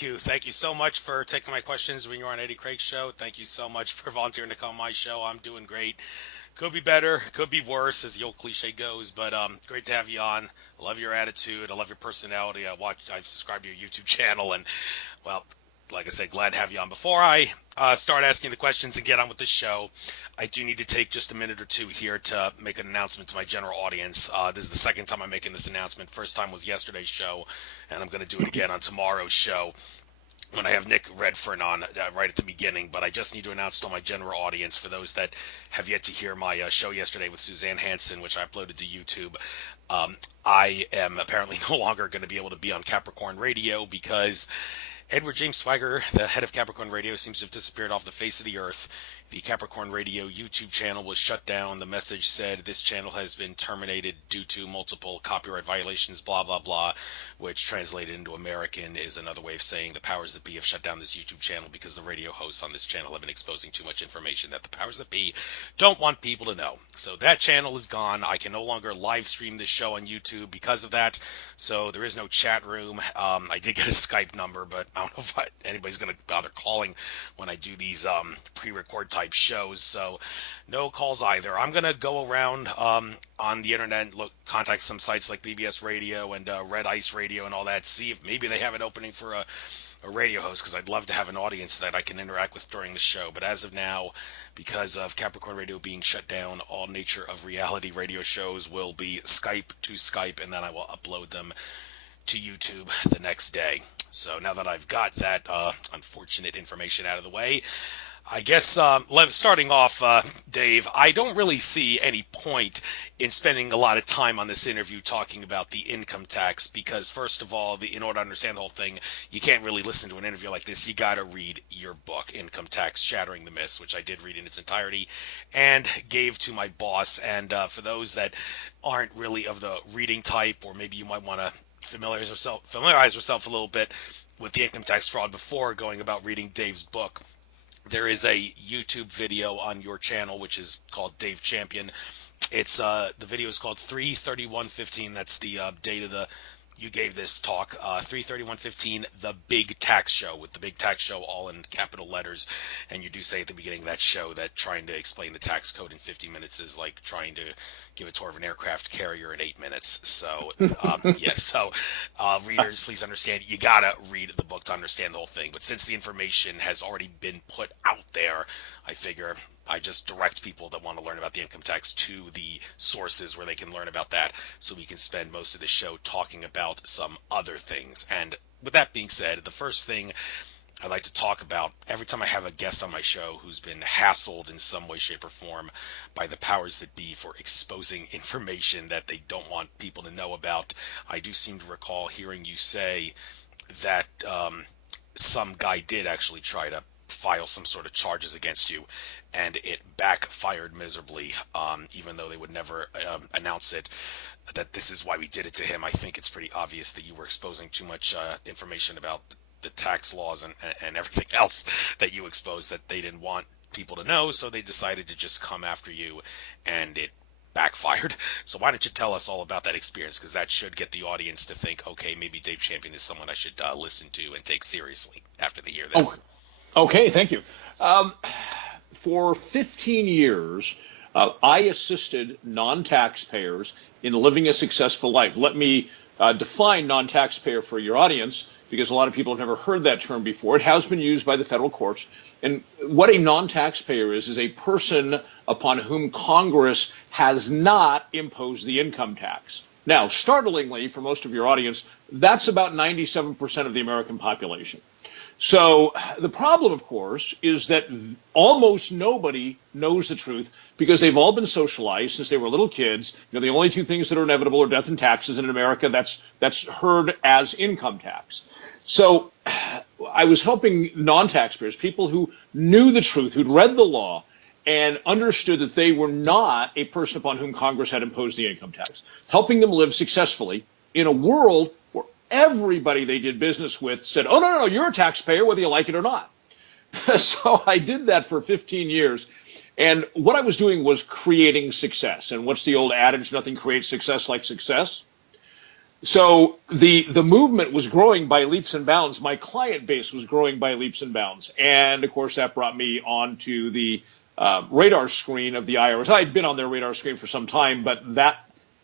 Thank you so much for taking my questions when you're on Eddie Craig's show. Thank you so much for volunteering to come on my show. I'm doing great. Could be better, could be worse, as the old cliche goes, but great to have you on. I love your attitude. I love your personality. I've subscribed to your YouTube channel, and well, like I said, glad to have you on. Before I start asking the questions and get on with the show, I do need to take just a minute or two here to make an announcement to my general audience. This is the second time I'm making this announcement. First time was yesterday's show, and I'm going to do it again on tomorrow's show when I have Nick Redfern on right at the beginning. But I just need to announce to my general audience, for those that have yet to hear my show yesterday with Suzanne Hansen, which I uploaded to YouTube, I am apparently no longer going to be able to be on Capricorn Radio because Edward James Swigger, the head of Capricorn Radio, seems to have disappeared off the face of the earth. The Capricorn Radio YouTube channel was shut down. The message said this channel has been terminated due to multiple copyright violations, blah, blah, blah, which translated into American is another way of saying the powers that be have shut down this YouTube channel because the radio hosts on this channel have been exposing too much information that the powers that be don't want people to know. So that channel is gone. I can no longer live stream this show on YouTube because of that. So there is no chat room. I did get a Skype number, but I don't know if anybody's going to bother calling when I do these pre-record type shows. So no calls either. I'm going to go around on the internet and contact some sites like BBS Radio and Red Ice Radio and all that, see if maybe they have an opening for a radio host, because I'd love to have an audience that I can interact with during the show. But as of now, because of Capricorn Radio being shut down, all Nature of Reality radio shows will be Skype to Skype, and then I will upload them to YouTube the next day. So now that I've got that unfortunate information out of the way, I guess starting off, Dave, I don't really see any point in spending a lot of time on this interview talking about the income tax because, first of all, in order to understand the whole thing, you can't really listen to an interview like this. You got to read your book, Income Tax, Shattering the Myths, which I did read in its entirety and gave to my boss. And for those that aren't really of the reading type, or maybe you might want to familiarize yourself a little bit with the income tax fraud before going about reading Dave's book, there is a YouTube video on your channel which is called Dave Champion. It's the video is called 3/31/15. That's the date of you gave this talk, 3/31/15, the Big Tax Show, with the Big Tax Show all in capital letters. And you do say at the beginning of that show that trying to explain the tax code in 50 minutes is like trying to give a tour of an aircraft carrier in 8 minutes. So, readers, please understand, you gotta read the book to understand the whole thing. But since the information has already been put out there, I figure I just direct people that want to learn about the income tax to the sources where they can learn about that, so we can spend most of the show talking about some other things. And with that being said, the first thing I'd like to talk about, every time I have a guest on my show who's been hassled in some way, shape, or form by the powers that be for exposing information that they don't want people to know about, I do seem to recall hearing you say that some guy did actually try to file some sort of charges against you, and it backfired miserably, even though they would never announce it, that this is why we did it to him. I think it's pretty obvious that you were exposing too much information about the tax laws and everything else that you exposed that they didn't want people to know, so they decided to just come after you, and it backfired. So why don't you tell us all about that experience, because that should get the audience to think, okay, maybe Dave Champion is someone I should listen to and take seriously after they hear this. Okay, thank you. For 15 years, I assisted non-taxpayers in living a successful life. Let me define non-taxpayer for your audience, because a lot of people have never heard that term before. It has been used by the federal courts. And what a non-taxpayer is a person upon whom Congress has not imposed the income tax. Now, startlingly, for most of your audience, that's about 97% of the American population. So the problem, of course, is that almost nobody knows the truth, because they've all been socialized since they were little kids. You know, the only two things that are inevitable are death and taxes, and in America that's heard as income tax. So I was helping non-taxpayers, people who knew the truth, who'd read the law and understood that they were not a person upon whom Congress had imposed the income tax, helping them live successfully in a world where everybody they did business with said, oh, no, you're a taxpayer, whether you like it or not. So I did that for 15 years. And what I was doing was creating success. And what's the old adage, nothing creates success like success? So the movement was growing by leaps and bounds. My client base was growing by leaps and bounds, and of course that brought me onto the radar screen of the IRS. I'd been on their radar screen for some time, but that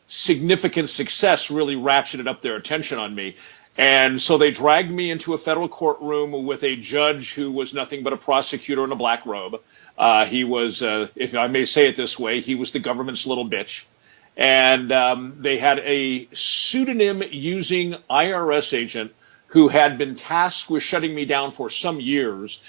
significant success really ratcheted up their attention on me. And so they dragged me into a federal courtroom with a judge who was nothing but a prosecutor in a black robe. He was, if I may say it this way, he was the government's little bitch. And they had a pseudonym using IRS agent who had been tasked with shutting me down for some years,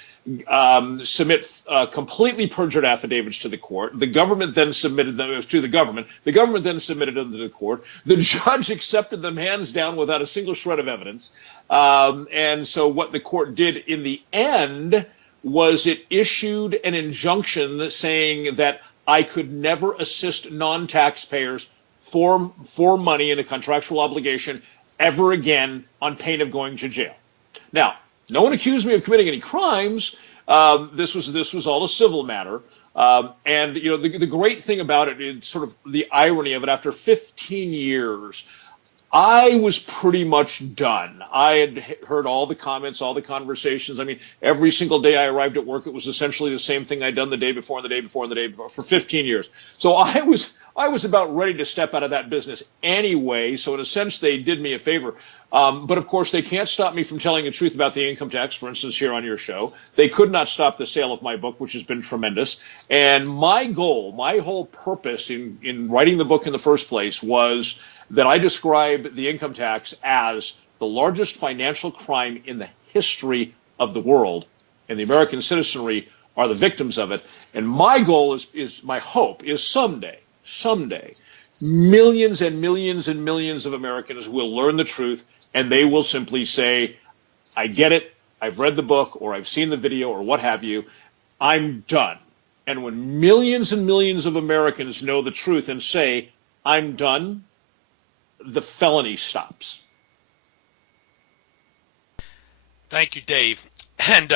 submit completely perjured affidavits to the court. The government then submitted them to the government. The government then submitted them to the court. The judge accepted them hands down without a single shred of evidence. And so what the court did in the end was it issued an injunction saying that I could never assist non-taxpayers for money in a contractual obligation ever again on pain of going to jail. Now, no one accused me of committing any crimes. This was all a civil matter. And you know, the great thing about it is sort of the irony of it. After 15 years, I was pretty much done. I had heard all the comments, all the conversations. I mean, every single day I arrived at work, it was essentially the same thing I'd done the day before and the day before and the day before for 15 years. So I was about ready to step out of that business anyway. So in a sense, they did me a favor. But of course, they can't stop me from telling the truth about the income tax, for instance, here on your show. They could not stop the sale of my book, which has been tremendous. And my goal, my whole purpose in writing the book in the first place was that I describe the income tax as the largest financial crime in the history of the world, and the American citizenry are the victims of it. And my goal is my hope is someday, millions and millions and millions of Americans will learn the truth, and they will simply say, I get it, I've read the book, or I've seen the video, or what have you, I'm done. And when millions and millions of Americans know the truth and say, I'm done, the felony stops. Thank you, Dave. And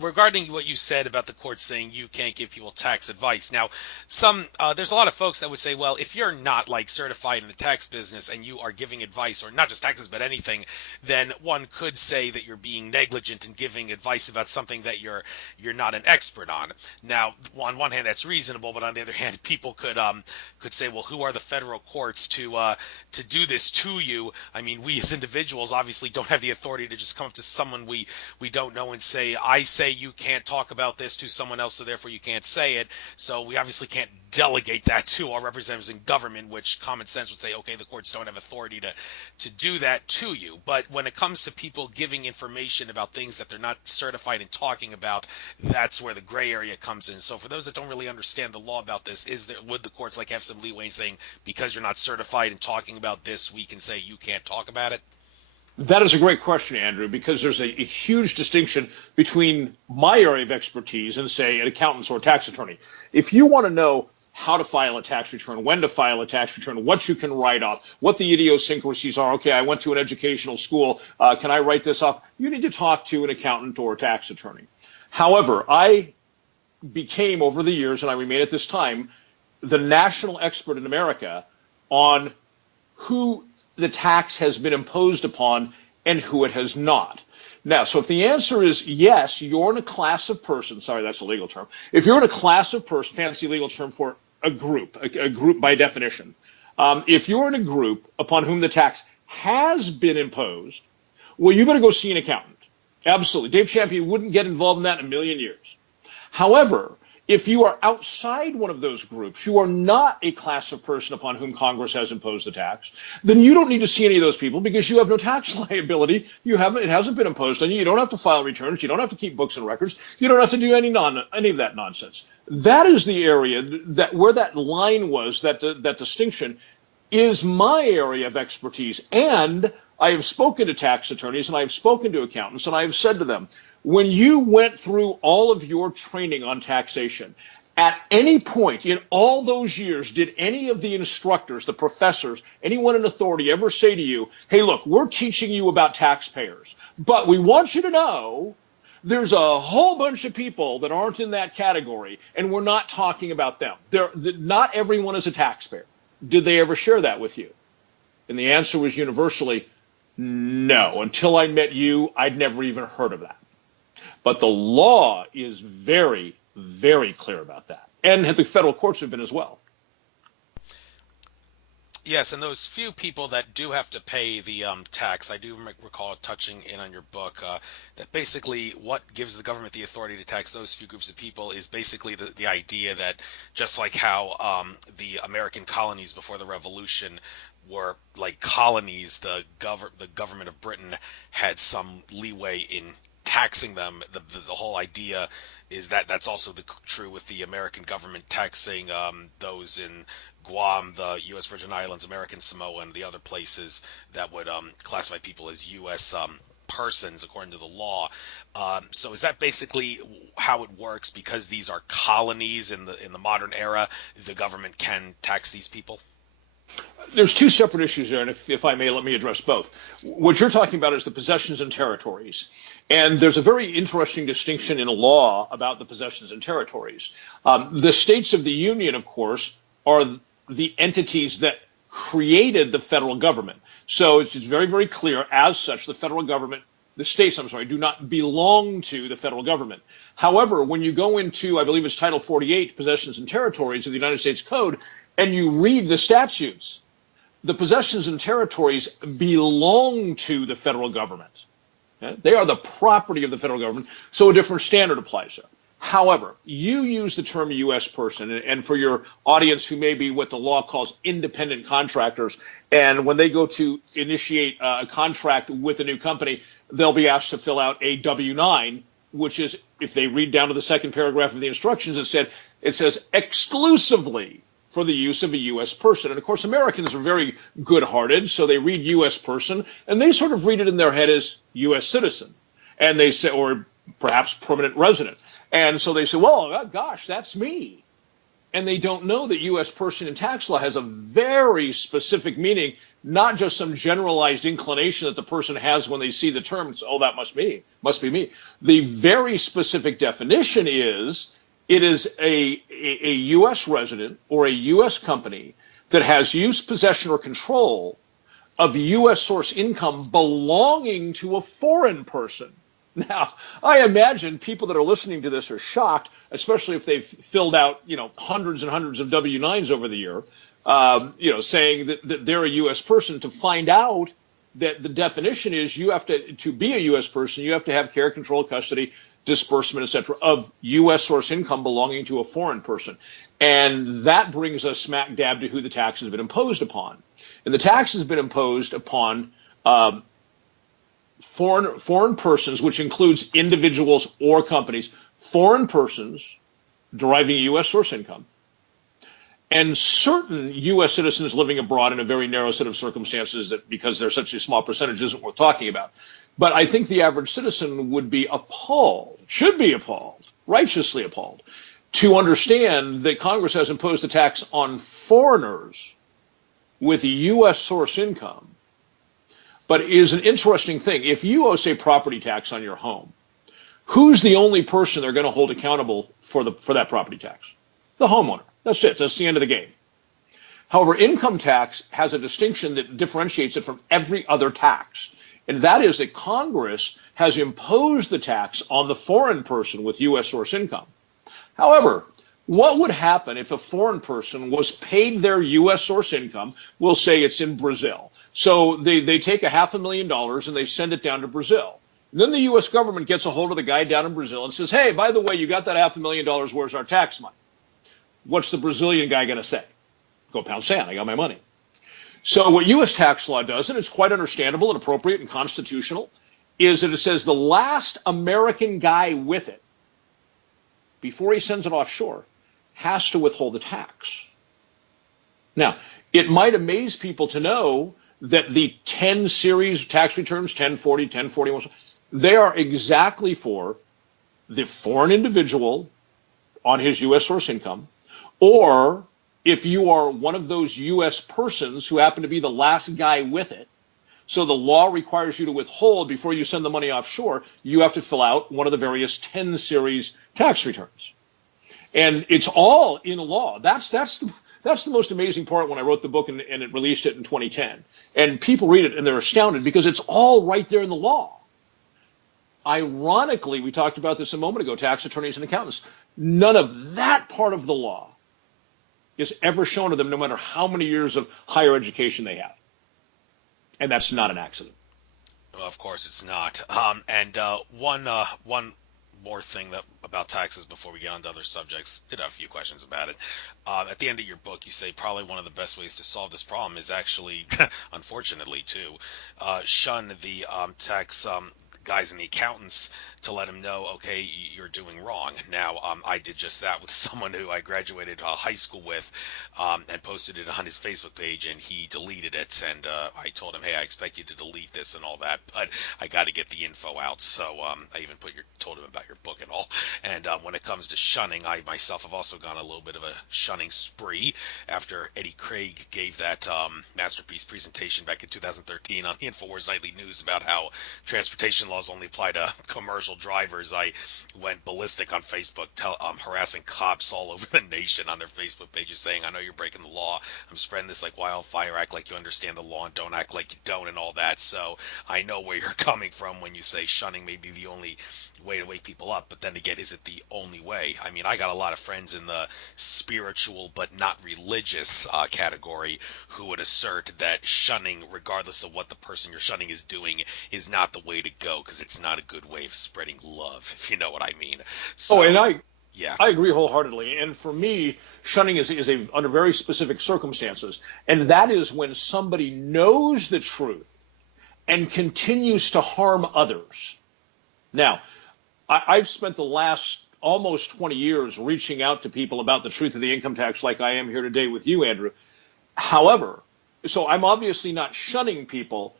regarding what you said about the court saying you can't give people tax advice. Now, there's a lot of folks that would say, well, if you're not like certified in the tax business and you are giving advice, or not just taxes but anything, then one could say that you're being negligent in giving advice about something that you're not an expert on. Now, on one hand, that's reasonable, but on the other hand, people could say, well, who are the federal courts to do this to you? I mean, we as individuals obviously don't have the authority to just come up to someone we don't know and say, I say you can't talk about this to someone else, so therefore you can't say it. So we obviously can't delegate that to our representatives in government, which common sense would say, okay, the courts don't have authority to do that to you. But when it comes to people giving information about things that they're not certified in talking about, that's where the gray area comes in. So for those that don't really understand the law about this, would the courts like have some leeway saying, because you're not certified in talking about this, we can say you can't talk about it? That is a great question, Andrew, because there's a huge distinction between my area of expertise and, say, an accountant's or a tax attorney. If you want to know how to file a tax return, when to file a tax return, what you can write off, what the idiosyncrasies are. Okay, I went to an educational school. Can I write this off? You need to talk to an accountant or a tax attorney. However, I became, over the years, and I remain at this time, the national expert in America on who the tax has been imposed upon and who it has not. Now, so if the answer is yes, you're in a class of persons, sorry, that's a legal term. If you're in a class of persons, fancy legal term for a group by definition. If you're in a group upon whom the tax has been imposed, well, you better go see an accountant. Absolutely. Dave Champion wouldn't get involved in that in a million years. However, if you are outside one of those groups, you are not a class of person upon whom Congress has imposed the tax, then you don't need to see any of those people because you have no tax liability. It hasn't been imposed on you. You don't have to file returns. You don't have to keep books and records. You don't have to do any of that nonsense. That is the area where that line was, that distinction is my area of expertise. And I have spoken to tax attorneys and I have spoken to accountants and I have said to them, when you went through all of your training on taxation, at any point in all those years, did any of the instructors, the professors, anyone in authority ever say to you, hey, look, we're teaching you about taxpayers, but we want you to know there's a whole bunch of people that aren't in that category, and we're not talking about them. Not everyone is a taxpayer. Did they ever share that with you? And the answer was universally, no. Until I met you, I'd never even heard of that. But the law is very, very clear about that. And the federal courts have been as well. Yes, and those few people that do have to pay the tax, I do recall touching in on your book that basically what gives the government the authority to tax those few groups of people is basically the idea that just like how the American colonies before the Revolution were like colonies, the government of Britain had some leeway in taxing them. The whole idea is that that's also true with the American government taxing those in Guam, the U.S. Virgin Islands, American Samoa, and the other places that would classify people as U.S. Persons according to the law. So is that basically how it works? Because these are colonies in the modern era, the government can tax these people? There's two separate issues there, and if I may, let me address both. What you're talking about is the possessions and territories. And there's a very interesting distinction in the law about the possessions and territories. The states of the Union, of course, are the entities that created the federal government. So it's very, very clear, as such, the federal government, the states, I'm sorry, do not belong to the federal government. However, when you go into, I believe it's Title 48, Possessions and Territories of the United States Code, and you read the statutes, the possessions and territories belong to the federal government. Okay? They are the property of the federal government, so a different standard applies there. However, you use the term U.S. person, and for your audience who may be what the law calls independent contractors, and when they go to initiate a contract with a new company, they'll be asked to fill out a W-9, which is, if they read down to the second paragraph of the instructions, it says exclusively for the use of a U.S. person. And of course, Americans are very good-hearted, so they read U.S. person, and they sort of read it in their head as U.S. citizen. And they say, or perhaps permanent resident. And so they say, well, gosh, that's me. And they don't know that U.S. person in tax law has a very specific meaning, not just some generalized inclination that the person has when they see the term. It's, oh, that must be me. The very specific definition is, it is a U.S. resident or a U.S. company that has use, possession, or control of U.S. source income belonging to a foreign person. Now, I imagine people that are listening to this are shocked, especially if they've filled out, hundreds and hundreds of W-9s over the year, saying that they're a U.S. person, to find out that the definition is you have to be a U.S. person, you have to have care, control, custody, disbursement, et cetera, of U.S. source income belonging to a foreign person. And that brings us smack dab to who the tax has been imposed upon. And the tax has been imposed upon foreign persons, which includes individuals or companies, foreign persons deriving U.S. source income, and certain U.S. citizens living abroad in a very narrow set of circumstances that, because they're such a small percentage, isn't worth talking about. But I think the average citizen would be appalled, should be appalled, righteously appalled, to understand that Congress has imposed a tax on foreigners with U.S. source income. But it is an interesting thing. If you owe, say, property tax on your home, who's the only person they're going to hold accountable for that property tax? The homeowner. That's it. That's the end of the game. However, income tax has a distinction that differentiates it from every other tax. And that is that Congress has imposed the tax on the foreign person with U.S. source income. However, what would happen if a foreign person was paid their U.S. source income? We'll say it's in Brazil. So they take $500,000 and they send it down to Brazil. And then the U.S. government gets a hold of the guy down in Brazil and says, hey, by the way, you got that $500,000, where's our tax money? What's the Brazilian guy going to say? Go pound sand, I got my money. So what U.S. tax law does, and it's quite understandable and appropriate and constitutional, is that it says the last American guy with it, before he sends it offshore, has to withhold the tax. Now, it might amaze people to know that the 10 series tax returns, 1040, 1041, they are exactly for the foreign individual on his U.S. source income, or if you are one of those U.S. persons who happen to be the last guy with it. So the law requires you to withhold before you send the money offshore. You have to fill out one of the various 10 series tax returns. And it's all in law. That's That's the most amazing part when I wrote the book and it released it in 2010. And people read it and they're astounded because it's all right there in the law. Ironically, we talked about this a moment ago, tax attorneys and accountants. None of that part of the law is ever shown to them, no matter how many years of higher education they have. And that's not an accident. Well, of course it's not. And one more thing about taxes before we get on to other subjects. Did have a few questions about it. At the end of your book, you say probably one of the best ways to solve this problem is actually, unfortunately, too, shun the tax guys and the accountants to let them know, okay, you're doing wrong. Now, I did just that with someone who I graduated high school with, and posted it on his Facebook page, and he deleted it. And I told him, hey, I expect you to delete this and all that, but I got to get the info out. So I even told him about your book and all. And when it comes to shunning, I myself have also gone a little bit of a shunning spree after Eddie Craig gave that masterpiece presentation back in 2013 on the InfoWars Nightly News about how transportation laws only apply to commercial drivers. I went ballistic on Facebook, harassing cops all over the nation on their Facebook pages saying, I know you're breaking the law. I'm spreading this like wildfire. Act like you understand the law and don't act like you don't and all that. So I know where you're coming from when you say shunning may be the only way to wake people up. But then again, is it the only way? I mean, I got a lot of friends in the spiritual but not religious category who would assert that shunning, regardless of what the person you're shunning is doing, is not the way to go because it's not a good way of spreading love, if you know what I mean. So, and I yeah, I agree wholeheartedly. And for me, shunning is under very specific circumstances, and that is when somebody knows the truth and continues to harm others. Now, I've spent the last almost 20 years reaching out to people about the truth of the income tax, like I am here today with you, Andrew. However, so I'm obviously not shunning people.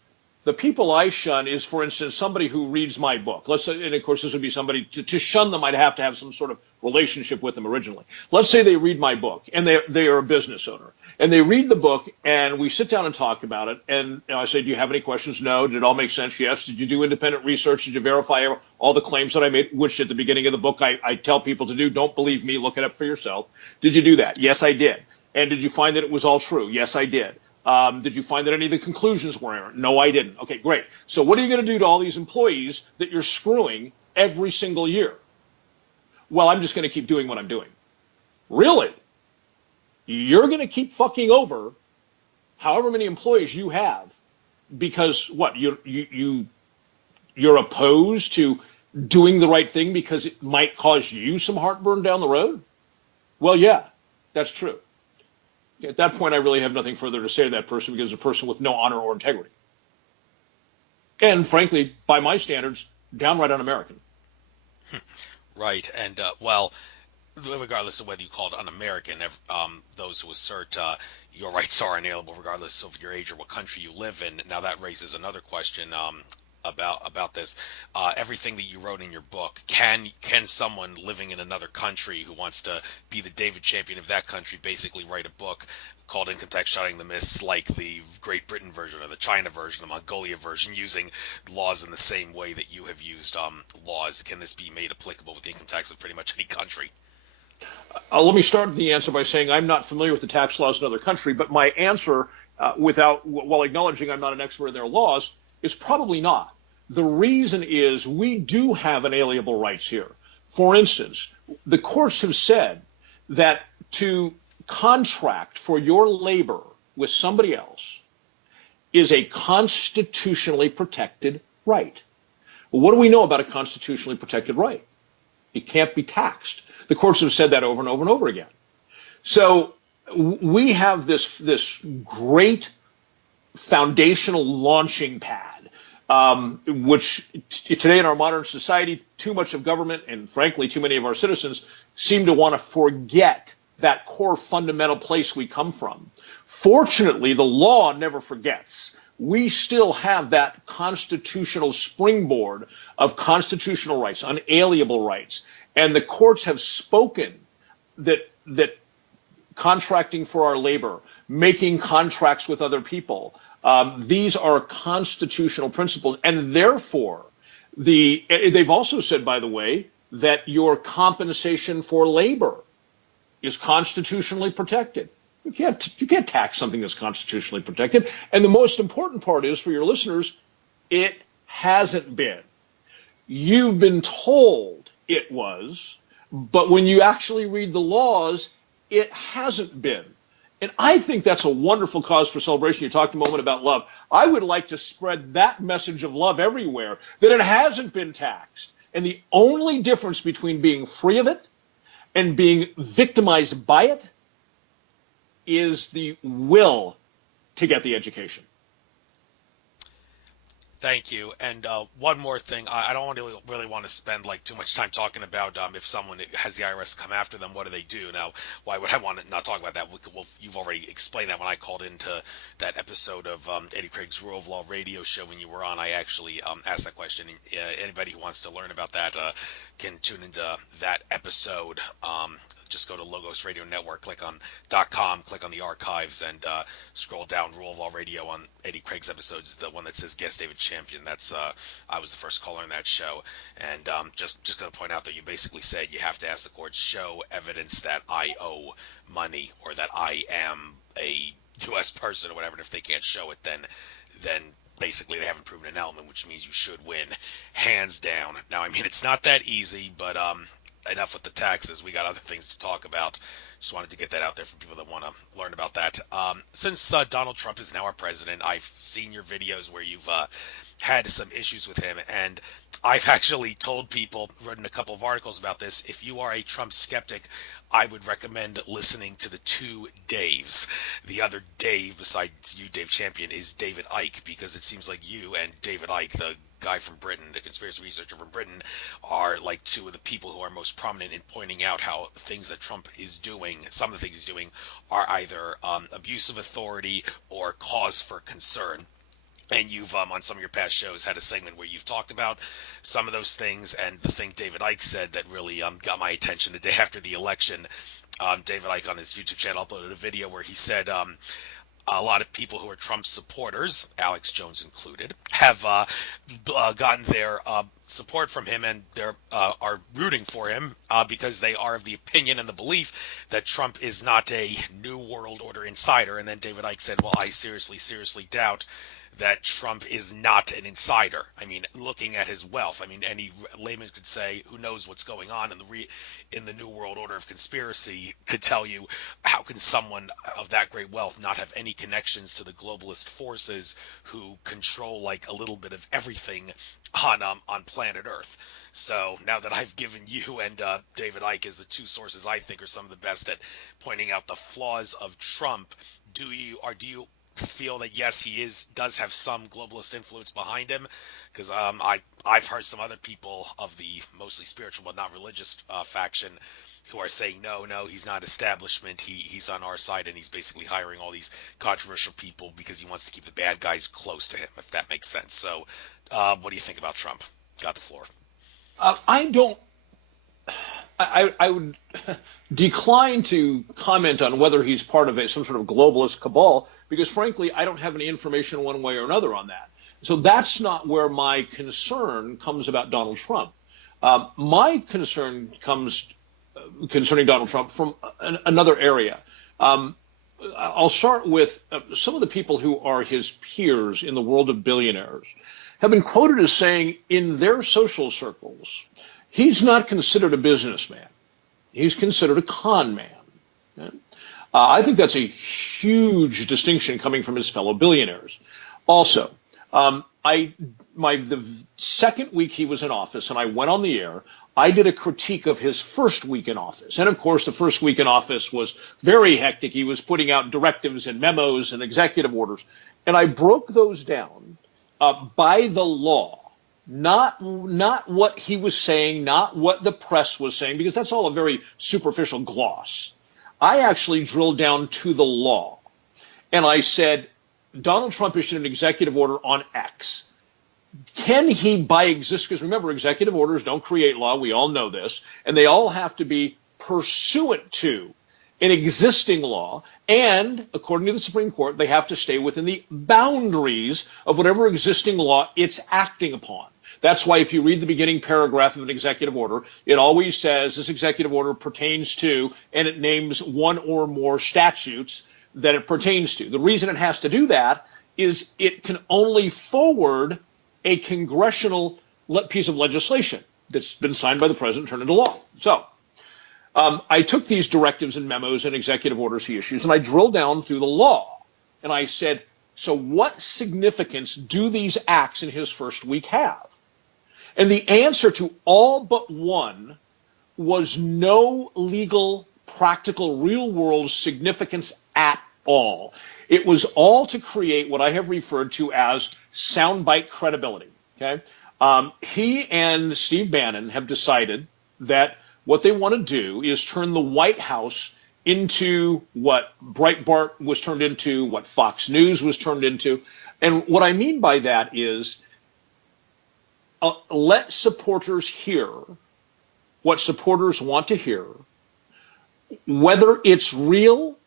The people I shun is, for instance, somebody who reads my book. Let's say, and of course, this would be somebody to shun them. I'd have to have some sort of relationship with them originally. Let's say they read my book and they are a business owner and they read the book and we sit down and talk about it. And I say, do you have any questions? No. Did it all make sense? Yes. Did you do independent research? Did you verify all the claims that I made? Which at the beginning of the book, I tell people to do. Don't believe me. Look it up for yourself. Did you do that? Yes, I did. And did you find that it was all true? Yes, I did. Did you find that any of the conclusions were errant? No, I didn't. Okay, great. So what are you going to do to all these employees that you're screwing every single year? Well, I'm just going to keep doing what I'm doing. Really? You're going to keep fucking over however many employees you have because what? You're opposed to doing the right thing because it might cause you some heartburn down the road? Well, yeah, that's true. At that point, I really have nothing further to say to that person because it's a person with no honor or integrity. And frankly, by my standards, downright un-American. Right. And, well, regardless of whether you call it un-American, those who assert your rights are inalienable regardless of your age or what country you live in. Now, that raises another question about this. Everything that you wrote in your book, can someone living in another country who wants to be the David champion of that country basically write a book called Income Tax Shattering the Myths, like the Great Britain version or the China version, the Mongolia version, using laws in the same way that you have used laws? Can this be made applicable with the income tax of pretty much any country? Let me start the answer by saying I'm not familiar with the tax laws in another country, but my answer, while acknowledging I'm not an expert in their laws, is probably not. The reason is we do have inalienable rights here. For instance, the courts have said that to contract for your labor with somebody else is a constitutionally protected right. Well, what do we know about a constitutionally protected right? It can't be taxed. The courts have said that over and over and over again. So we have this great foundational launching pad, which today in our modern society, too much of government and frankly too many of our citizens seem to want to forget that core fundamental place we come from. Fortunately, the law never forgets. We still have that constitutional springboard of constitutional rights, unalienable rights. And the courts have spoken that contracting for our labor, making contracts with other people, these are constitutional principles. And therefore, they've also said, by the way, that your compensation for labor is constitutionally protected. You can't tax something that's constitutionally protected. And the most important part is, for your listeners, it hasn't been. You've been told it was, but when you actually read the laws, it hasn't been. And I think that's a wonderful cause for celebration. You talked a moment about love. I would like to spread that message of love everywhere, that it hasn't been taxed. And the only difference between being free of it and being victimized by it is the will to get the education. Thank you. And one more thing, I don't really want to spend like too much time talking about if someone has the IRS come after them, what do they do? Now, why would I want to not talk about that? Well, you've already explained that when I called into that episode of Eddie Craig's Rule of Law radio show when you were on. I actually asked that question. Anybody who wants to learn about that can tune into that episode. Just go to Logos Radio Network, click on .com, click on the archives, and scroll down Rule of Law Radio on Eddie Craig's episodes, the one that says Guest David Champion. That's I was the first caller in that show, and just going to point out that you basically said you have to ask the court, show evidence that I owe money or that I am a U.S. person or whatever. And if they can't show it, then basically they haven't proven an element, which means you should win hands down. Now, I mean, it's not that easy, but enough with the taxes. We got other things to talk about. Just wanted to get that out there for people that want to learn about that. Since Donald Trump is now our president, I've seen your videos where you've had some issues with him, and I've actually told people, written a couple of articles about this, if you are a Trump skeptic, I would recommend listening to the two Daves. The other Dave, besides you, Dave Champion, is David Icke, because it seems like you and David Icke, the guy from Britain, the conspiracy researcher from Britain, are like two of the people who are most prominent in pointing out how things that Trump is doing, some of the things he's doing, are either abuse of authority or cause for concern. And you've, on some of your past shows, had a segment where you've talked about some of those things. And the thing David Icke said that really got my attention the day after the election, David Icke on his YouTube channel uploaded a video where he said a lot of people who are Trump supporters, Alex Jones included, have gotten their support from him, and they are rooting for him because they are of the opinion and the belief that Trump is not a New World Order insider. And then David Icke said, well, I seriously doubt that Trump is not an insider. I mean, looking at his wealth, I mean, any layman could say, who knows what's going on in the New World Order of conspiracy, could tell you, how can someone of that great wealth not have any connections to the globalist forces who control like a little bit of everything on planet Earth? So now that I've given you and David Icke as the two sources I think are some of the best at pointing out the flaws of Trump, do you feel that yes, he does have some globalist influence behind him? Because I've heard some other people of the mostly spiritual but not religious faction who are saying no, he's not establishment, he's on our side, and he's basically hiring all these controversial people because he wants to keep the bad guys close to him, if that makes sense. So what do you think about Trump? Got the floor. I would decline to comment on whether he's part of some sort of globalist cabal, because frankly, I don't have any information one way or another on that. So that's not where my concern comes about Donald Trump. My concern comes concerning Donald Trump from another area. I'll start with some of the people who are his peers in the world of billionaires have been quoted as saying in their social circles, he's not considered a businessman. He's considered a con man. Okay? I think that's a huge distinction coming from his fellow billionaires. Also, the second week he was in office, and I went on the air, I did a critique of his first week in office. And of course, the first week in office was very hectic. He was putting out directives and memos and executive orders. And I broke those down by the law. Not what he was saying, not what the press was saying, because that's all a very superficial gloss. I actually drilled down to the law. And I said, Donald Trump issued an executive order on X. Can he, by because remember, executive orders don't create law. We all know this. And they all have to be pursuant to an existing law. And according to the Supreme Court, they have to stay within the boundaries of whatever existing law it's acting upon. That's why if you read the beginning paragraph of an executive order, it always says this executive order pertains to, and it names one or more statutes that it pertains to. The reason it has to do that is it can only forward a congressional piece of legislation that's been signed by the president and turned into law. So I took these directives and memos and executive orders he issues, and I drilled down through the law. And I said, so what significance do these acts in his first week have? And the answer to all but one was no legal, practical, real-world significance at all. It was all to create what I have referred to as soundbite credibility. Okay, he and Steve Bannon have decided that what they want to do is turn the White House into what Breitbart was turned into, what Fox News was turned into. And what I mean by that is let supporters hear what supporters want to hear, whether it's real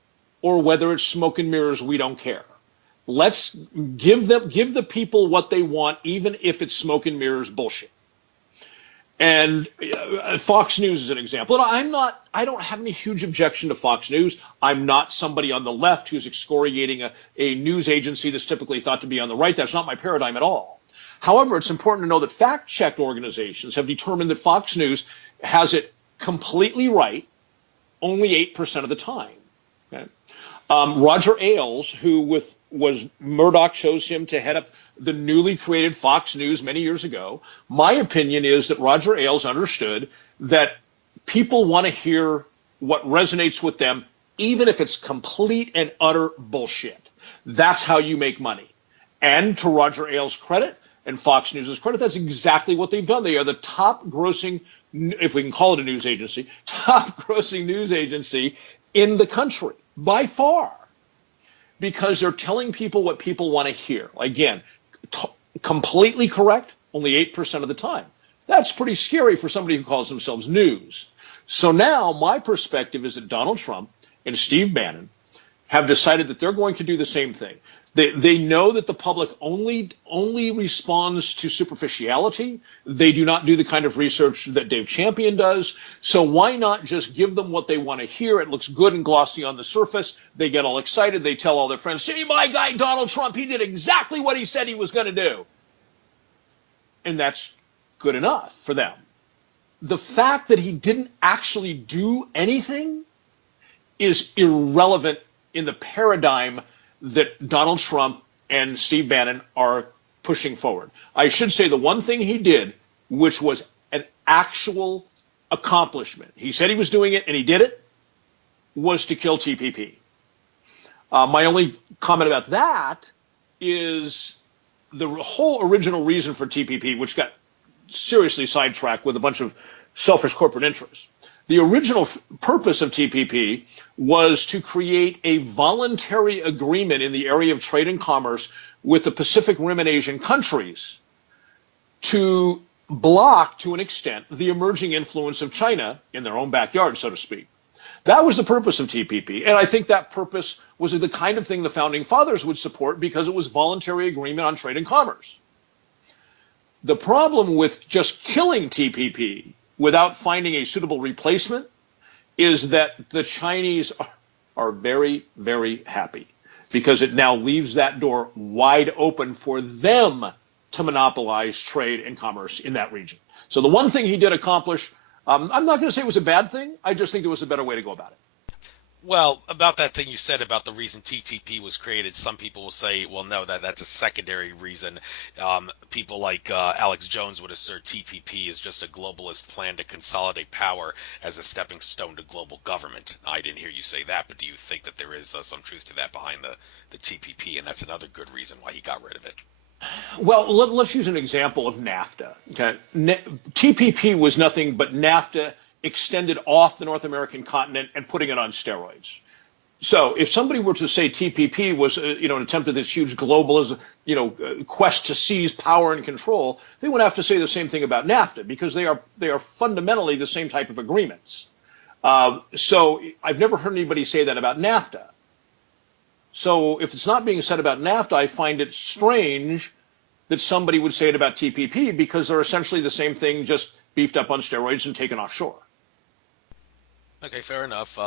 or whether it's smoke and mirrors, we don't care. Let's give the people what they want, even if it's smoke and mirrors bullshit. And Fox News is an example. And I don't have any huge objection to Fox News. I'm not somebody on the left who's excoriating a news agency that's typically thought to be on the right. That's not my paradigm at all. However, it's important to know that fact-check organizations have determined that Fox News has it completely right only 8% of the time. Okay? Roger Ailes, who Murdoch chose him to head up the newly created Fox News many years ago. My opinion is that Roger Ailes understood that people want to hear what resonates with them, even if it's complete and utter bullshit. That's how you make money. And to Roger Ailes' credit and Fox News' credit, that's exactly what they've done. They are the top grossing, if we can call it a news agency, top grossing news agency in the country by far, because they're telling people what people want to hear. Again, completely correct, only 8% of the time. That's pretty scary for somebody who calls themselves news. So now my perspective is that Donald Trump and Steve Bannon have decided that they're going to do the same thing. They know that the public only responds to superficiality. They do not do the kind of research that Dave Champion does. So why not just give them what they want to hear? It looks good and glossy on the surface. They get all excited. They tell all their friends, see, my guy Donald Trump, he did exactly what he said he was going to do. And that's good enough for them. The fact that he didn't actually do anything is irrelevant in the paradigm that Donald Trump and Steve Bannon are pushing forward. I should say the one thing he did, which was an actual accomplishment, he said he was doing it and he did it, was to kill TPP. My only comment about that is the whole original reason for TPP, which got seriously sidetracked with a bunch of selfish corporate interests. The original purpose of TPP was to create a voluntary agreement in the area of trade and commerce with the Pacific Rim and Asian countries to block, to an extent, the emerging influence of China in their own backyard, so to speak. That was the purpose of TPP, and I think that purpose was the kind of thing the Founding Fathers would support because it was voluntary agreement on trade and commerce. The problem with just killing TPP without finding a suitable replacement is that the Chinese are very, very happy because it now leaves that door wide open for them to monopolize trade and commerce in that region. So the one thing he did accomplish, I'm not going to say it was a bad thing. I just think there was a better way to go about it. Well, about that thing you said about the reason TTP was created, some people will say, well, no, that's a secondary reason. People like Alex Jones would assert TPP is just a globalist plan to consolidate power as a stepping stone to global government. I didn't hear you say that, but do you think that there is some truth to that behind the TPP, and that's another good reason why he got rid of it? Well, let's use an example of NAFTA. Okay, TPP was nothing but NAFTA extended off the North American continent and putting it on steroids. So if somebody were to say TPP was an attempt at this huge globalism, quest to seize power and control, they would have to say the same thing about NAFTA because they are fundamentally the same type of agreements. So I've never heard anybody say that about NAFTA. So if it's not being said about NAFTA, I find it strange that somebody would say it about TPP because they're essentially the same thing, just beefed up on steroids and taken offshore. Okay, fair enough.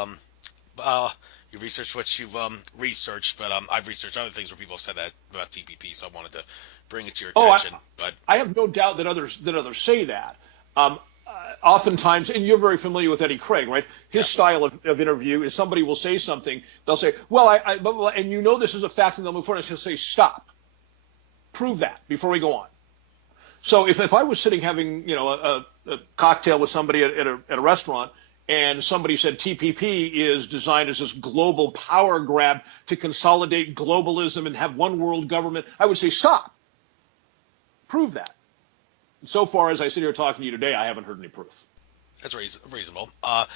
you researched what you've researched, but I've researched other things where people have said that about TPP, so I wanted to bring it to your Oh, attention. But I have no doubt that others say that. Um, Oftentimes, and you're very familiar with Eddie Craig, right? His yeah, style of interview is somebody will say something, they'll say, well, blah, blah, and you know this is a fact, and they'll move forward, and he'll say, stop, prove that before we go on. So if I was sitting having a cocktail with somebody at a restaurant, and somebody said TPP is designed as this global power grab to consolidate globalism and have one world government, I would say stop, prove that. So far as I sit here talking to you today, I haven't heard any proof. that's reasonable. A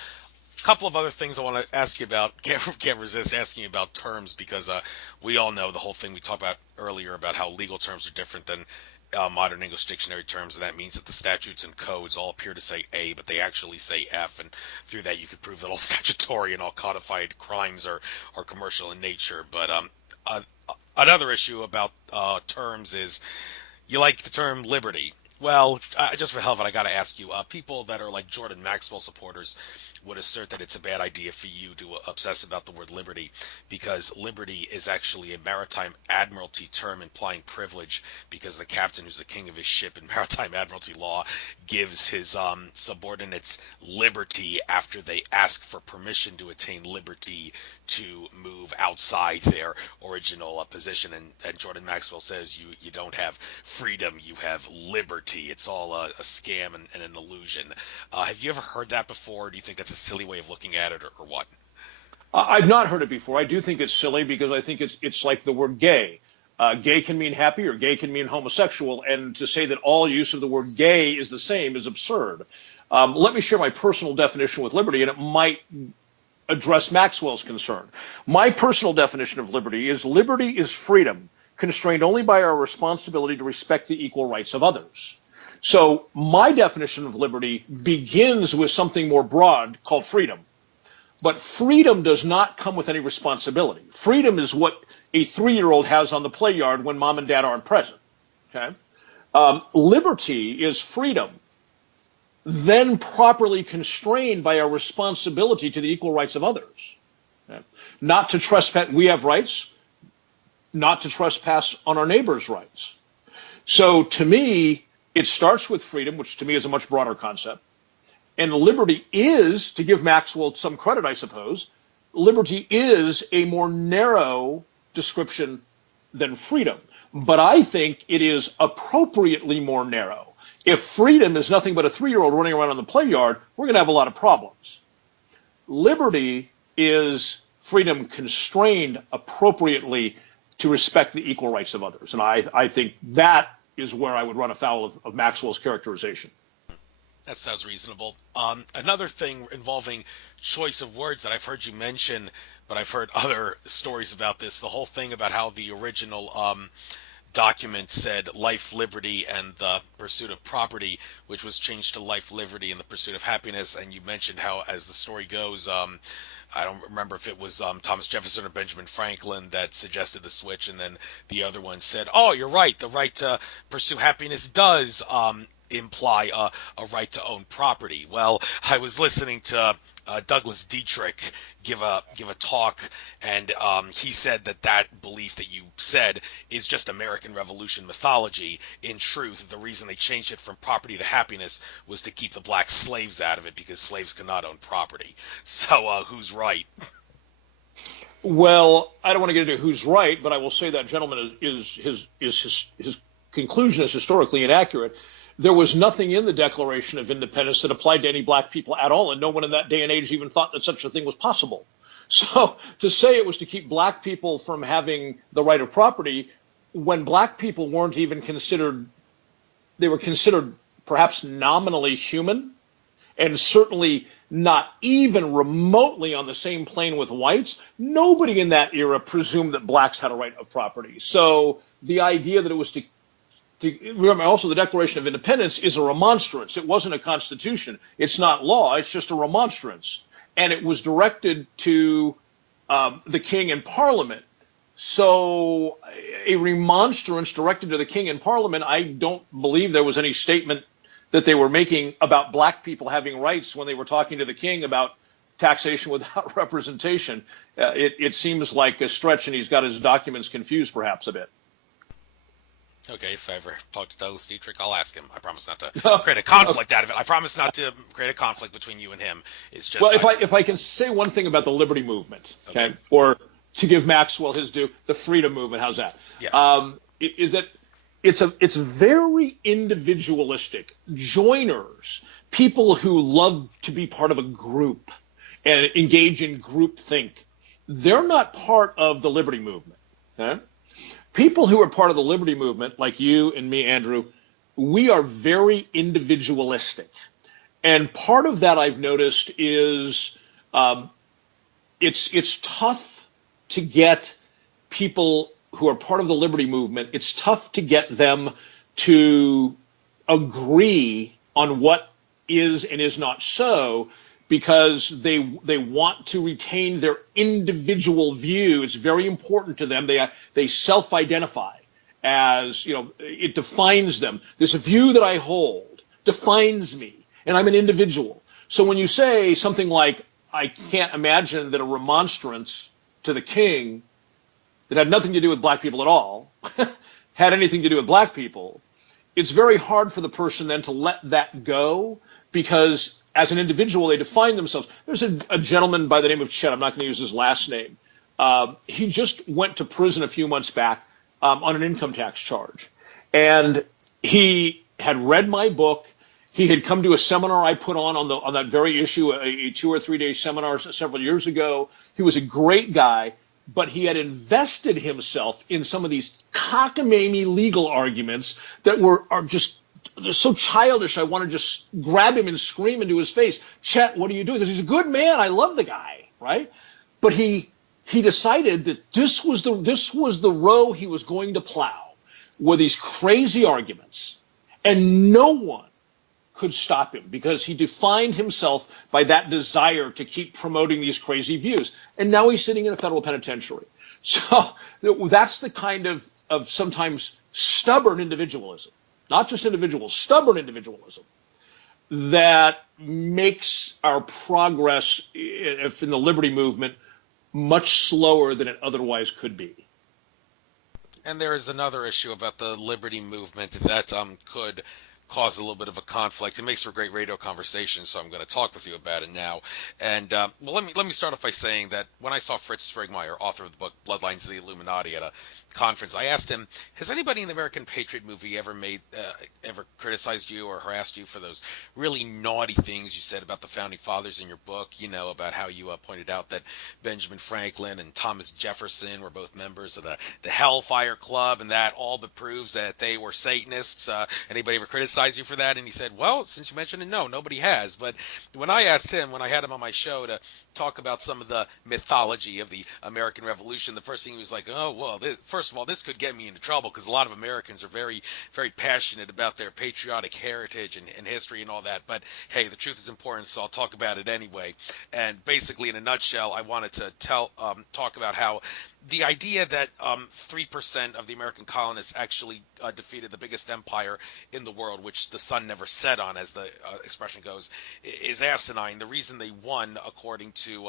couple of other things I want to ask you about. Can't resist asking you about terms because we all know the whole thing we talked about earlier about how legal terms are different than modern English dictionary terms, and that means that the statutes and codes all appear to say A, but they actually say F, and through that you could prove that all statutory and all codified crimes are commercial in nature. But uh, another issue about terms is you like the term liberty. Well, just for hell of it, I got to ask you, people that are like Jordan Maxwell supporters would assert that it's a bad idea for you to obsess about the word liberty because liberty is actually a maritime admiralty term implying privilege because the captain who's the king of his ship in maritime admiralty law gives his subordinates liberty after they ask for permission to attain liberty to move outside their original position. And Jordan Maxwell says you don't have freedom, you have liberty. It's all a scam and an illusion. Have you ever heard that before? Or do you think that's a silly way of looking at it, or what? I've not heard it before. I do think it's silly because I think it's like the word gay. Gay can mean happy or gay can mean homosexual, and to say that all use of the word gay is the same is absurd. Let me share my personal definition with liberty, and it might address Maxwell's concern. My personal definition of liberty is freedom, constrained only by our responsibility to respect the equal rights of others. So my definition of liberty begins with something more broad called freedom. But freedom does not come with any responsibility. Freedom is what a 3-year-old has on the play yard when mom and dad aren't present. Okay? Liberty is freedom, then properly constrained by our responsibility to the equal rights of others. Okay? Not to trespass, we have rights, not to trespass on our neighbor's rights. So to me, it starts with freedom, which to me is a much broader concept. And liberty is, to give Maxwell some credit, I suppose, liberty is a more narrow description than freedom. But I think it is appropriately more narrow. If freedom is nothing but a 3-year-old running around on the play yard, we're going to have a lot of problems. Liberty is freedom constrained appropriately to respect the equal rights of others. And I think that is where I would run afoul of Maxwell's characterization. That sounds reasonable. Another thing involving choice of words that I've heard you mention, but I've heard other stories about this, the whole thing about how the original document said life, liberty, and the pursuit of property, which was changed to life, liberty, and the pursuit of happiness. And you mentioned how, as the story goes, I don't remember if it was Thomas Jefferson or Benjamin Franklin that suggested the switch, and then the other one said, oh, you're right, the right to pursue happiness does imply a right to own property. Well, I was listening to Douglas Dietrich give a talk, and he said that belief that you said is just American Revolution mythology. In truth, the reason they changed it from property to happiness was to keep the black slaves out of it because slaves could not own property. So who's right? Well, I don't want to get into who's right, but I will say that gentleman his conclusion is historically inaccurate. There was nothing in the Declaration of Independence that applied to any black people at all, and no one in that day and age even thought that such a thing was possible. So to say it was to keep black people from having the right of property when black people weren't even considered, they were considered perhaps nominally human, and certainly not even remotely on the same plane with whites. Nobody in that era presumed that blacks had a right of property. So the idea that it was to remember, also, the Declaration of Independence is a remonstrance. It wasn't a constitution. It's not law. It's just a remonstrance. And it was directed to the king and parliament. So a remonstrance directed to the king and parliament, I don't believe there was any statement that they were making about black people having rights when they were talking to the king about taxation without representation, it seems like a stretch, and he's got his documents confused perhaps a bit. Okay, if I ever talk to Douglas Dietrich, I'll ask him. I promise not to Okay. create a conflict out of it. I promise not to create a conflict between you and him. It's Well, just if I can say one thing about the liberty movement, okay, okay, or to give Maxwell his due, the freedom movement. How's that? yeah, Is that it's very individualistic. Joiners, people who love to be part of a group and engage in groupthink, they're not part of the liberty movement. Okay? People who are part of the liberty movement, like you and me, Andrew, we are very individualistic. And part of that I've noticed is it's tough to get people who are part of the liberty movement. It's tough to get them to agree on what is and is not so, because they want to retain their individual view. It's very important to them. They self-identify as, it defines them. This view that I hold defines me, and I'm an individual. So when you say something like, I can't imagine that a remonstrance to the king that had nothing to do with black people at all had anything to do with black people, it's very hard for the person then to let that go, because as an individual, they define themselves. There's a gentleman by the name of Chet. I'm not going to use his last name. He just went to prison a few months back on an income tax charge. And he had read my book. He had come to a seminar I put on that very issue, a 2 or 3 day seminar several years ago. He was a great guy, but he had invested himself in some of these cockamamie legal arguments that are just, they're so childish. I want to just grab him and scream into his face, Chet, what are you doing? Because he's a good man. I love the guy, right? But he decided that this was the row he was going to plow, were these crazy arguments, and no one could stop him, because he defined himself by that desire to keep promoting these crazy views. And now he's sitting in a federal penitentiary. So that's the kind of sometimes stubborn individualism, not just individuals, stubborn individualism, that makes our progress in the liberty movement much slower than it otherwise could be. and there is another issue about the liberty movement that could cause a little bit of a conflict. It makes for a great radio conversation, so I'm going to talk with you about it now. And well, let me start off by saying that when I saw Fritz Sprigmeyer, author of the book Bloodlines of the Illuminati, at a conference, I asked him, has anybody in the American Patriot movie ever criticized you or harassed you for those really naughty things you said about the Founding Fathers in your book? About how you pointed out that Benjamin Franklin and Thomas Jefferson were both members of the Hellfire Club, and that all but proves that they were Satanists. Anybody ever criticized you for that? And he said, well, since you mentioned it, no, nobody has. But when I asked him, when I had him on my show to talk about some of the mythology of the American Revolution, the first thing he was like, oh, well, first of all, this could get me into trouble, because a lot of Americans are very, very passionate about their patriotic heritage and history and all that. But hey, the truth is important, so I'll talk about it anyway. And basically, in a nutshell, I wanted to talk about how the idea that 3% of the American colonists actually defeated the biggest empire in the world, which the sun never set on, as the expression goes, is asinine. The reason they won, according to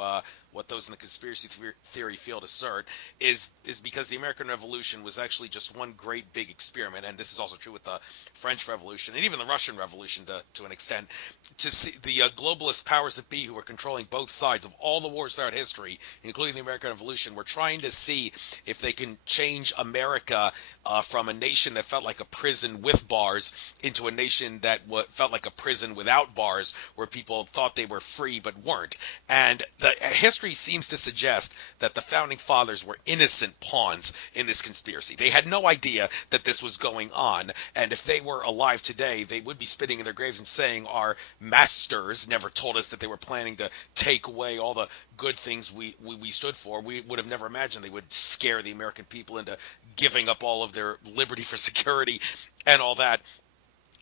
what those in the conspiracy theory field assert, is because the American Revolution was actually just one great big experiment, and this is also true with the French Revolution and even the Russian Revolution to an extent, to see the globalist powers that be, who were controlling both sides of all the wars throughout history, including the American Revolution, were trying to see if they can change America from a nation that felt like a prison with bars into a nation that felt like a prison without bars, where people thought they were free but weren't. And the history seems to suggest that the Founding Fathers were innocent pawns in this conspiracy. They had no idea that this was going on, and if they were alive today, they would be spitting in their graves and saying, our masters never told us that they were planning to take away all the good things we stood for. We would have never imagined they would scare the American people into giving up all of their liberty for security and all that.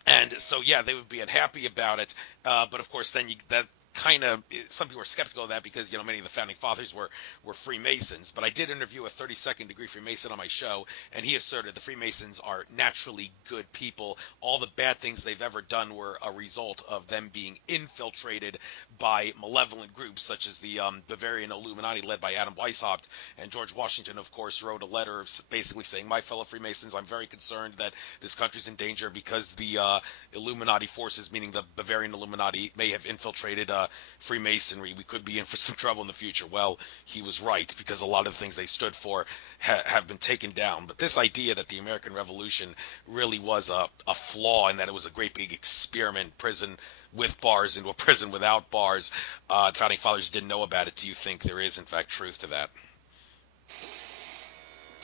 And so, yeah, they would be unhappy about it. But of course, then that kind of, some people were skeptical of that because, many of the founding fathers were Freemasons. But I did interview a 32nd degree Freemason on my show, and he asserted the Freemasons are naturally good people. All the bad things they've ever done were a result of them being infiltrated by malevolent groups such as the Bavarian Illuminati led by Adam Weishaupt. And George Washington, of course, wrote a letter basically saying, my fellow Freemasons, I'm very concerned that this country's in danger because the Illuminati forces, meaning the Bavarian Illuminati, may have infiltrated Freemasonry. We could be in for some trouble in the future. Well, he was right, because a lot of the things they stood for have been taken down. But this idea that the American Revolution really was a flaw, and that it was a great big experiment, prison with bars into a prison without bars, the founding fathers didn't know about it. Do you think there is, in fact, truth to that?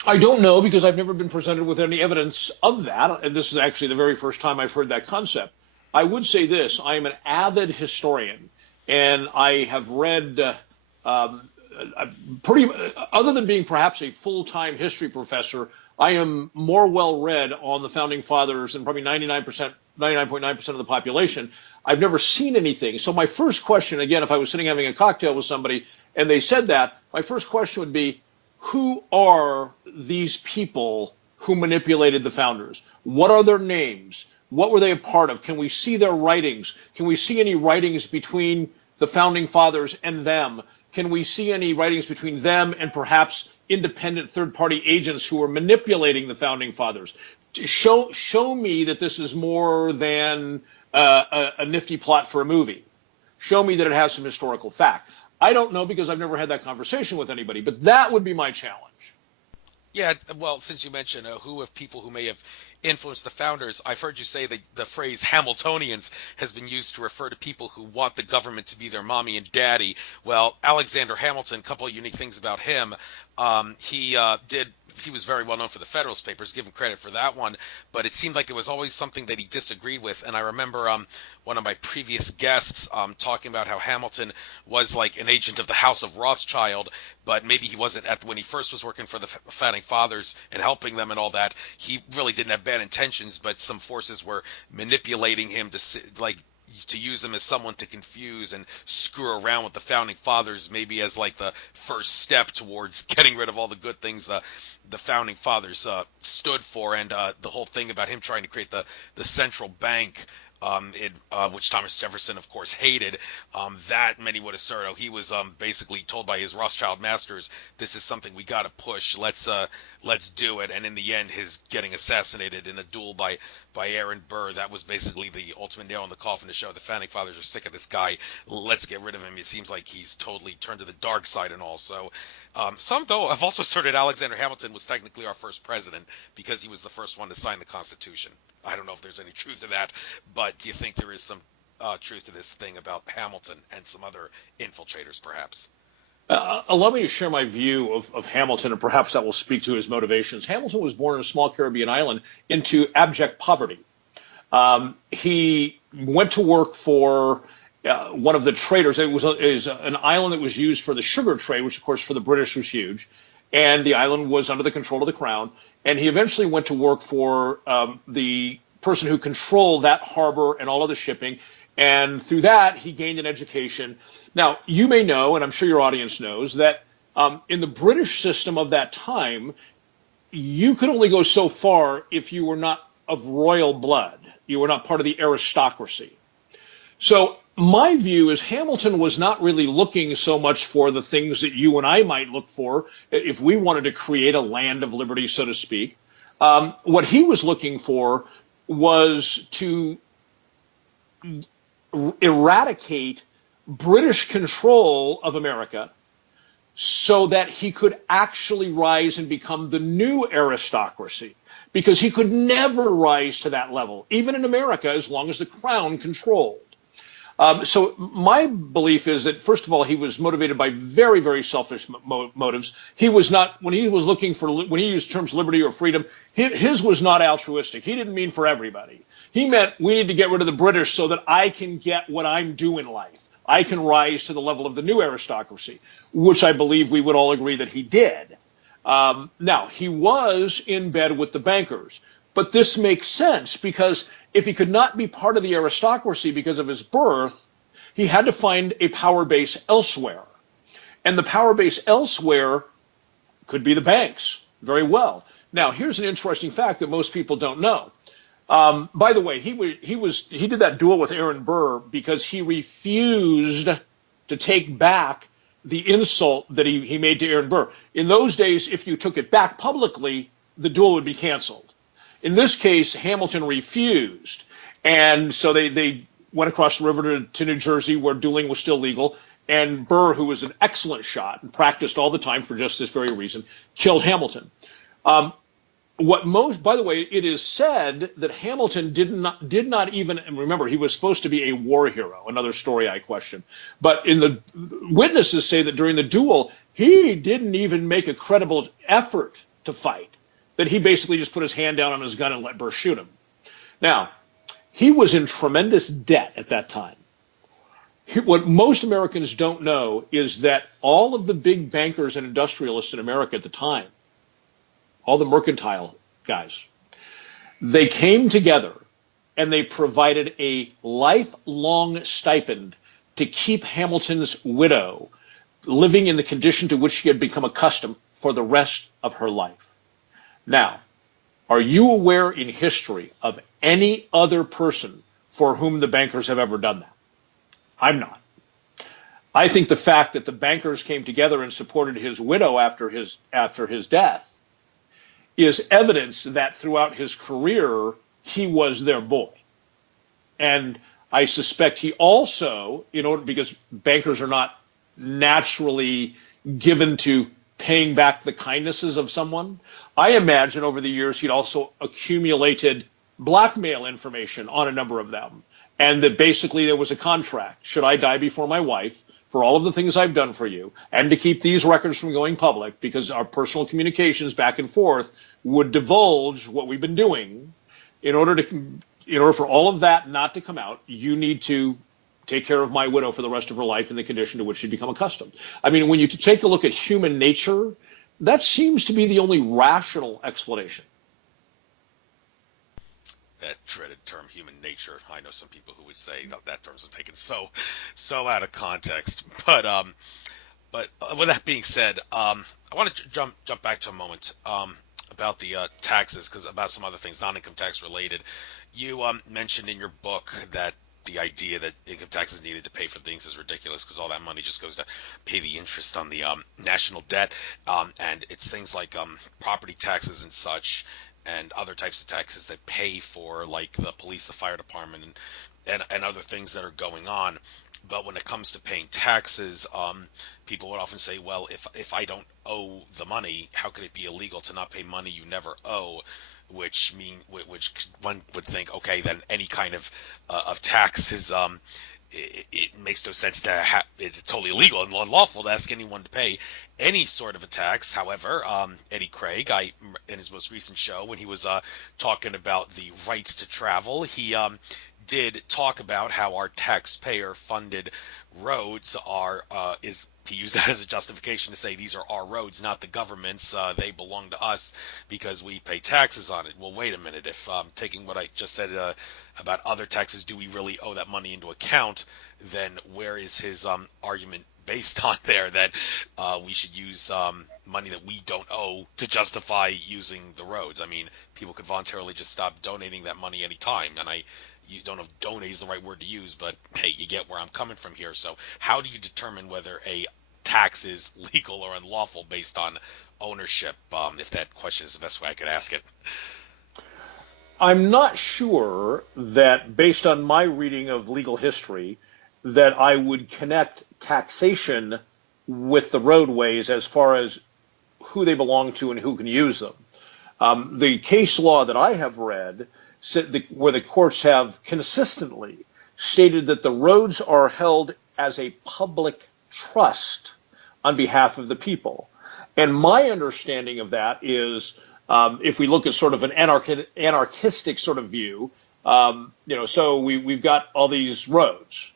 I don't know, because I've never been presented with any evidence of that, and this is actually the very first time I've heard that concept. I would say this: I am an avid historian, and I have read pretty, other than being perhaps a full-time history professor, I am more well-read on the founding fathers than probably 99.9% of the population. I've never seen anything. So my first question, again, if I was sitting having a cocktail with somebody and they said that, my first question would be, who are these people who manipulated the founders? What are their names? What were they a part of? Can we see their writings? Can we see any writings between the founding fathers and them? Can we see any writings between them and perhaps independent third-party agents who were manipulating the founding fathers? Show me that this is more than a nifty plot for a movie. Show me that it has some historical fact. I don't know, because I've never had that conversation with anybody, but that would be my challenge. Yeah, well, since you mentioned who of people who may have influenced the founders, I've heard you say that the phrase Hamiltonians has been used to refer to people who want the government to be their mommy and daddy. Well, Alexander Hamilton, a couple of unique things about him. He was very well known for the Federalist Papers, give him credit for that one, but it seemed like there was always something that he disagreed with. And I remember one of my previous guests talking about how Hamilton was like an agent of the House of Rothschild, but maybe he wasn't when he first was working for the founding fathers and helping them and all that. He really didn't have bad intentions, but some forces were manipulating him to use him as someone to confuse and screw around with the founding fathers, maybe as like the first step towards getting rid of all the good things the founding fathers stood for. And the whole thing about him trying to create the central bank, which Thomas Jefferson, of course, hated, that many would assert, he was basically told by his Rothschild masters, this is something we got to push, let's do it. And in the end, his getting assassinated in a duel by Aaron Burr, that was basically the ultimate nail in the coffin to show the founding fathers are sick of this guy, let's get rid of him. It seems like he's totally turned to the dark side and all. So some, though, have also asserted Alexander Hamilton was technically our first president because he was the first one to sign the Constitution. I don't know if there's any truth to that, but do you think there is some truth to this thing about Hamilton and some other infiltrators, perhaps? Allow me to share my view of Hamilton, and perhaps that will speak to his motivations. Hamilton was born in a small Caribbean island into abject poverty. He went to work for one of the traders. It was an island that was used for the sugar trade, which, of course, for the British was huge. And the island was under the control of the crown. And he eventually went to work for the person who controlled that harbor and all of the shipping. And through that, he gained an education. Now, you may know, and I'm sure your audience knows, that in the British system of that time, you could only go so far if you were not of royal blood. You were not part of the aristocracy. So my view is Hamilton was not really looking so much for the things that you and I might look for if we wanted to create a land of liberty, so to speak. What he was looking for was to eradicate British control of America so that he could actually rise and become the new aristocracy, because he could never rise to that level, even in America, as long as the crown controlled. So my belief is that, first of all, he was motivated by very, very selfish motives. He was not, when he was looking for, when he used terms liberty or freedom, his was not altruistic. He didn't mean for everybody. He meant we need to get rid of the British so that I can get what I'm due in life. I can rise to the level of the new aristocracy, which I believe we would all agree that he did. Now, he was in bed with the bankers, but this makes sense because if he could not be part of the aristocracy because of his birth, he had to find a power base elsewhere. And the power base elsewhere could be the banks, very well. Now, here's an interesting fact that most people don't know. By the way, he did that duel with Aaron Burr because he refused to take back the insult that he made to Aaron Burr. In those days, if you took it back publicly, the duel would be canceled. In this case, Hamilton refused. And so they went across the river to New Jersey, where dueling was still legal. And Burr, who was an excellent shot and practiced all the time for just this very reason, killed Hamilton. By the way, it is said that Hamilton did not even, and remember, he was supposed to be a war hero, another story I question. But in the witnesses say that during the duel, he didn't even make a credible effort to fight, that he basically just put his hand down on his gun and let Burr shoot him. Now, he was in tremendous debt at that time. What most Americans don't know is that all of the big bankers and industrialists in America at the time, all the mercantile guys, they came together and they provided a lifelong stipend to keep Hamilton's widow living in the condition to which she had become accustomed for the rest of her life. Now, are you aware in history of any other person for whom the bankers have ever done that? I'm not. I think the fact that the bankers came together and supported his widow after his death is evidence that throughout his career, he was their boy. And I suspect he also, because bankers are not naturally given to paying back the kindnesses of someone, I imagine over the years he'd also accumulated blackmail information on a number of them. And that basically there was a contract. Should I die before my wife, for all of the things I've done for you, and to keep these records from going public, because our personal communications back and forth would divulge what we've been doing, in order for all of that not to come out, you need to take care of my widow for the rest of her life in the condition to which she'd become accustomed. I mean, when you take a look at human nature, that seems to be the only rational explanation. That dreaded term, human nature. I know some people who would say that terms are taken so out of context. But with that being said, I want to jump back to a moment about the taxes, because about some other things, non-income tax related. You mentioned in your book that the idea that income tax is needed to pay for things is ridiculous, because all that money just goes to pay the interest on the national debt, and it's things like property taxes and such, and other types of taxes that pay for, like, the police, the fire department, and other things that are going on. But when it comes to paying taxes, people would often say, well, if I don't owe the money, how could it be illegal to not pay money you never owe? Which one would think, okay, then any kind of tax is it makes no sense to have. It's totally illegal and unlawful to ask anyone to pay any sort of a tax. However, Eddie Craig, in his most recent show, when he was talking about the rights to travel, he did talk about how our taxpayer-funded roads he used that as a justification to say these are our roads, not the government's. They belong to us because we pay taxes on it. Well, wait a minute. If taking what I just said about other taxes, do we really owe that money into account? Then where is his argument based on there that we should use money that we don't owe to justify using the roads? I mean, people could voluntarily just stop donating that money anytime, and you don't know if donate is the right word to use, but hey, you get where I'm coming from here. So how do you determine whether a tax is legal or unlawful based on ownership, if that question is the best way I could ask it? I'm not sure that, based on my reading of legal history, that I would connect taxation with the roadways as far as who they belong to and who can use them. The case law that I have read, where the courts have consistently stated that the roads are held as a public trust on behalf of the people. And my understanding of that is, if we look at sort of an anarchistic sort of view, so we've got all these roads.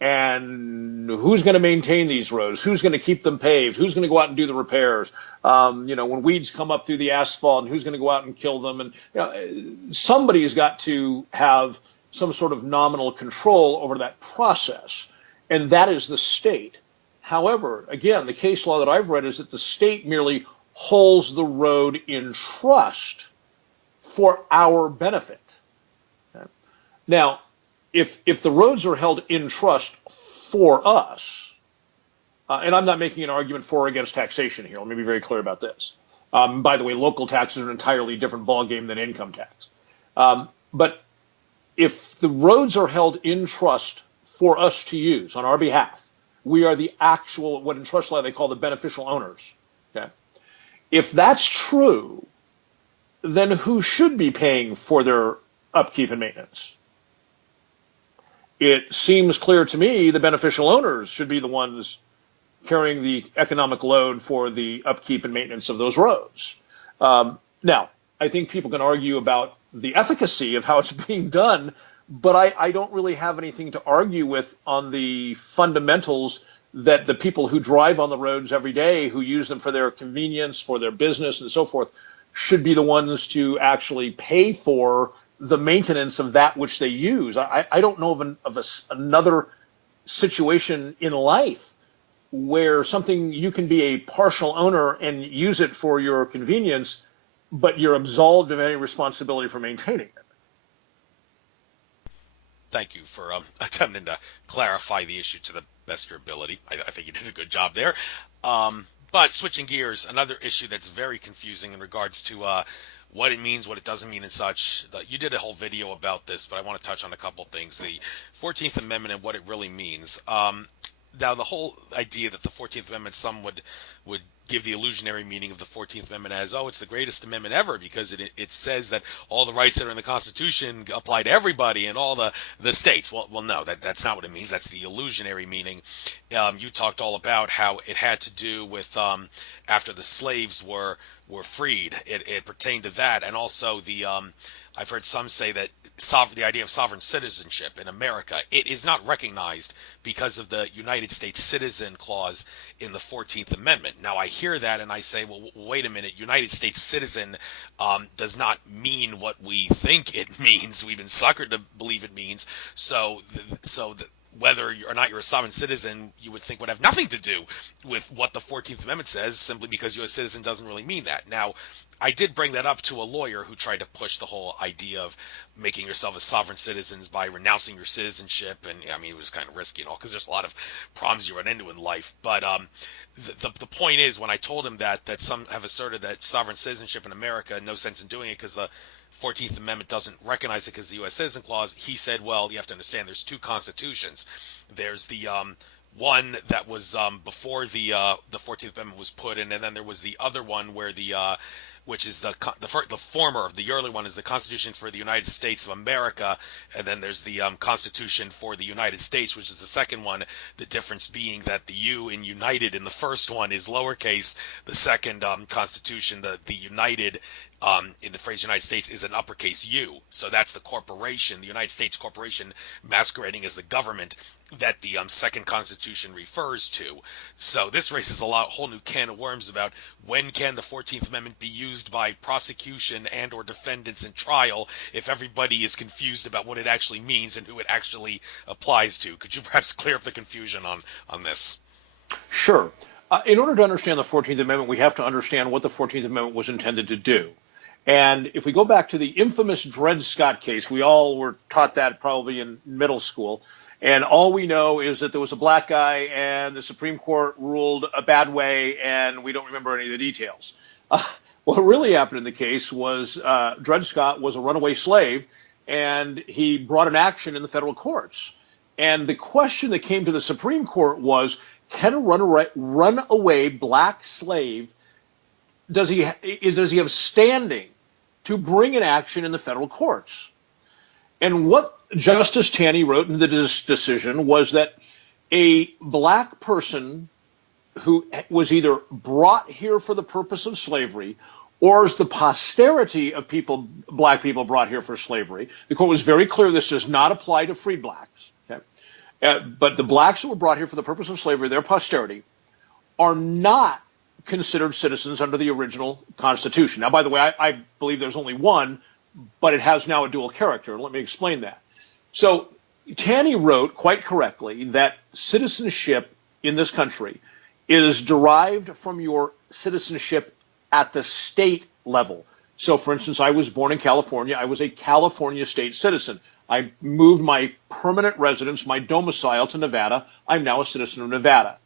And who's going to maintain these roads? Who's going to keep them paved? Who's going to go out and do the repairs? When weeds come up through the asphalt, and who's going to go out and kill them? And somebody's got to have some sort of nominal control over that process. and that is the state. However, again, the case law that I've read is that the state merely holds the road in trust for our benefit. Okay? Now, if the roads are held in trust for us, and I'm not making an argument for or against taxation here. Let me be very clear about this. By the way, local taxes are an entirely different ballgame than income tax. But if the roads are held in trust for us to use on our behalf, we are the actual, what in trust law they call the beneficial owners. Okay? If that's true, then who should be paying for their upkeep and maintenance? It seems clear to me the beneficial owners should be the ones carrying the economic load for the upkeep and maintenance of those roads. Now, I think people can argue about the efficacy of how it's being done, but I don't really have anything to argue with on the fundamentals that the people who drive on the roads every day, who use them for their convenience, for their business, and so forth, should be the ones to actually pay for the maintenance of that which they use. I don't know of another situation in life where something you can be a partial owner and use it for your convenience, but you're absolved of any responsibility for maintaining it. Thank you for attempting to clarify the issue to the best of your ability. I think you did a good job there. But switching gears, another issue that's very confusing in regards to what it means, what it doesn't mean, and such. You did a whole video about this, but I want to touch on a couple things. The 14th Amendment and what it really means. Now, the whole idea that the 14th Amendment, some would give the illusionary meaning of the 14th Amendment as, oh, it's the greatest amendment ever because it says that all the rights that are in the Constitution apply to everybody and all the states. Well, no, that's not what it means. That's the illusionary meaning. You talked all about how it had to do with after the slaves were freed. It pertained to that, and also the I've heard some say that the idea of sovereign citizenship in America, it is not recognized because of the United States Citizen Clause in the 14th Amendment. Now, I hear that and I say, well, wait a minute, United States Citizen does not mean what we think it means. We've been suckered to believe it means. So whether or not you're a sovereign citizen, you would think would have nothing to do with what the 14th Amendment says, simply because you're a citizen doesn't really mean that. Now, I did bring that up to a lawyer who tried to push the whole idea of making yourself a sovereign citizen by renouncing your citizenship, and I mean, it was kind of risky and all, because there's a lot of problems you run into in life. But the point is, when I told him that some have asserted that sovereign citizenship in America, no sense in doing it because the 14th Amendment doesn't recognize it because the U.S. Citizen Clause, he said, well, you have to understand there's two constitutions. There's the one that was before the 14th Amendment was put in, and then there was the other one where which is the former, the early one is the Constitution for the United States of America, and then there's the Constitution for the United States, which is the second one, the difference being that the U in United in the first one is lowercase, the second Constitution, the United in the phrase United States is an uppercase U. So that's the corporation, the United States corporation masquerading as the government that the second Constitution refers to. So this raises a whole new can of worms about when can the 14th Amendment be used by prosecution and or defendants in trial if everybody is confused about what it actually means and who it actually applies to. Could you perhaps clear up the confusion on this? Sure. In order to understand the 14th Amendment, we have to understand what the 14th Amendment was intended to do. And if we go back to the infamous Dred Scott case, we all were taught that probably in middle school. And all we know is that there was a black guy and the Supreme Court ruled a bad way, and we don't remember any of the details. What really happened in the case was Dred Scott was a runaway slave, and he brought an action in the federal courts. And the question that came to the Supreme Court was, can a runaway black slave, does he have standing to bring an action in the federal courts? And what Justice Taney wrote in this decision was that a black person who was either brought here for the purpose of slavery or as the posterity of black people brought here for slavery. The court was very clear this does not apply to free blacks. Okay? But the blacks who were brought here for the purpose of slavery, their posterity, are not considered citizens under the original Constitution. Now, by the way, I believe there's only one, but it has now a dual character. Let me explain that. So Taney wrote quite correctly that citizenship in this country is derived from your citizenship at the state level. So, for instance, I was born in California. I was a California state citizen. I moved my permanent residence, my domicile, to Nevada. I'm now a citizen of Nevada.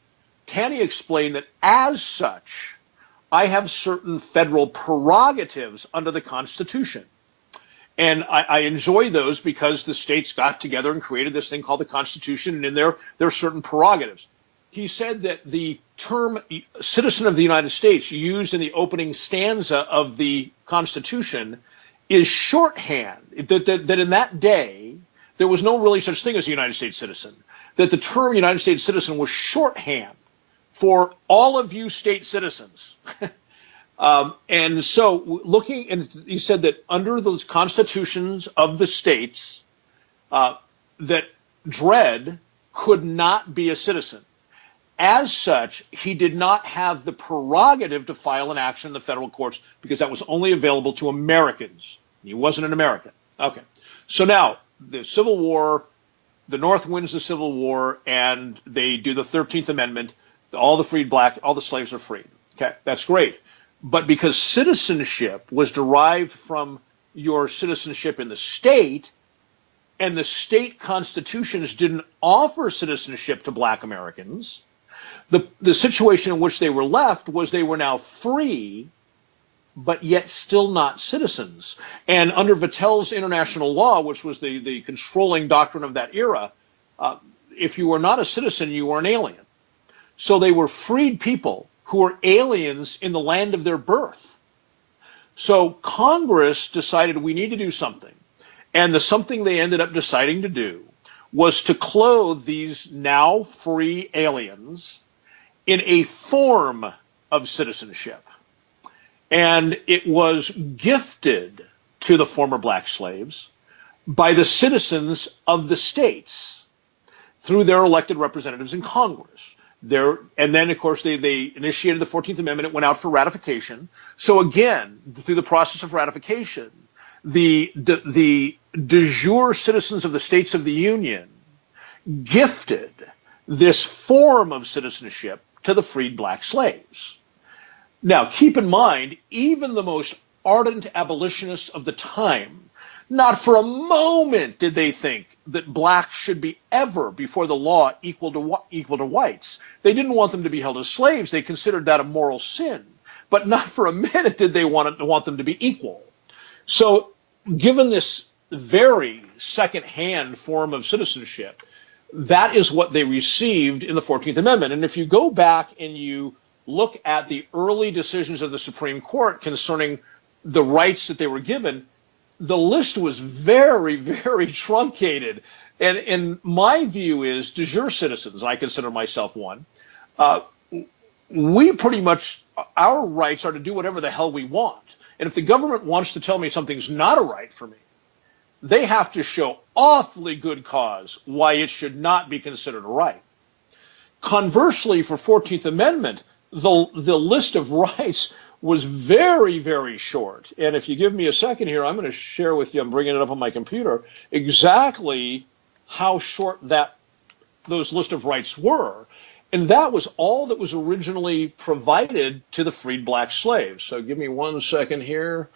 Taney explained that as such, I have certain federal prerogatives under the Constitution. And I enjoy those because the states got together and created this thing called the Constitution, and in there are certain prerogatives. He said that the term citizen of the United States used in the opening stanza of the Constitution is shorthand, that in that day, there was no really such thing as a United States citizen, that the term United States citizen was shorthand for all of you state citizens. And so looking, and he said that under those constitutions of the states, that Dredd could not be a citizen. As such, he did not have the prerogative to file an action in the federal courts because that was only available to Americans. He wasn't an American. Okay. So now the Civil War, the North wins the Civil War, and they do the 13th Amendment. All the freed black, all the slaves are freed. Okay, that's great. But because citizenship was derived from your citizenship in the state, and the state constitutions didn't offer citizenship to black Americans, the situation in which they were left was they were now free, but yet still not citizens. And under Vattel's international law, which was the controlling doctrine of that era, if you were not a citizen, you were an alien. So they were freed people who were aliens in the land of their birth. So Congress decided we need to do something. And the something they ended up deciding to do was to clothe these now free aliens in a form of citizenship. And it was gifted to the former black slaves by the citizens of the states through their elected representatives in Congress. And then, of course, they initiated the 14th Amendment. It went out for ratification. So again, through the process of ratification, the de jure citizens of the states of the Union gifted this form of citizenship to the freed black slaves. Now, keep in mind, even the most ardent abolitionists of the time, not for a moment did they think that blacks should be ever, before the law, equal to whites. They didn't want them to be held as slaves. They considered that a moral sin. But not for a minute did they want them to be equal. So given this very second-hand form of citizenship, that is what they received in the 14th Amendment. And if you go back and you look at the early decisions of the Supreme Court concerning the rights that they were given, the list was very, very truncated. And my view is de jure citizens, I consider myself one, we pretty much, our rights are to do whatever the hell we want. And if the government wants to tell me something's not a right for me, they have to show awfully good cause why it should not be considered a right. Conversely, for 14th Amendment, the list of rights was very, very short. And if you give me a second here, I'm going to share with you, I'm bringing it up on my computer, exactly how short those list of rights were. And that was all that was originally provided to the freed black slaves. So give me 1 second here.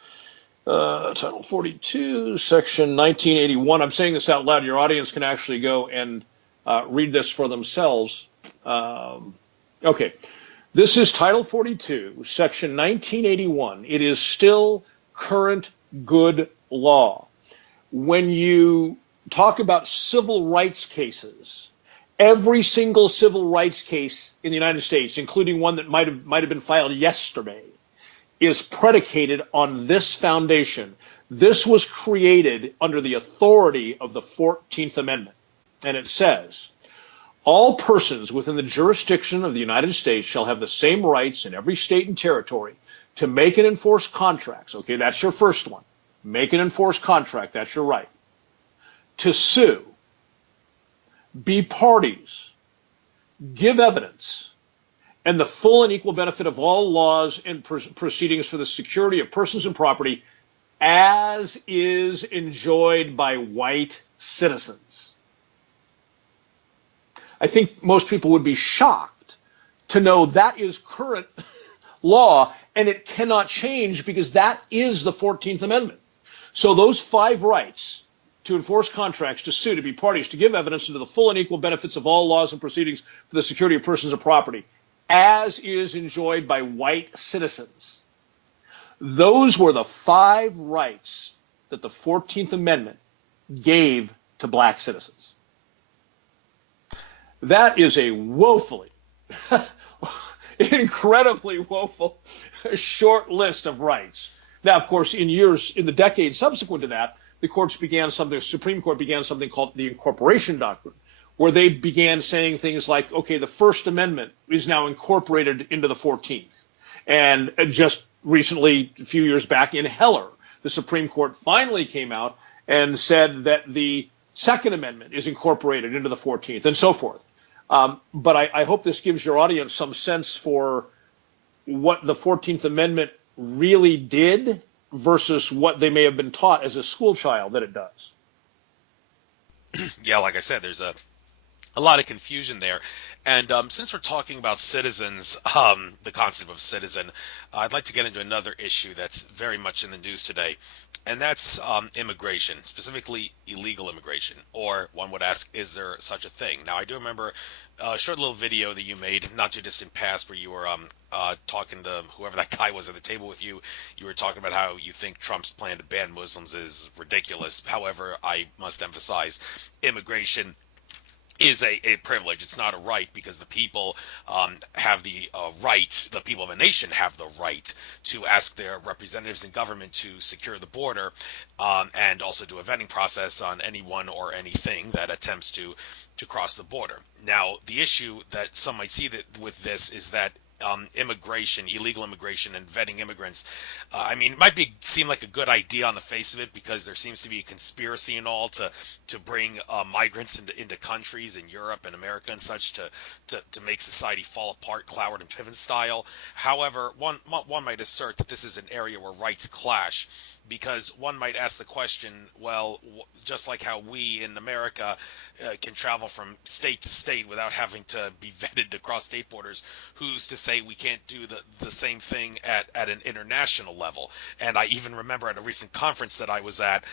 Title 42, Section 1981. I'm saying this out loud. Your audience can actually go and read this for themselves. Okay. This is Title 42, Section 1981. It is still current good law. When you talk about civil rights cases, every single civil rights case in the United States, including one that might have been filed yesterday, is predicated on this foundation. This was created under the authority of the 14th Amendment. And it says, all persons within the jurisdiction of the United States shall have the same rights in every state and territory to make and enforce contracts. Okay, that's your first one. Make and enforce contract, that's your right. To sue, be parties, give evidence, and the full and equal benefit of all laws and proceedings for the security of persons and property as is enjoyed by white citizens. I think most people would be shocked to know that is current law, and it cannot change because that is the 14th Amendment. So those 5 rights to enforce contracts, to sue, to be parties, to give evidence, and to the full and equal benefits of all laws and proceedings for the security of persons and property, as is enjoyed by white citizens. Those were the 5 rights that the 14th Amendment gave to black citizens. That is a woefully, incredibly woeful, short list of rights. Now, of course, in the decades subsequent to that, the Supreme Court began something called the Incorporation Doctrine, where they began saying things like, okay, the First Amendment is now incorporated into the 14th. And just recently, a few years back in Heller, the Supreme Court finally came out and said that the Second Amendment is incorporated into the 14th, and so forth. But I hope this gives your audience some sense for what the 14th Amendment really did versus what they may have been taught as a school child that it does. Yeah, like I said, there's a lot of confusion there. And since we're talking about citizens, the concept of citizen, I'd like to get into another issue that's very much in the news today, and that's immigration, specifically illegal immigration, or one would ask, is there such a thing? Now, I do remember a short little video that you made not too distant past where you were talking to whoever that guy was at the table with you. You were talking about how you think Trump's plan to ban Muslims is ridiculous. However, I must emphasize immigration is a privilege. It's not a right, because the people have the right, the people of a nation have the right to ask their representatives in government to secure the border and also do a vetting process on anyone or anything that attempts to cross the border. Now, the issue that some might see with this is that immigration, illegal immigration, and vetting immigrants. It might seem like a good idea on the face of it, because there seems to be a conspiracy and all to bring migrants into countries in Europe and America and such to make society fall apart, Cloward and Piven style. However, one might assert that this is an area where rights clash, because one might ask the question, well, just like how we in America can travel from state to state without having to be vetted to cross state borders, who's to say we can't do the same thing at an international level? And I even remember at a recent conference that I was at,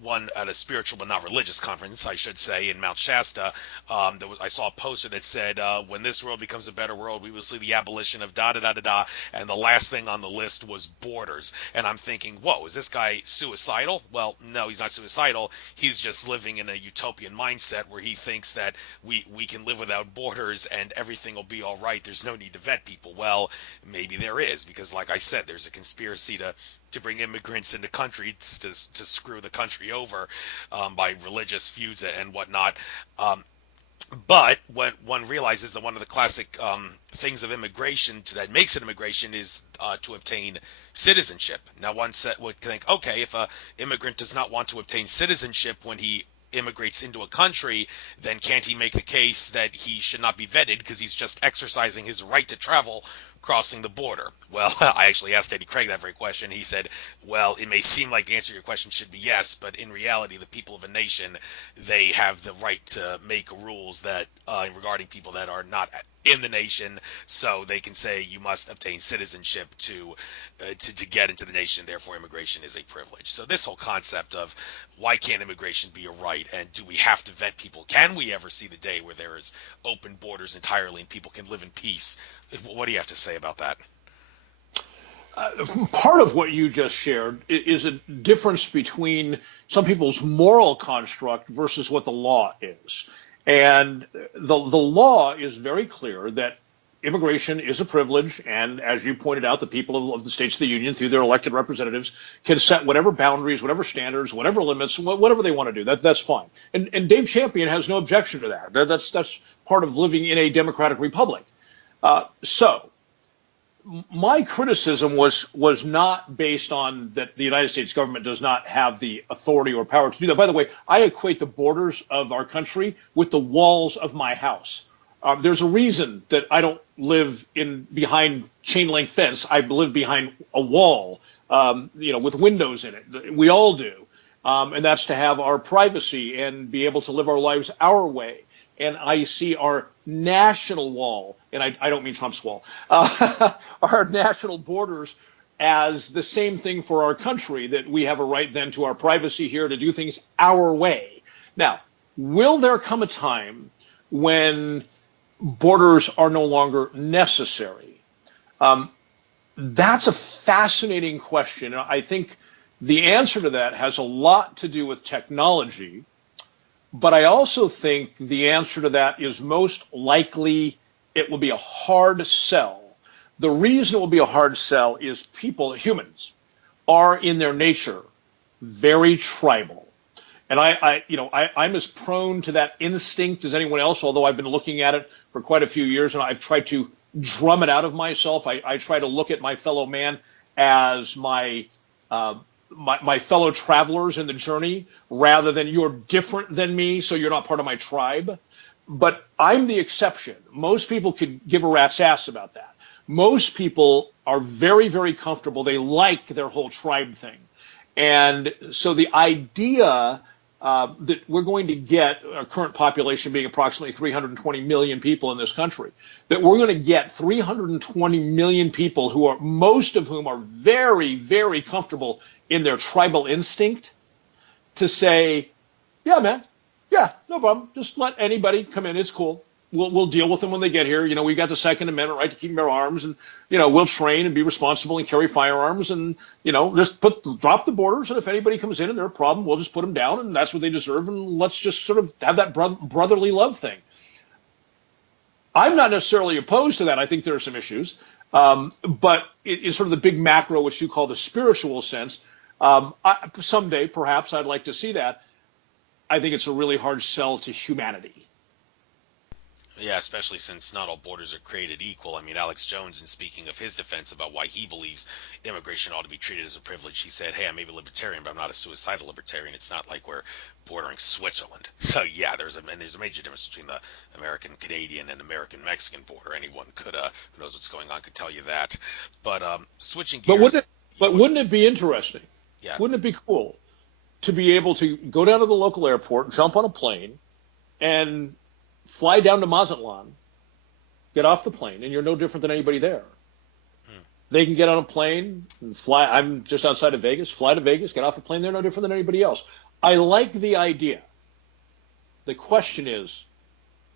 one at a spiritual but not religious conference, I should say, in Mount Shasta, I saw a poster that said, when this world becomes a better world, we will see the abolition of da-da-da-da-da, and the last thing on the list was borders. And I'm thinking, whoa, is this guy suicidal? Well, no, he's not suicidal. He's just living in a utopian mindset where he thinks that we can live without borders and everything will be all right. There's no need to vet people. Well, maybe there is, because like I said, there's a conspiracy to bring immigrants into countries to screw the country over by religious feuds and whatnot. But when one realizes that one of the classic things of immigration that makes it immigration is to obtain citizenship. Now, one would think, okay, if an immigrant does not want to obtain citizenship when he immigrates into a country, then can't he make the case that he should not be vetted because he's just exercising his right to travel crossing the border? Well, I actually asked Eddie Craig that very question. He said, well, it may seem like the answer to your question should be yes, but in reality, the people of a nation, they have the right to make rules that regarding people that are not in the nation, so they can say you must obtain citizenship to get into the nation. Therefore, immigration is a privilege. So this whole concept of why can't immigration be a right, and do we have to vet people? Can we ever see the day where there is open borders entirely and people can live in peace? What do you have to say about that? Part of what you just shared is a difference between some people's moral construct versus what the law is. And the law is very clear that immigration is a privilege, and as you pointed out, the people of the states of the union, through their elected representatives, can set whatever boundaries, whatever standards, whatever limits, whatever they want to do. That's fine. And Dave Champion has no objection to that. That's part of living in a democratic republic. So my criticism was not based on that the United States government does not have the authority or power to do that. By the way, I equate the borders of our country with the walls of my house. There's a reason that I don't live behind chain link fence. I live behind a wall, with windows in it. We all do. And that's to have our privacy and be able to live our lives our way. and I see our national wall, and I don't mean Trump's wall, our national borders as the same thing for our country, that we have a right then to our privacy here to do things our way. Now, will there come a time when borders are no longer necessary? That's a fascinating question. And I think the answer to that has a lot to do with technology, but I also think the answer to that is most likely it will be a hard sell. The reason it will be a hard sell is humans, are in their nature very tribal. And I'm as prone to that instinct as anyone else, although I've been looking at it for quite a few years, and I've tried to drum it out of myself. I try to look at my fellow man as my fellow travelers in the journey, rather than you're different than me, so you're not part of my tribe. But I'm the exception. Most people could give a rat's ass about that. Most people are very, very comfortable. They like their whole tribe thing. And so the idea that we're going to get, our current population being approximately 320 million people in this country, that we're going to get 320 million people who are, most of whom are very, very comfortable in their tribal instinct, to say, yeah, man, yeah, no problem. Just let anybody come in. It's cool. We'll deal with them when they get here. We got the Second Amendment right to keep and bear arms, and we'll train and be responsible and carry firearms, and just drop the borders. And if anybody comes in and they're a problem, we'll just put them down, and that's what they deserve. And let's just sort of have that brotherly love thing. I'm not necessarily opposed to that. I think there are some issues, but it's sort of the big macro, which you call the spiritual sense. Someday, perhaps, I'd like to see that. I think it's a really hard sell to humanity. Yeah, especially since not all borders are created equal. I mean, Alex Jones, in speaking of his defense about why he believes immigration ought to be treated as a privilege, he said, hey, I may be libertarian, but I'm not a suicidal libertarian. It's not like we're bordering Switzerland. So, yeah, there's a major difference between the American-Canadian and American-Mexican border. Anyone could, who knows what's going on, could tell you that. But switching gears. Wouldn't it be interesting? Yeah. Wouldn't it be cool to be able to go down to the local airport, jump on a plane, and fly down to Mazatlan, get off the plane, and you're no different than anybody there. They can get on a plane and fly. I'm just outside of Vegas, fly to Vegas, get off a plane. They're no different than anybody else. I like the idea. The question is,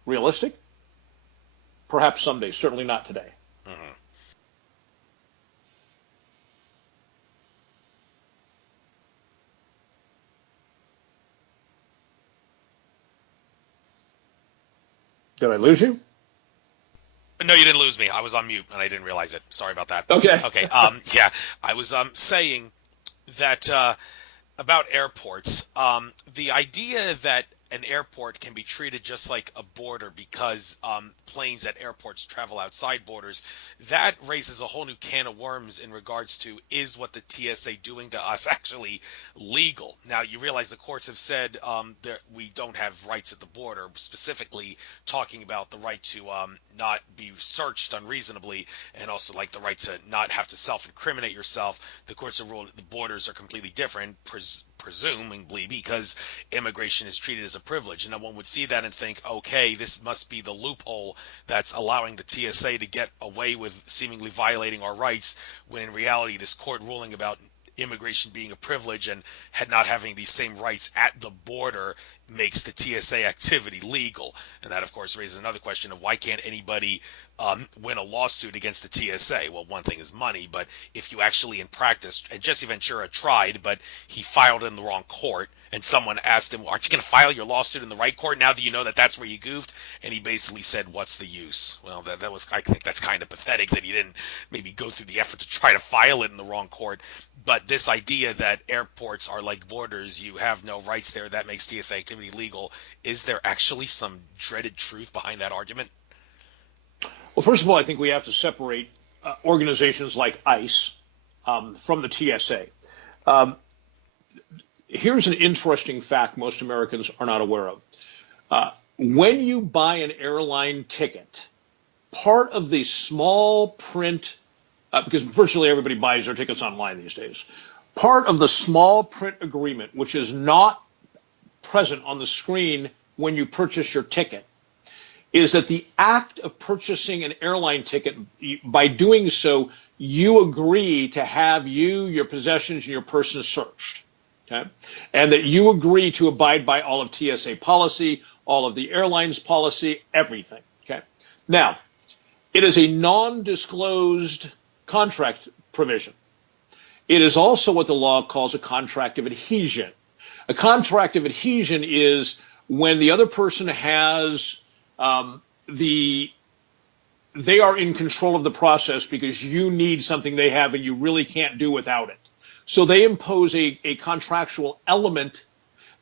realistic? Perhaps someday, certainly not today. Mm-hmm. Did I lose you? No, you didn't lose me. I was on mute and I didn't realize it. Sorry about that. Okay. Okay. Yeah, I was saying that about airports. The idea that an airport can be treated just like a border because planes at airports travel outside borders, that raises a whole new can of worms in regards to, is what the TSA doing to us actually legal? Now, you realize the courts have said that we don't have rights at the border, specifically talking about the right to not be searched unreasonably, and also like the right to not have to self-incriminate yourself. The courts have ruled that the borders are completely different, presumably because immigration is treated as a privilege. And then one would see that and think, okay, this must be the loophole that's allowing the TSA to get away with seemingly violating our rights, when in reality this court ruling about immigration being a privilege and not having these same rights at the border makes the TSA activity legal. And that, of course, raises another question of why can't anybody win a lawsuit against the TSA? Well, one thing is money, but if you actually in practice, and Jesse Ventura tried, but he filed in the wrong court, and someone asked him, well, aren't you going to file your lawsuit in the right court now that you know that that's where you goofed? And he basically said, what's the use? Well, that was, I think that's kind of pathetic that he didn't maybe go through the effort to try to file it in the wrong court. But this idea that airports are like borders, you have no rights there, that makes TSA activity legal, is there actually some dreaded truth behind that argument? Well, first of all, I think we have to separate organizations like ICE from the TSA. Here's an interesting fact most Americans are not aware of. When you buy an airline ticket, part of the small print, because virtually everybody buys their tickets online these days, part of the small print agreement, which is not present on the screen when you purchase your ticket, is that the act of purchasing an airline ticket, by doing so, you agree to have your possessions, and your person searched. Okay? And that you agree to abide by all of TSA policy, all of the airline's policy, everything. Okay? Now, it is a non-disclosed contract provision. It is also what the law calls a contract of adhesion. A contract of adhesion is when the other person has they are in control of the process because you need something they have and you really can't do without it. So they impose a contractual element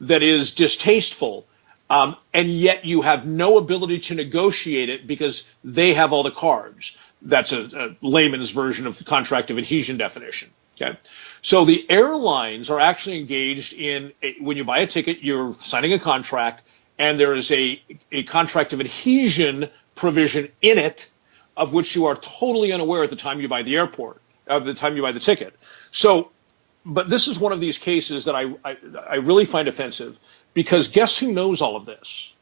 that is distasteful, and yet you have no ability to negotiate it because they have all the cards. That's a layman's version of the contract of adhesion definition. Okay, so the airlines are actually engaged in when you buy a ticket, you're signing a contract, and there is a contract of adhesion provision in it, of which you are totally unaware at the time you buy the ticket. So, but this is one of these cases that I really find offensive, because guess who knows all of this?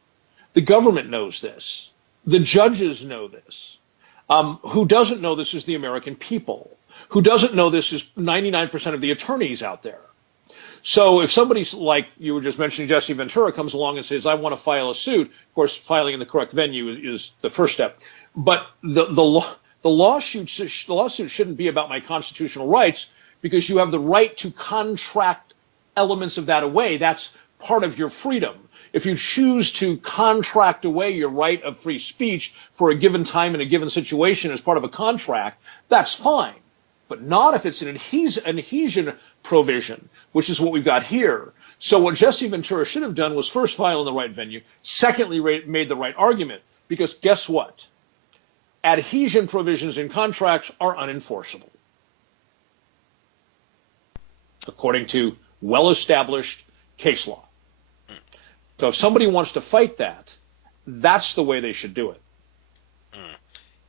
The government knows this. The judges know this. Who doesn't know this is the American people. Who doesn't know this is 99% of the attorneys out there. So if somebody, like you were just mentioning, Jesse Ventura, comes along and says, I want to file a suit, of course, filing in the correct venue is the first step. But the lawsuit shouldn't be about my constitutional rights, because you have the right to contract elements of that away. That's part of your freedom. If you choose to contract away your right of free speech for a given time in a given situation as part of a contract, that's fine. But not if it's an adhesion provision, which is what we've got here. So what Jesse Ventura should have done was first file in the right venue, secondly made the right argument, because guess what? Adhesion provisions in contracts are unenforceable, according to well-established case law. So if somebody wants to fight that, that's the way they should do it.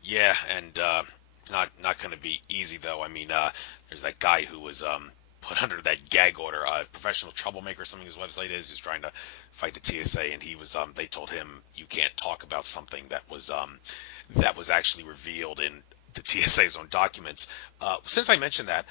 Yeah, and it's not going to be easy, though. I mean, there's that guy who was put under that gag order, professional troublemaker, something his website is, who's trying to fight the TSA, and he was they told him you can't talk about something that was actually revealed in the TSA's own documents. Since I mentioned that,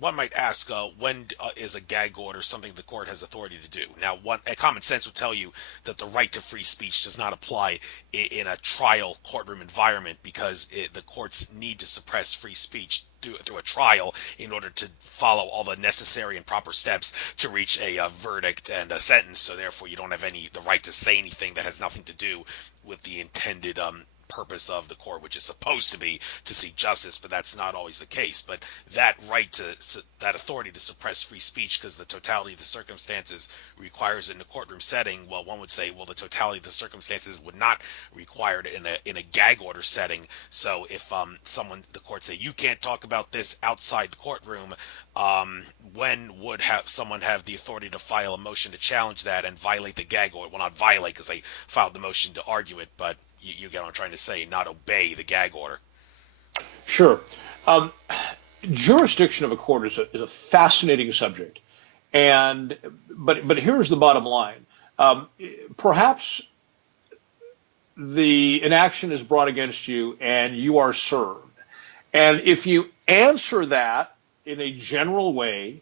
one might ask, when is a gag order something the court has authority to do? Now, common sense would tell you that the right to free speech does not apply in a trial courtroom environment, because the courts need to suppress free speech through a trial in order to follow all the necessary and proper steps to reach a verdict and a sentence. So therefore, you don't have the right to say anything that has nothing to do with the intended purpose of the court, which is supposed to be to seek justice, but that's not always the case. But that right that authority to suppress free speech because the totality of the circumstances requires it in a courtroom setting, well, one would say, well, the totality of the circumstances would not require it in a gag order setting. So if the court say you can't talk about this outside the courtroom, when would someone have the authority to file a motion to challenge that and violate the gag order? Well, not violate, because they filed the motion to argue it, but you get what I'm trying to say, not obey the gag order. Sure. Jurisdiction of a court is a fascinating subject, but here's the bottom line. Perhaps an action is brought against you and you are served, and if you answer that in a general way,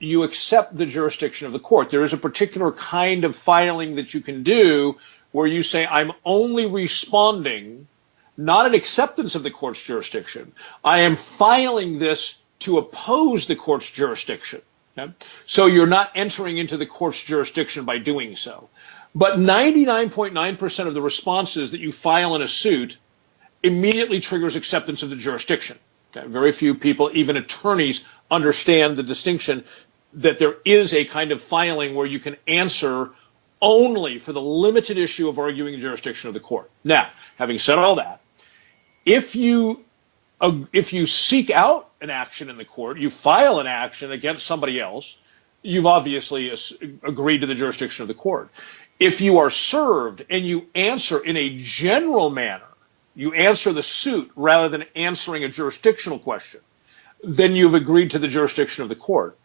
you accept the jurisdiction of the court. There is a particular kind of filing that you can do where you say, I'm only responding, not an acceptance of the court's jurisdiction. I am filing this to oppose the court's jurisdiction. Okay? So you're not entering into the court's jurisdiction by doing so. But 99.9% of the responses that you file in a suit immediately triggers acceptance of the jurisdiction. Okay? Very few people, even attorneys, understand the distinction that there is a kind of filing where you can answer only for the limited issue of arguing the jurisdiction of the court. Now, having said all that, if you seek out an action in the court, you file an action against somebody else, you've obviously agreed to the jurisdiction of the court. If you are served and you answer in a general manner, you answer the suit rather than answering a jurisdictional question, then you've agreed to the jurisdiction of the court.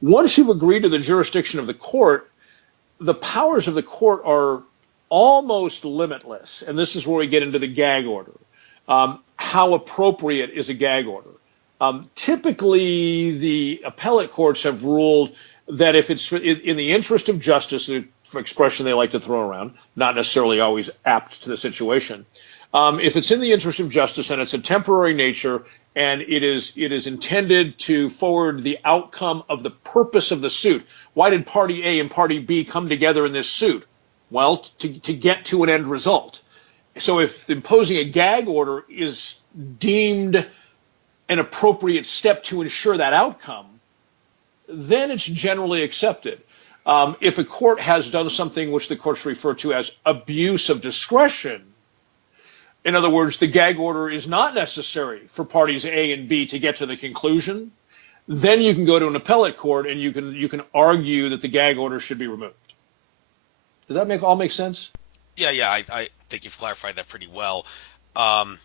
Once you've agreed to the jurisdiction of the court, the powers of the court are almost limitless, and this is where we get into the gag order. How appropriate is a gag order? Typically, the appellate courts have ruled that if it's in the interest of justice, an expression they like to throw around, not necessarily always apt to the situation, if it's in the interest of justice and it's a temporary nature and it is intended to forward the outcome of the purpose of the suit. Why did Party A and Party B come together in this suit? Well, to get to an end result. So if imposing a gag order is deemed an appropriate step to ensure that outcome, then it's generally accepted. If a court has done something which the courts refer to as abuse of discretion, in other words, the gag order is not necessary for parties A and B to get to the conclusion, then you can go to an appellate court and you can argue that the gag order should be removed. Does that all make sense? Yeah, I think you've clarified that pretty well. You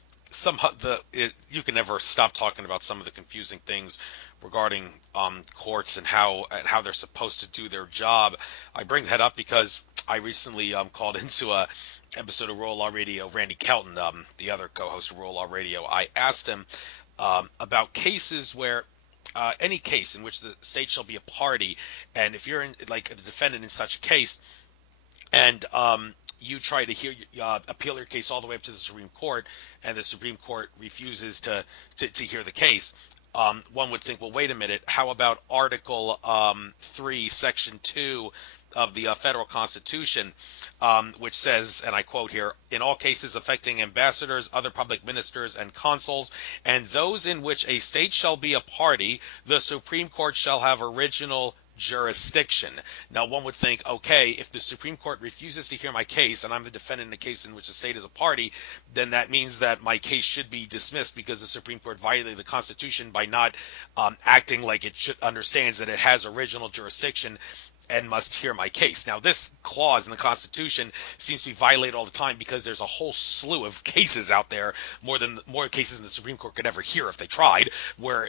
can never stop talking about some of the confusing things regarding courts and how they're supposed to do their job. I bring that up because I recently called into a episode of Roll Law Radio, Randy Kelton, the other co-host of Roll Law Radio. I asked him about cases where any case in which the state shall be a party, and if you're like a defendant in such a case, and you try to appeal your case all the way up to the Supreme Court, and the Supreme Court refuses to hear the case, one would think, well, wait a minute, how about Article 3, Section 2 of the federal Constitution, which says, and I quote here, in all cases affecting ambassadors, other public ministers, and consuls, and those in which a state shall be a party, the Supreme Court shall have original jurisdiction. Now, one would think, okay, if the Supreme Court refuses to hear my case and I'm the defendant in a case in which the state is a party, then that means that my case should be dismissed because the Supreme Court violated the Constitution by not acting like it understands that it has original jurisdiction and must hear my case. Now, this clause in the Constitution seems to be violated all the time because there's a whole slew of cases out there, more cases than the Supreme Court could ever hear if they tried,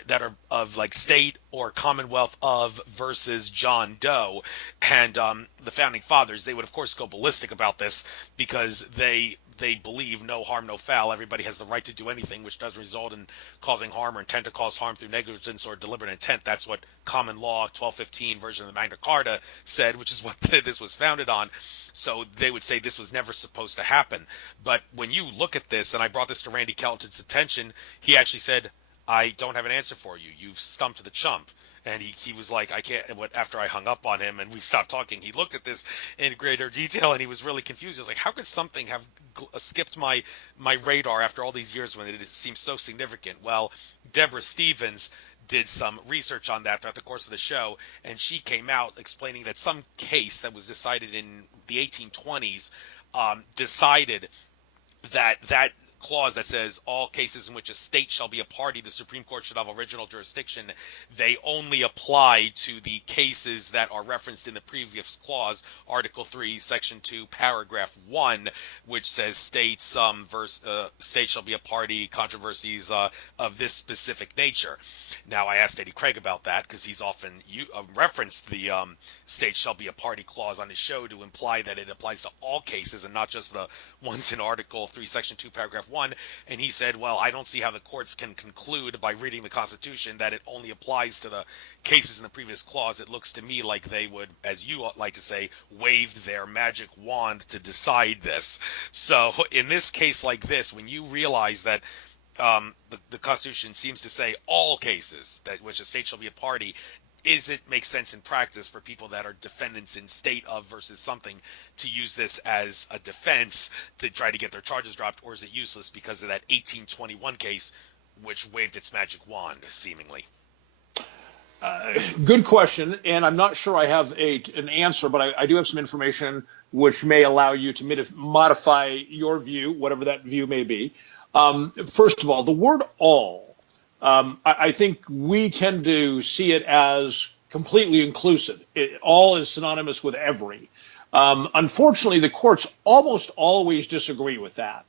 that are of like state or Commonwealth of versus John Doe. And the founding fathers, they would of course go ballistic about this because they believe no harm, no foul. Everybody has the right to do anything which does result in causing harm or intent to cause harm through negligence or deliberate intent. That's what common law 1215 version of the Magna Carta said, which is what this was founded on. So they would say this was never supposed to happen. But when you look at this, and I brought this to Randy Kelton's attention, he actually said, I don't have an answer for you. You've stumped the chump. And he was like, I can't. After I hung up on him and we stopped talking, he looked at this in greater detail and he was really confused. He was like, how could something have skipped my radar after all these years when it seems so significant? Well, Deborah Stevens did some research on that throughout the course of the show, and she came out explaining that some case that was decided in the 1820s decided that clause that says all cases in which a state shall be a party, the Supreme Court should have original jurisdiction, they only apply to the cases that are referenced in the previous clause, Article 3, Section 2, Paragraph 1, which says state shall be a party, controversies of this specific nature. Now, I asked Eddie Craig about that because he's often referenced the state shall be a party clause on his show to imply that it applies to all cases and not just the ones in Article 3, Section 2, Paragraph 1, and he said, well, I don't see how the courts can conclude by reading the Constitution that it only applies to the cases in the previous clause. It looks to me like they would, as you like to say, wave their magic wand to decide this. So in this case like this, when you realize that the Constitution seems to say all cases that which a state shall be a party, it makes sense in practice for people that are defendants in state of versus something to use this as a defense to try to get their charges dropped, or is it useless because of that 1821 case which waved its magic wand, seemingly? Good question, and I'm not sure I have an answer, but I do have some information which may allow you to modify your view, whatever that view may be. First of all, the word all, I think we tend to see it as completely inclusive. All is synonymous with every. Unfortunately, the courts almost always disagree with that.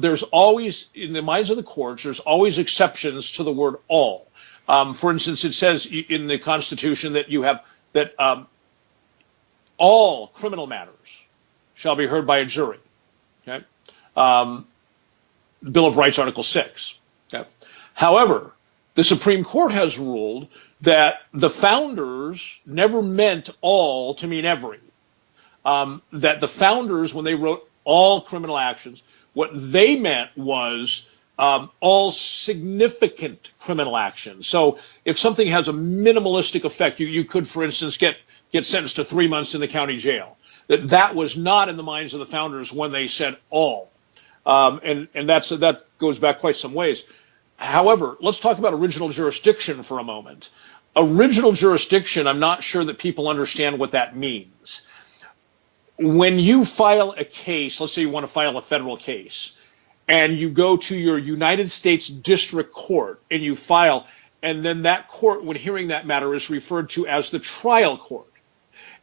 There's always, in the minds of the courts, there's always exceptions to the word all. For instance, it says in the Constitution that you have that all criminal matters shall be heard by a jury. Okay? Um, Bill of Rights, Article 6. Okay? However, the Supreme Court has ruled that the founders never meant all to mean every. That the founders, when they wrote all criminal actions, what they meant was all significant criminal actions. So if something has a minimalistic effect, you could, for instance, get sentenced to 3 months in the county jail. That was not in the minds of the founders when they said all. And that goes back quite some ways. However, let's talk about original jurisdiction for a moment. Original jurisdiction, I'm not sure that people understand what that means. When you file a case, let's say you want to file a federal case, and you go to your United States District Court and you file, and then that court, when hearing that matter, is referred to as the trial court.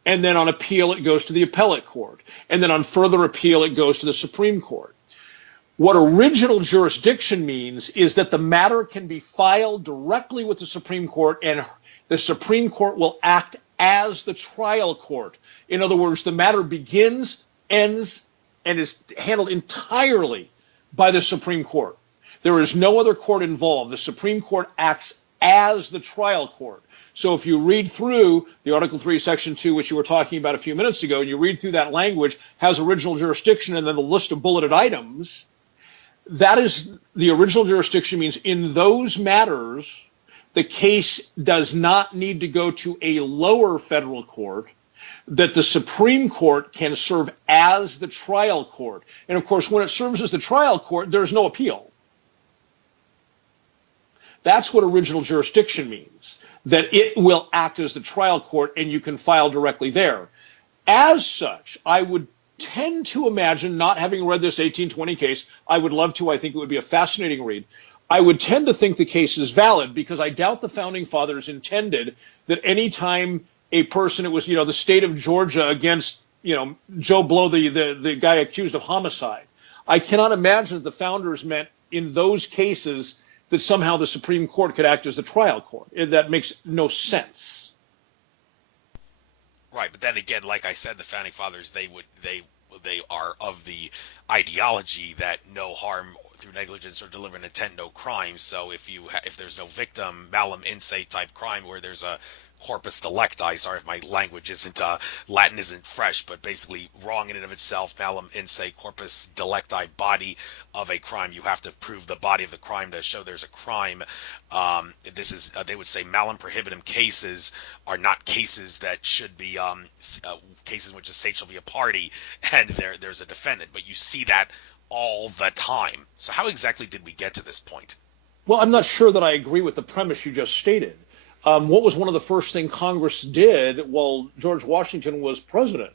And then on appeal, it goes to the appellate court. And then on further appeal, it goes to the Supreme Court. What original jurisdiction means is that the matter can be filed directly with the Supreme Court, and the Supreme Court will act as the trial court. In other words, the matter begins, ends, and is handled entirely by the Supreme Court. There is no other court involved. The Supreme Court acts as the trial court. So if you read through the Article 3, Section 2, which you were talking about a few minutes ago, and you read through that language, has original jurisdiction and then the list of bulleted items, that is the original jurisdiction means in those matters, the case does not need to go to a lower federal court, that the Supreme Court can serve as the trial court. And of course, when it serves as the trial court, there's no appeal. That's what original jurisdiction means, that it will act as the trial court and you can file directly there. As such, I would tend to imagine, not having read this 1820 case, I would love to, I think it would be a fascinating read. I would tend to think the case is valid because I doubt the founding fathers intended that any time a person, it was, the state of Georgia against, Joe Blow, the guy accused of homicide. I cannot imagine that the founders meant in those cases that somehow the Supreme Court could act as the trial court. That makes no sense. Right, but then again, like I said, the founding fathers, they are of the ideology that no harm through negligence or deliberate intent, no crime. So if there's no victim, malum in se type crime, where there's a corpus delicti, sorry if my language isn't, Latin isn't fresh, but basically wrong in and of itself, malum in se corpus delicti, body of a crime. You have to prove the body of the crime to show there's a crime. This is, they would say malum prohibitum cases are not cases that should be cases in which a state shall be a party and there's a defendant, but you see that all the time. So how exactly did we get to this point? Well, I'm not sure that I agree with the premise you just stated. What was one of the first things Congress did while George Washington was president?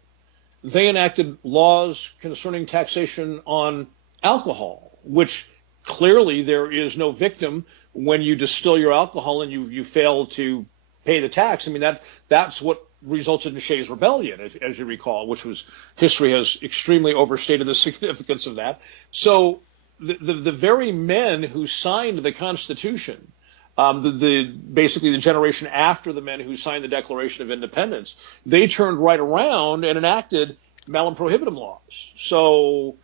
They enacted laws concerning taxation on alcohol, which clearly there is no victim when you distill your alcohol and you fail to pay the tax. I mean, that's what resulted in Shays' Rebellion, as you recall, which was, history has extremely overstated the significance of that. So the very men who signed the Constitution, basically the generation after the men who signed the Declaration of Independence, they turned right around and enacted malum prohibitum laws. So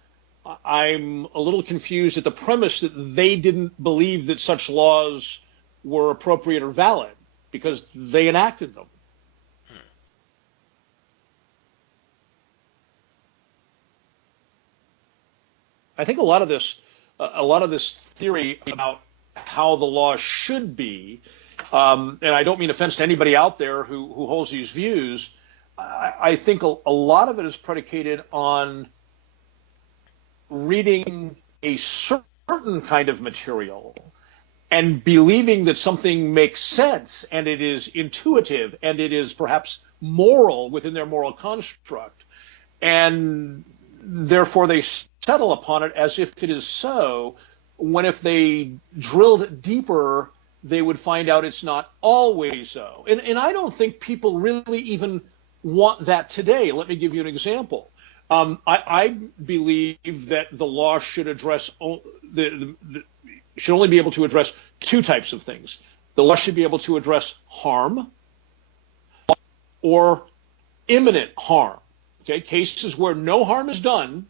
I'm a little confused at the premise that they didn't believe that such laws were appropriate or valid because they enacted them. I think a lot of this theory about how the law should be, and I don't mean offense to anybody out there who holds these views, I think a lot of it is predicated on reading a certain kind of material and believing that something makes sense and it is intuitive and it is perhaps moral within their moral construct, and therefore they settle upon it as if it is so, when if they drilled deeper, they would find out it's not always so. And I don't think people really even want that today. Let me give you an example. I believe that the law should address should only be able to address two types of things. The law should be able to address harm or imminent harm. Okay, cases where no harm is done,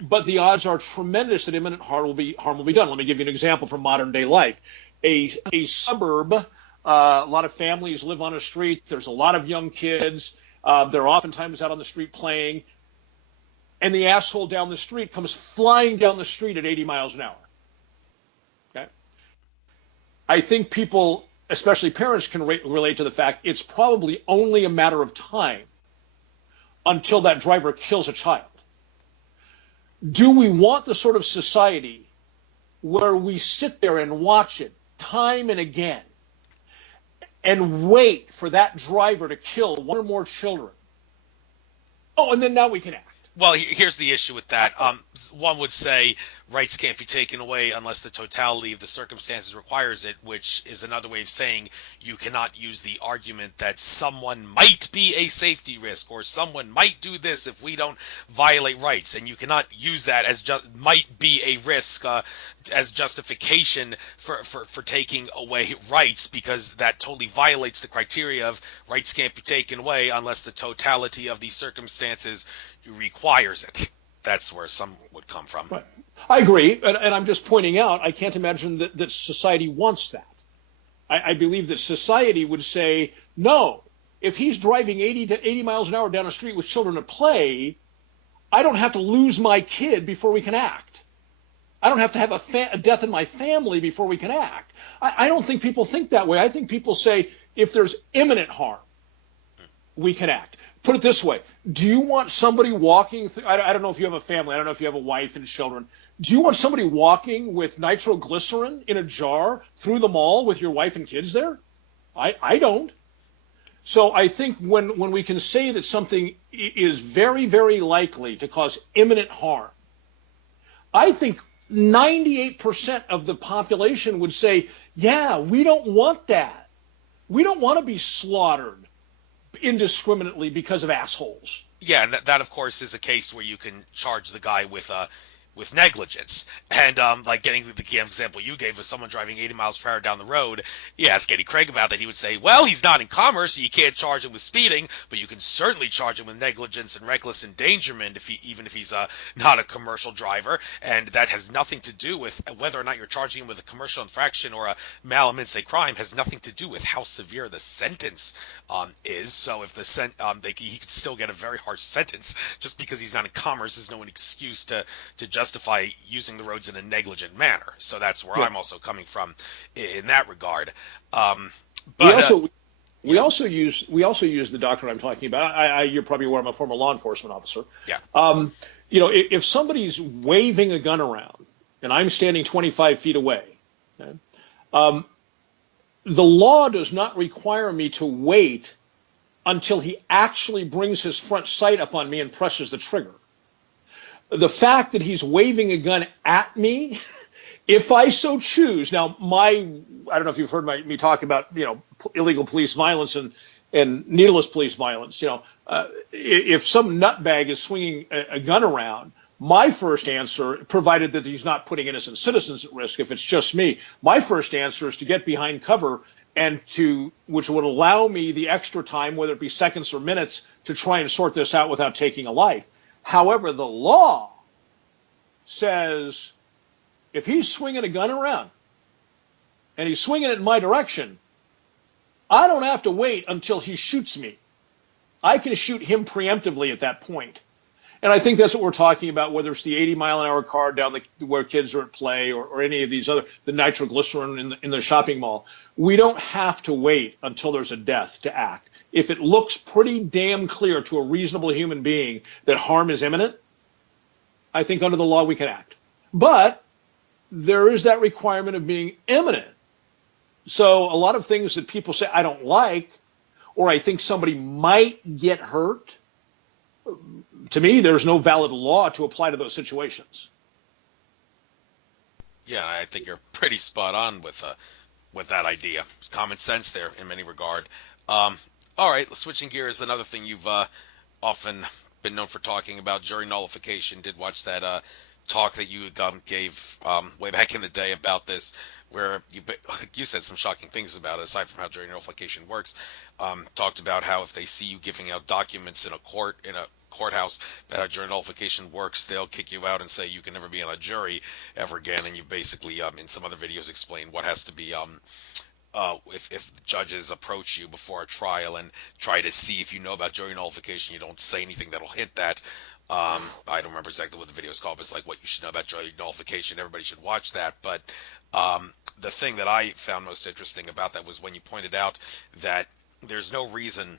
but the odds are tremendous that imminent harm will be done. Let me give you an example from modern day life. A suburb, a lot of families live on a street. There's a lot of young kids. They're oftentimes out on the street playing, and the asshole down the street comes flying down the street at 80 miles an hour. Okay, I think people, especially parents, can relate to the fact it's probably only a matter of time until that driver kills a child. Do we want the sort of society where we sit there and watch it time and again and wait for that driver to kill one or more children? Oh, and then now we can act. Well, here's the issue with that. One would say rights can't be taken away unless the totality of the circumstances requires it, which is another way of saying you cannot use the argument that someone might be a safety risk or someone might do this if we don't violate rights, and you cannot use that as might be a risk as justification for taking away rights, because that totally violates the criteria of rights can't be taken away unless the totality of the circumstances requires it. That's where some would come from. Right. I agree, and I'm just pointing out, I can't imagine that society wants that. I believe that society would say, no, if he's driving 80 miles an hour down a street with children at play, I don't have to lose my kid before we can act. I don't have to have a death in my family before we can act. I don't think people think that way. I think people say, if there's imminent harm, we can act. Put it this way. Do you want somebody walking through, I don't know if you have a family, I don't know if you have a wife and children. Do you want somebody walking with nitroglycerin in a jar through the mall with your wife and kids there? I don't. So I think when we can say that something is very, very likely to cause imminent harm, I think 98% of the population would say, yeah, we don't want that. We don't want to be slaughtered indiscriminately because of assholes. Yeah, and that of course is a case where you can charge the guy with negligence. And like getting the example you gave of someone driving 80 miles per hour down the road, you ask Eddie Craig about that, he would say, well, he's not in commerce, so you can't charge him with speeding, but you can certainly charge him with negligence and reckless endangerment even if he's not a commercial driver, and that has nothing to do with whether or not you're charging him with a commercial infraction or a malignant crime, has nothing to do with how severe the sentence is. So if he could still get a very harsh sentence just because he's not in commerce is no excuse to justify using the roads in a negligent manner. So that's where I'm also coming from in that regard. We also use the doctrine I'm talking about. You're probably aware I'm a former law enforcement officer. Yeah. If somebody's waving a gun around and I'm standing 25 feet away, okay, the law does not require me to wait until he actually brings his front sight up on me and presses the trigger. The fact that he's waving a gun at me, if I so choose. Now, I don't know if you've heard me talk about, illegal police violence and needless police violence. If some nutbag is swinging a gun around, my first answer, provided that he's not putting innocent citizens at risk, if it's just me, my first answer is to get behind cover which would allow me the extra time, whether it be seconds or minutes, to try and sort this out without taking a life. However, the law says if he's swinging a gun around and he's swinging it in my direction, I don't have to wait until he shoots me. I can shoot him preemptively at that point. And I think that's what we're talking about, whether it's the 80-mile-an-hour car down where kids are at play or any of these other, the nitroglycerin in the shopping mall. We don't have to wait until there's a death to act. If it looks pretty damn clear to a reasonable human being that harm is imminent, I think under the law we can act. But there is that requirement of being imminent. So a lot of things that people say I don't like, or I think somebody might get hurt, to me, there's no valid law to apply to those situations. Yeah, I think you're pretty spot on with that idea. It's common sense there in many regard. All right, switching gears, another thing you've often been known for talking about, jury nullification. Did watch that talk that you gave way back in the day about this, where you said some shocking things about it, aside from how jury nullification works. Talked about how if they see you giving out documents in a courthouse about how jury nullification works, they'll kick you out and say you can never be on a jury ever again. And you basically, in some other videos, explain what has to be if judges approach you before a trial and try to see if you know about jury nullification, you don't say anything that'll hit that. I don't remember exactly what the video is called, but it's like what you should know about jury nullification. Everybody should watch that. But the thing that I found most interesting about that was when you pointed out that there's no reason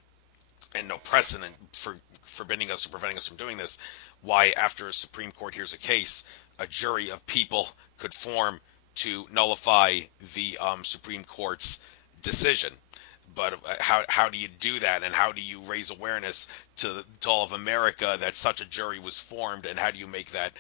and no precedent for forbidding us or preventing us from doing this, why after a Supreme Court hears a case, a jury of people could form to nullify the Supreme Court's decision. But how do you do that, and how do you raise awareness to all of America that such a jury was formed, and how do you make that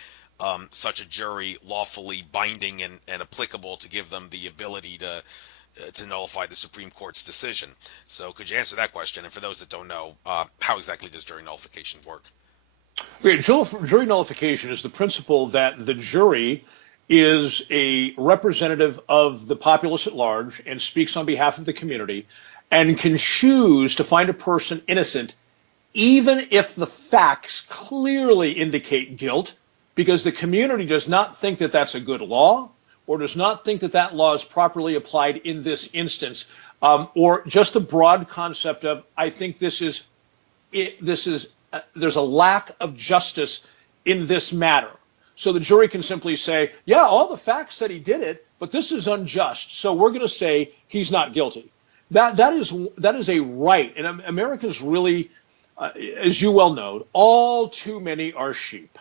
such a jury lawfully binding and applicable to give them the ability to nullify the Supreme Court's decision? So could you answer that question? And for those that don't know, how exactly does jury nullification work? Okay, jury nullification is the principle that the jury is a representative of the populace at large and speaks on behalf of the community and can choose to find a person innocent even if the facts clearly indicate guilt, because the community does not think that that's a good law or does not think that that law is properly applied in this instance, or just the broad concept of, I think there's a lack of justice in this matter. So the jury can simply say, yeah, all the facts said he did it, but this is unjust, so we're going to say he's not guilty. That is a right, and Americans really, as you well know, all too many are sheep,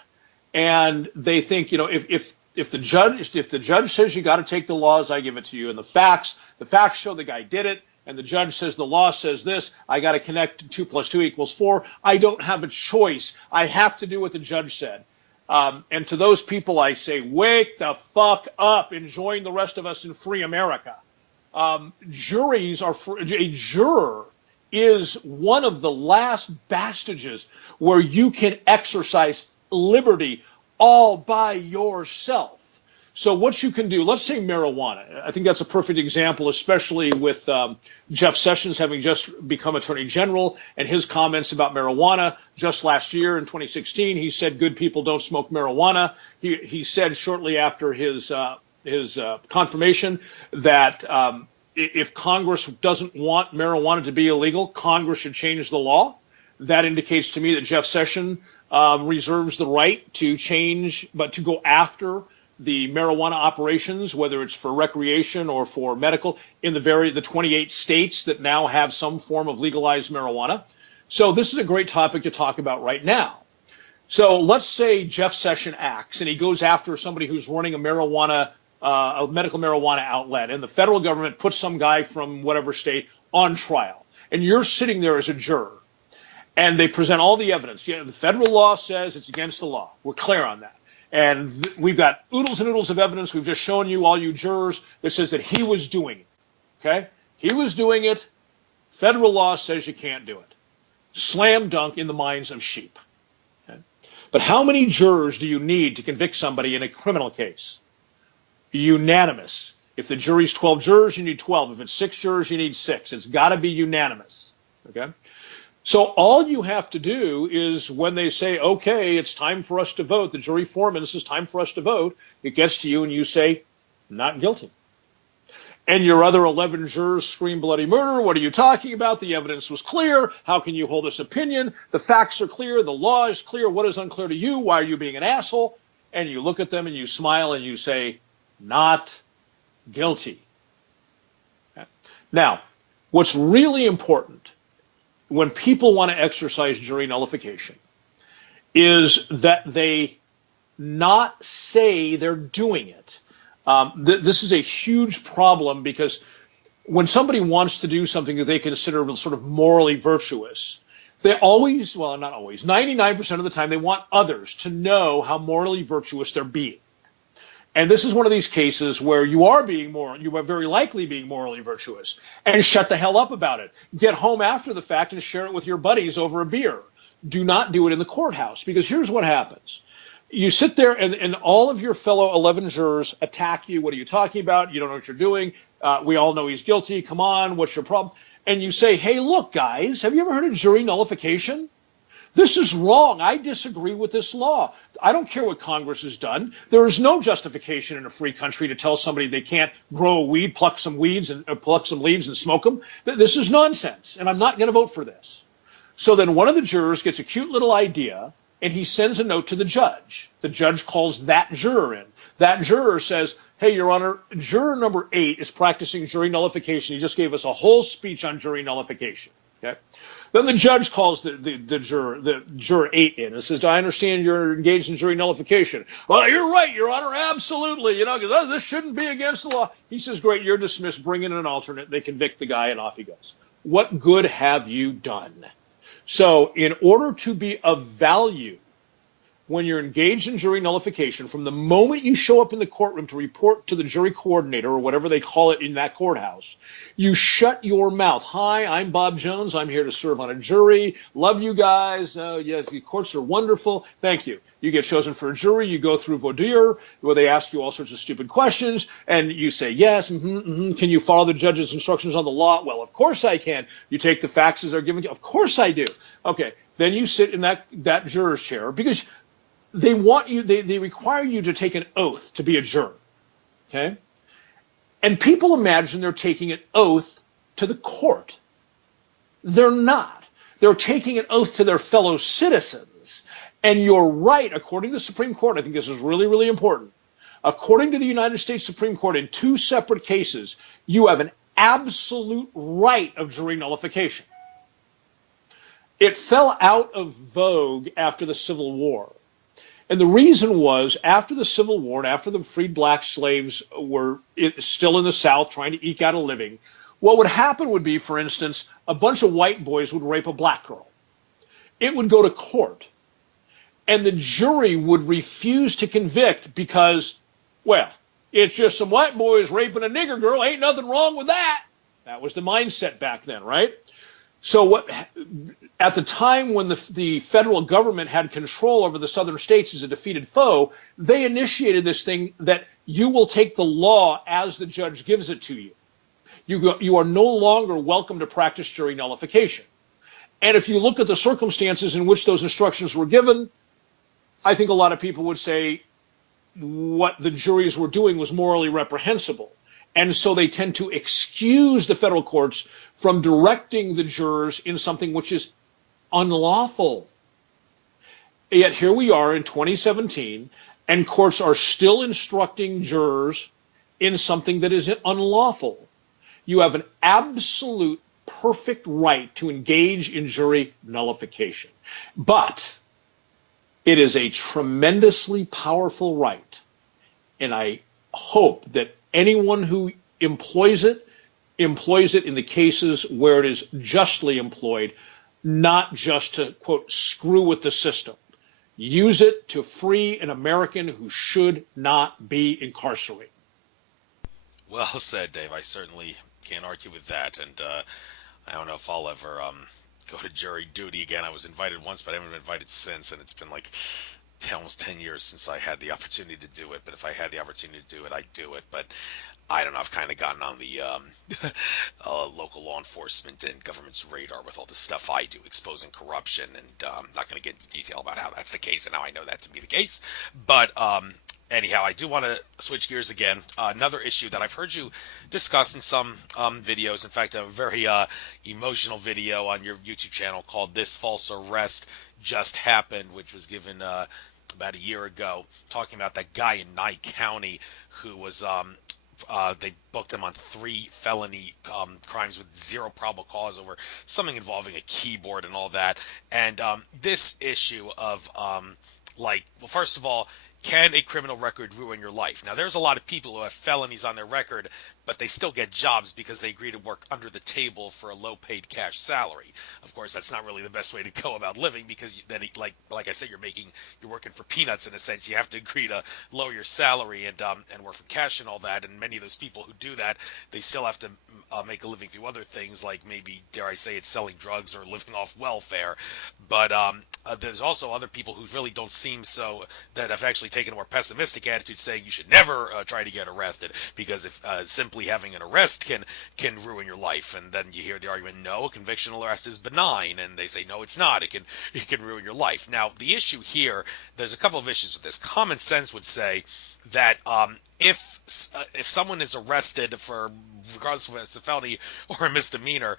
and they think, if the judge says you got to take the law as I give it to you, and the facts show the guy did it, and the judge says the law says this, I got to connect 2 + 2 = 4. I don't have a choice. I have to do what the judge said. And to those people, I say, wake the fuck up and join the rest of us in free America. Juries are a juror is one of the last bastages where you can exercise liberty all by yourself. So what you can do, let's say marijuana. I think that's a perfect example, especially with Jeff Sessions having just become Attorney General and his comments about marijuana just last year in 2016. He said good people don't smoke marijuana. He said shortly after his confirmation that if Congress doesn't want marijuana to be illegal, Congress should change the law. That indicates to me that Jeff Sessions reserves the right to change, but to go after the marijuana operations, whether it's for recreation or for medical, in the 28 states that now have some form of legalized marijuana. So this is a great topic to talk about right now. So let's say Jeff Sessions acts and he goes after somebody who's running a medical marijuana outlet, and the federal government puts some guy from whatever state on trial, and you're sitting there as a juror, and they present all the evidence. The federal law says it's against the law. We're clear on that. And we've got oodles and oodles of evidence. We've just shown you, all you jurors, that says that he was doing it. Okay? He was doing it. Federal law says you can't do it. Slam dunk in the minds of sheep. Okay? But how many jurors do you need to convict somebody in a criminal case? Unanimous. If the jury's 12 jurors, you need 12. If it's 6 jurors, you need 6. It's got to be unanimous. Okay? So all you have to do is, when they say, okay, it's time for us to vote, the jury foreman, this is time for us to vote, it gets to you and you say, not guilty. And your other 11 jurors scream bloody murder. What are you talking about? The evidence was clear. How can you hold this opinion? The facts are clear. The law is clear. What is unclear to you? Why are you being an asshole? And you look at them and you smile and you say, not guilty. Okay. Now, what's really important when people want to exercise jury nullification is that they not say they're doing it. This is a huge problem, because when somebody wants to do something that they consider sort of morally virtuous, they always, well, not always, 99% of the time, they want others to know how morally virtuous they're being. And this is one of these cases where you are very likely being morally virtuous, and shut the hell up about it. Get home after the fact and share it with your buddies over a beer. Do not do it in the courthouse, because here's what happens. You sit there and all of your fellow 11 jurors attack you. What are you talking about? You don't know what you're doing. We all know he's guilty. Come on, what's your problem? And you say, hey, look, guys, have you ever heard of jury nullification? This is wrong. I disagree with this law. I don't care what Congress has done. There is no justification in a free country to tell somebody they can't grow a weed, pluck some weeds, and pluck some leaves and smoke them. This is nonsense, and I'm not going to vote for this. So then one of the jurors gets a cute little idea, and he sends a note to the judge. The judge calls that juror in. That juror says, hey, Your Honor, juror number 8 is practicing jury nullification. He just gave us a whole speech on jury nullification. Okay. Then the judge calls the juror 8 in and says, I understand you're engaged in jury nullification. Well, you're right, Your Honor, absolutely. Because this shouldn't be against the law. He says, great, you're dismissed. Bring in an alternate. They convict the guy, and off he goes. What good have you done? So in order to be of value when you're engaged in jury nullification, from the moment you show up in the courtroom to report to the jury coordinator or whatever they call it in that courthouse, you shut your mouth. Hi, I'm Bob Jones. I'm here to serve on a jury. Love you guys. Yes, the courts are wonderful. Thank you. You get chosen for a jury. You go through voir dire, where they ask you all sorts of stupid questions, and you say yes. Can you follow the judge's instructions on the law? Well, of course I can. You take the facts as they're given to you. Of course I do. Okay. Then you sit in that juror's chair because they want you, they require you to take an oath to be a juror, okay? And people imagine they're taking an oath to the court. They're not. They're taking an oath to their fellow citizens. And you're right, according to the Supreme Court, I think this is really, really important. According to the United States Supreme Court, in 2 separate cases, you have an absolute right of jury nullification. It fell out of vogue after the Civil War. And the reason was, after the Civil War and after the freed black slaves were still in the South trying to eke out a living, what would happen would be, for instance, a bunch of white boys would rape a black girl. It would go to court, and the jury would refuse to convict because, well, it's just some white boys raping a nigger girl. Ain't nothing wrong with that. That was the mindset back then, right? So at the time when the federal government had control over the southern states as a defeated foe, they initiated this thing that you will take the law as the judge gives it to you. You are no longer welcome to practice jury nullification. And if you look at the circumstances in which those instructions were given, I think a lot of people would say what the juries were doing was morally reprehensible. And so they tend to excuse the federal courts from directing the jurors in something which is unlawful. Yet here we are in 2017, and courts are still instructing jurors in something that is unlawful. You have an absolute perfect right to engage in jury nullification. But it is a tremendously powerful right. And I hope that anyone who employs it in the cases where it is justly employed, not just to, quote, screw with the system. Use it to free an American who should not be incarcerated. Well said, Dave. I certainly can't argue with that. And I don't know if I'll ever go to jury duty again. I was invited once, but I haven't been invited since. And it's been like almost 10 years since I had the opportunity to do it. But if I had the opportunity to do it, I'd do it. But I don't know. I've kind of gotten on the local law enforcement and government's radar with all the stuff I do, exposing corruption. And I'm not going to get into detail about how that's the case and how I know that to be the case. But anyhow, I do want to switch gears again. Another issue that I've heard you discuss in some videos, in fact, a very emotional video on your YouTube channel called This False Arrest Just Happened, which was given about a year ago, talking about that guy in Nye County who was they booked him on 3 felony crimes with 0 probable cause over something involving a keyboard and all that. And this issue of well, first of all, can a criminal record ruin your life? Now, there's a lot of people who have felonies on their record, but they still get jobs because they agree to work under the table for a low-paid cash salary. Of course, that's not really the best way to go about living, because then, like I said, you're working for peanuts in a sense. You have to agree to lower your salary and work for cash and all that. And many of those people who do that, they still have to make a living through other things, like maybe, dare I say, it's selling drugs or living off welfare. But there's also other people who really don't seem so, that have actually taken a more pessimistic attitude, saying you should never try to get arrested, because if simply having an arrest can ruin your life. And then you hear the argument, no, a convictional arrest is benign, and they say no, it's not. It can ruin your life. Now, the issue here, there's a couple of issues with this. Common sense would say that if someone is arrested for, regardless of whether it's a felony or a misdemeanor,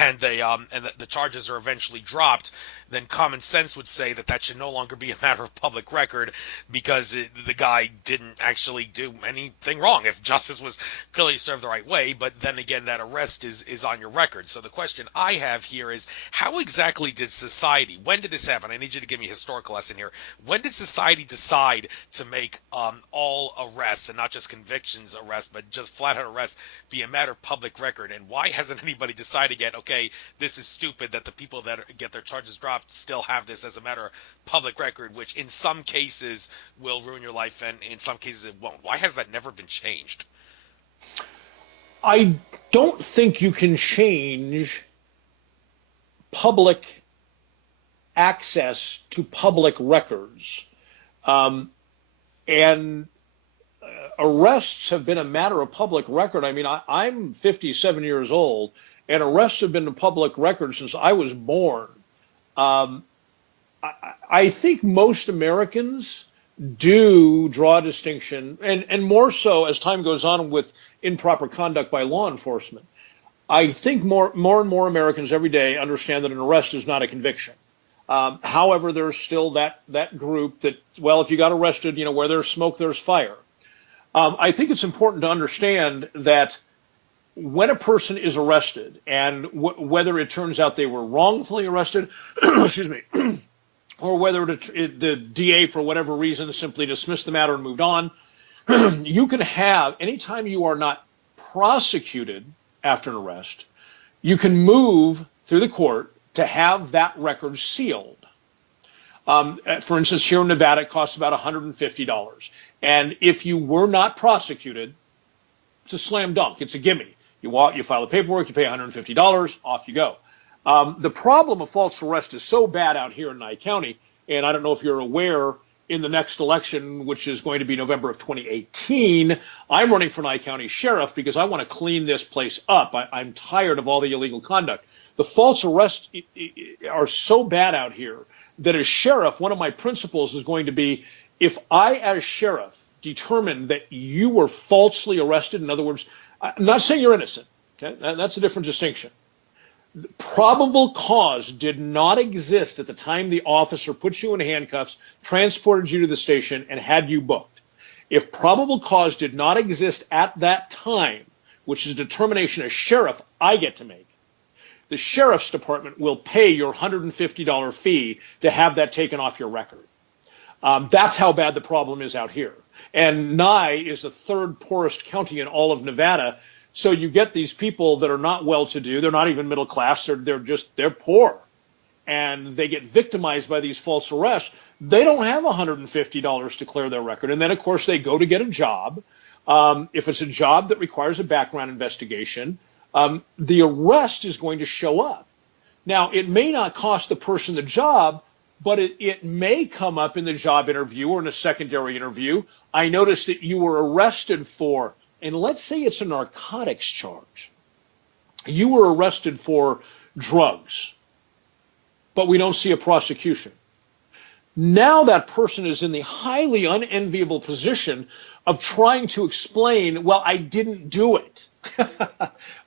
and the charges are eventually dropped, then common sense would say that should no longer be a matter of public record, because the guy didn't actually do anything wrong, if justice was clearly served the right way. But then again, that arrest is on your record. So the question I have here is, how exactly did society, when did this happen? I need you to give me a historical lesson here. When did society decide to make all arrests, and not just convictions arrests, but just flat out arrests, be a matter of public record? And why hasn't anybody decided yet, okay, this is stupid that the people that get their charges dropped still have this as a matter of public record, which in some cases will ruin your life and in some cases it won't? Why has that never been changed? I don't think you can change public access to public records. And arrests have been a matter of public record. I mean, I'm 57 years old, and arrests have been a public record since I was born. I think most Americans do draw a distinction, and more so as time goes on with improper conduct by law enforcement. I think more and more Americans every day understand that an arrest is not a conviction. However, there's still that group that, well, if you got arrested, where there's smoke, there's fire. I think it's important to understand that when a person is arrested, and whether it turns out they were wrongfully arrested, excuse me, or whether the DA, for whatever reason, simply dismissed the matter and moved on, you can have, anytime you are not prosecuted after an arrest, you can move through the court to have that record sealed. For instance, here in Nevada, it costs about $150. And if you were not prosecuted, it's a slam dunk. It's a gimme. You file the paperwork, you pay $150, off you go. The problem of false arrest is so bad out here in Nye County, and I don't know if you're aware, in the next election, which is going to be November of 2018, I'm running for Nye County Sheriff because I want to clean this place up. I'm tired of all the illegal conduct. The false arrests are so bad out here that as sheriff, one of my principles is going to be, if I, as sheriff, determine that you were falsely arrested, in other words, I'm not saying you're innocent, okay? That's a different distinction. Probable cause did not exist at the time the officer put you in handcuffs, transported you to the station, and had you booked. If probable cause did not exist at that time, which is a determination as sheriff I get to make, the sheriff's department will pay your $150 fee to have that taken off your record. That's how bad the problem is out here. And Nye is the third poorest county in all of Nevada. So you get these people that are not well-to-do. They're not even middle class. They're poor. And they get victimized by these false arrests. They don't have $150 to clear their record. And then, of course, they go to get a job. If it's a job that requires a background investigation, the arrest is going to show up. Now, it may not cost the person the job, but it may come up in the job interview or in a secondary interview. I noticed that you were arrested for, and let's say it's a narcotics charge. You were arrested for drugs, but we don't see a prosecution. Now that person is in the highly unenviable position of trying to explain, well, I didn't do it.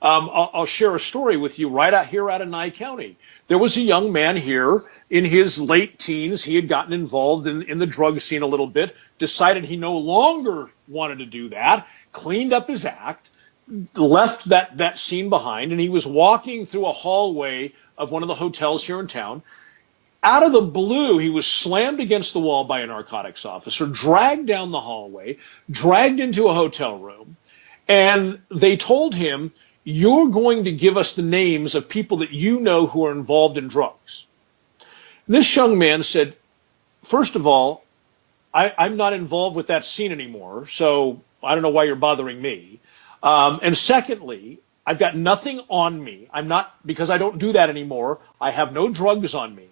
I'll share a story with you right out here out of Nye County. There was a young man here in his late teens. He had gotten involved in the drug scene a little bit, decided he no longer wanted to do that, cleaned up his act, left that scene behind, and he was walking through a hallway of one of the hotels here in town. Out of the blue, he was slammed against the wall by a narcotics officer, dragged down the hallway, dragged into a hotel room, And they told him, you're going to give us the names of people that you know who are involved in drugs. This young man said, first of all, I'm not involved with that scene anymore, so I don't know why you're bothering me. And secondly, I've got nothing on me. I'm not, because I don't do that anymore. I have no drugs on me.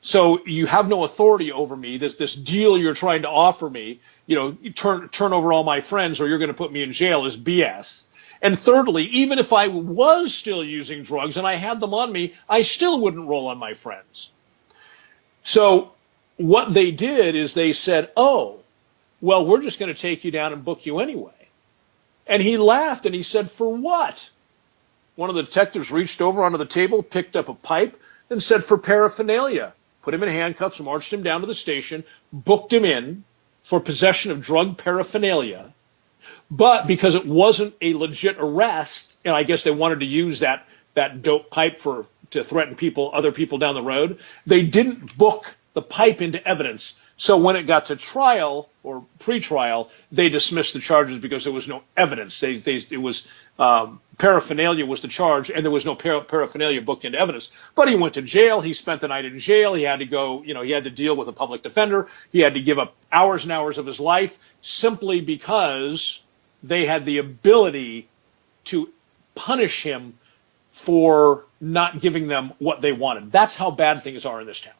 So you have no authority over me. This deal you're trying to offer me, you turn over all my friends or you're going to put me in jail is BS. And thirdly, even if I was still using drugs and I had them on me, I still wouldn't roll on my friends. So what they did is they said, oh, well, we're just going to take you down and book you anyway. And he laughed and he said, for what? One of the detectives reached over onto the table, picked up a pipe, and said, for paraphernalia. Put him in handcuffs, marched him down to the station, booked him in for possession of drug paraphernalia. But because it wasn't a legit arrest, and I guess they wanted to use that dope pipe to threaten other people down the road, they didn't book the pipe into evidence. So when it got to trial or pre-trial, they dismissed the charges because there was no evidence. It was paraphernalia was the charge, and there was no paraphernalia booked into evidence. But he went to jail. He spent the night in jail. He had to go, he had to deal with a public defender. He had to give up hours and hours of his life simply because they had the ability to punish him for not giving them what they wanted. That's how bad things are in this town.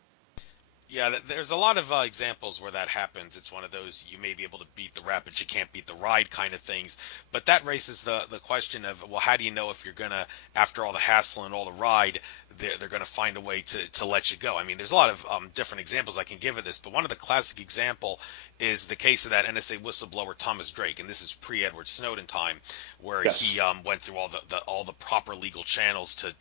Yeah, there's a lot of examples where that happens. It's one of those you may be able to beat the rap, but you can't beat the ride kind of things. But that raises the question of, well, how do you know if you're going to, after all the hassle and all the ride, they're going to find a way to let you go? I mean, there's a lot of different examples I can give of this, but one of the classic example is the case of that NSA whistleblower Thomas Drake, and this is pre-Edward Snowden time, where Yes. he went through all the proper legal channels to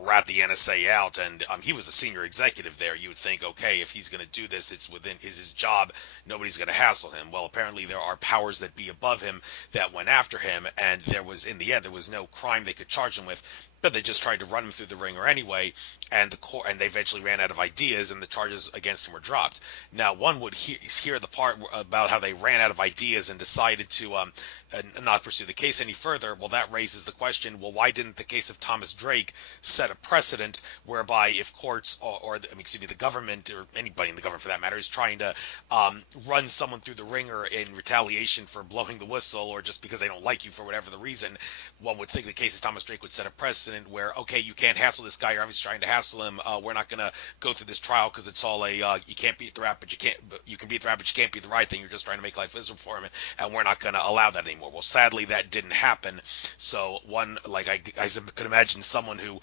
rat the NSA out, and he was a senior executive there. You would think, okay, if he's going to do this, it's within his job. Nobody's going to hassle him. Well, apparently there are powers that be above him that went after him, and in the end, there was no crime they could charge him with, but they just tried to run him through the ringer anyway, and they eventually ran out of ideas, and the charges against him were dropped. Now, one would hear the part about how they ran out of ideas and decided to not pursue the case any further. Well, that raises the question, well, why didn't the case of Thomas Drake set a precedent whereby if courts or the government, or anybody in the government for that matter, is trying to run someone through the ringer in retaliation for blowing the whistle or just because they don't like you for whatever the reason, one would think the case of Thomas Drake would set a precedent where, okay, you can't hassle this guy, you're obviously trying to hassle him, we're not going to go through this trial because it's all you can't beat the rap, but you can beat the rap, but you can't beat the right thing, you're just trying to make life miserable for him, and we're not going to allow that anymore. Well, sadly, that didn't happen. So I could imagine someone who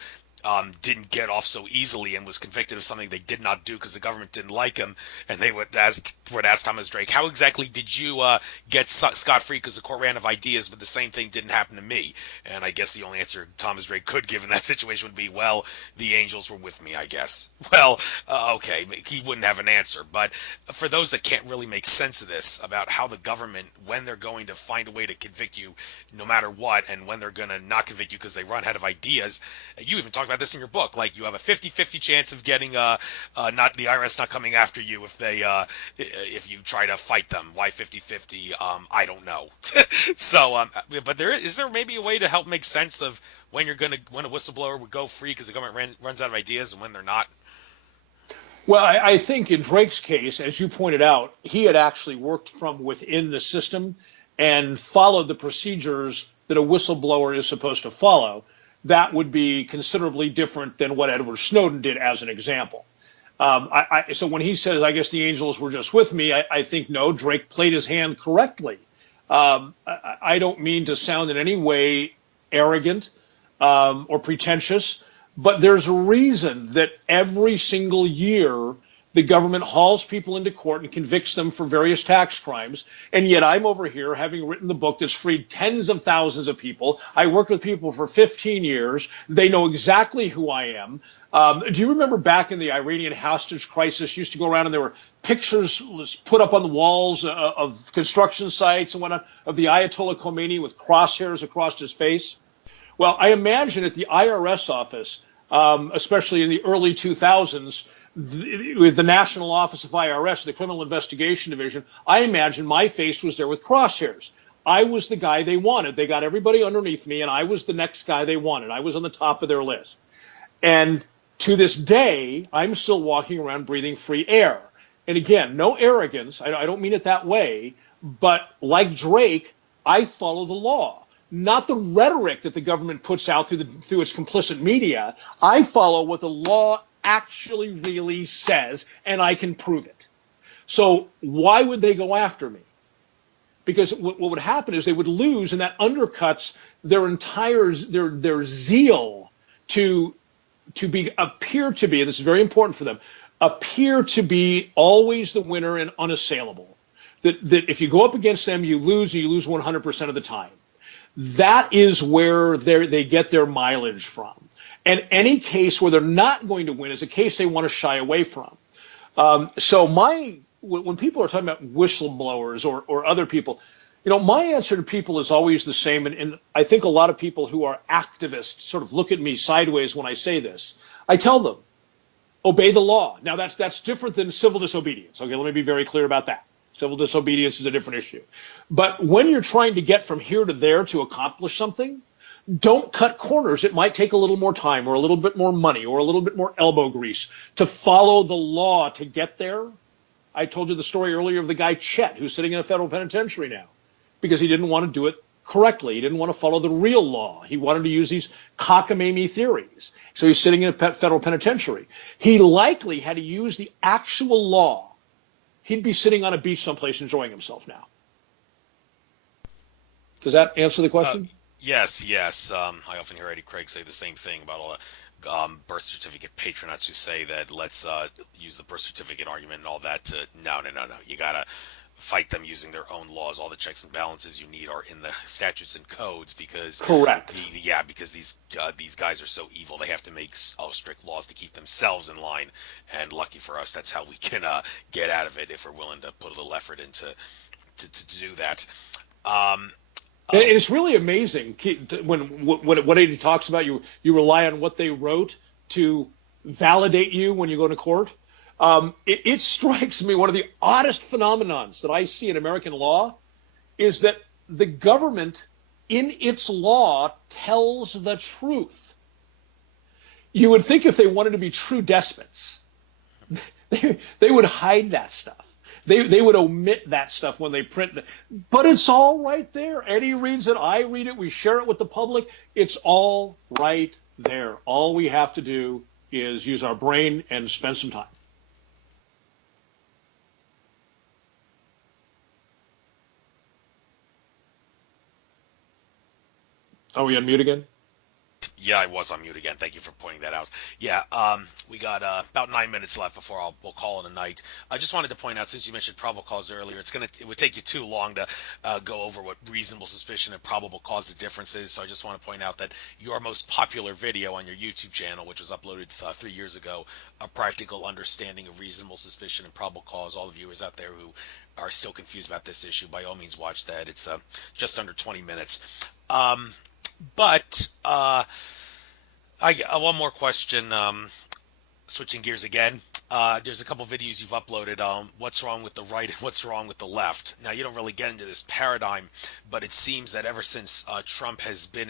didn't get off so easily and was convicted of something they did not do because the government didn't like him, and they would ask Thomas Drake, how exactly did you get scot-free because the court ran out of ideas, but the same thing didn't happen to me? And I guess the only answer Thomas Drake could give in that situation would be, well, the angels were with me, I guess. Well, okay, he wouldn't have an answer, but for those that can't really make sense of this, about how the government, when they're going to find a way to convict you no matter what, and when they're going to not convict you because they run out of ideas, you even talked about this in your book, like you have a 50-50 chance of getting not the IRS not coming after you if you try to fight them. Why 50-50? I don't know. So, but is there maybe a way to help make sense of when a whistleblower would go free because the government runs out of ideas and when they're not? Well, I think in Drake's case, as you pointed out, he had actually worked from within the system and followed the procedures that a whistleblower is supposed to follow. That would be considerably different than what Edward Snowden did, as an example. So when he says, I guess the angels were just with me, I think, no, Drake played his hand correctly. I don't mean to sound in any way arrogant or pretentious, but there's a reason that every single year the government hauls people into court and convicts them for various tax crimes. And yet I'm over here having written the book that's freed tens of thousands of people. I worked with people for 15 years. They know exactly who I am. Do you remember back in the Iranian hostage crisis, used to go around and there were pictures put up on the walls of construction sites and whatnot of the Ayatollah Khomeini with crosshairs across his face? Well, I imagine at the IRS office, especially in the early 2000s, with the National Office of IRS, the Criminal Investigation Division, I imagine my face was there with crosshairs. I was the guy they wanted. They got everybody underneath me, and I was the next guy they wanted. I was on the top of their list. And to this day, I'm still walking around breathing free air. And again, no arrogance. I don't mean it that way. But like Drake, I follow the law, not the rhetoric that the government puts out through its complicit media. I follow what the law actually really says, and I can prove it. So why would they go after me? Because what would happen is they would lose, and that undercuts their entire their zeal to appear to be, and this is very important for them, appear to be always the winner and unassailable. That if you go up against them, you lose 100% of the time. That is where they get their mileage from. And any case where they're not going to win is a case they want to shy away from. So when people are talking about whistleblowers or other people, my answer to people is always the same. And I think a lot of people who are activists sort of look at me sideways when I say this. I tell them, obey the law. Now, that's different than civil disobedience. Okay, let me be very clear about that. Civil disobedience is a different issue. But when you're trying to get from here to there to accomplish something, don't cut corners. It might take a little more time or a little bit more money or a little bit more elbow grease to follow the law to get there. I told you the story earlier of the guy Chet, who's sitting in a federal penitentiary now because he didn't want to do it correctly. He didn't want to follow the real law. He wanted to use these cockamamie theories. So he's sitting in a federal penitentiary. He likely had to use the actual law. He'd be sitting on a beach someplace enjoying himself now. Does that answer the question? Yes. I often hear Eddie Craig say the same thing about all the birth certificate patriots who say that let's use the birth certificate argument and all that to no. You gotta fight them using their own laws. All the checks and balances you need are in the statutes and codes because correct. Because these guys are so evil. They have to make strict laws to keep themselves in line. And lucky for us, that's how we can get out of it if we're willing to put a little effort into to do that. It's really amazing when what Eddie talks about. You rely on what they wrote to validate you when you go to court. It strikes me one of the oddest phenomenons that I see in American law is that the government in its law tells the truth. You would think if they wanted to be true despots, they would hide that stuff. They would omit that stuff when they print it. But it's all right there. Eddie reads it. I read it. We share it with the public. It's all right there. All we have to do is use our brain and spend some time. Are we on mute again? Yeah, I was on mute again. Thank you for pointing that out. Yeah, we got about 9 minutes left before we'll call it a night. I just wanted to point out, since you mentioned probable cause earlier, it would take you too long to go over what reasonable suspicion and probable cause the difference is. So I just want to point out that your most popular video on your YouTube channel, which was uploaded 3 years ago, A Practical Understanding of Reasonable Suspicion and Probable Cause. All the viewers out there who are still confused about this issue, by all means watch that. It's just under 20 minutes. But one more question, switching gears again. There's a couple videos you've uploaded on what's wrong with the right and what's wrong with the left. Now, you don't really get into this paradigm, but it seems that ever since Trump has been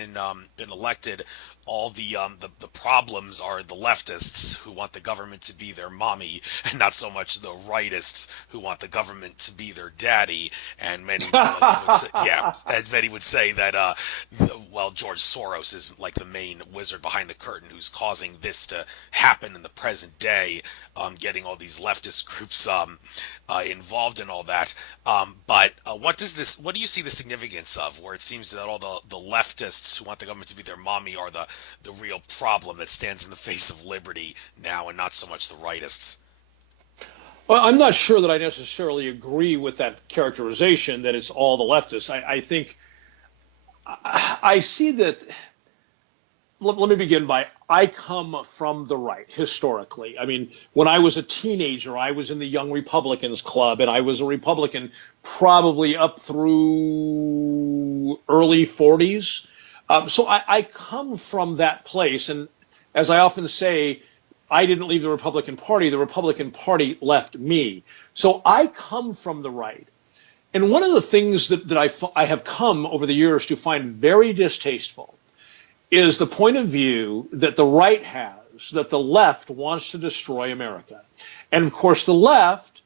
elected, all the problems are the leftists who want the government to be their mommy, and not so much the rightists who want the government to be their daddy. And many would say that George Soros is like the main wizard behind the curtain who's causing this to happen in the present day, getting all these leftist groups involved in all that. But what do you see the significance of, where it seems that all the leftists who want the government to be their mommy are the real problem that stands in the face of liberty now, and not so much the rightists? Well, I'm not sure that I necessarily agree with that characterization that it's all the leftists. I think I see that. Let me begin by, I come from the right historically. I mean, when I was a teenager, I was in the Young Republicans Club, and I was a Republican probably up through early 40s. So I come from that place. And as I often say, I didn't leave the Republican Party. The Republican Party left me. So I come from the right. And one of the things that I have come over the years to find very distasteful is the point of view that the right has, that the left wants to destroy America. And of course, the left,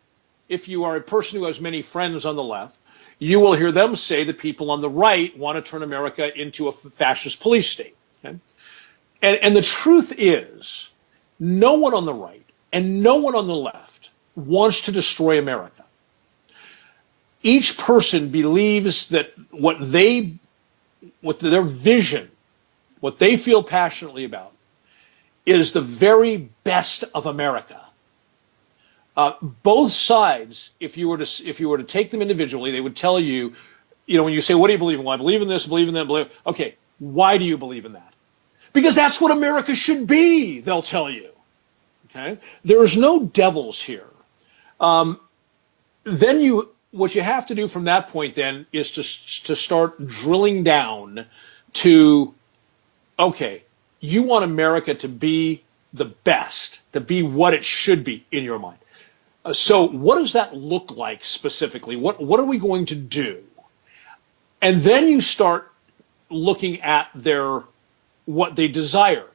if you are a person who has many friends on the left, you will hear them say that people on the right want to turn America into a fascist police state. Okay? And the truth is, no one on the right and no one on the left wants to destroy America. Each person believes that what their vision, what they feel passionately about, is the very best of America. Both sides, if you were to take them individually, they would tell you, when you say, "What do you believe in?" Well, I believe in this, believe in that, believe. Okay, why do you believe in that? Because that's what America should be. They'll tell you. Okay, there's no devils here. Then what you have to do from that point then is to start drilling down to, okay, you want America to be the best, to be what it should be in your mind. So what does that look like specifically? What are we going to do? And then you start looking at what they desire.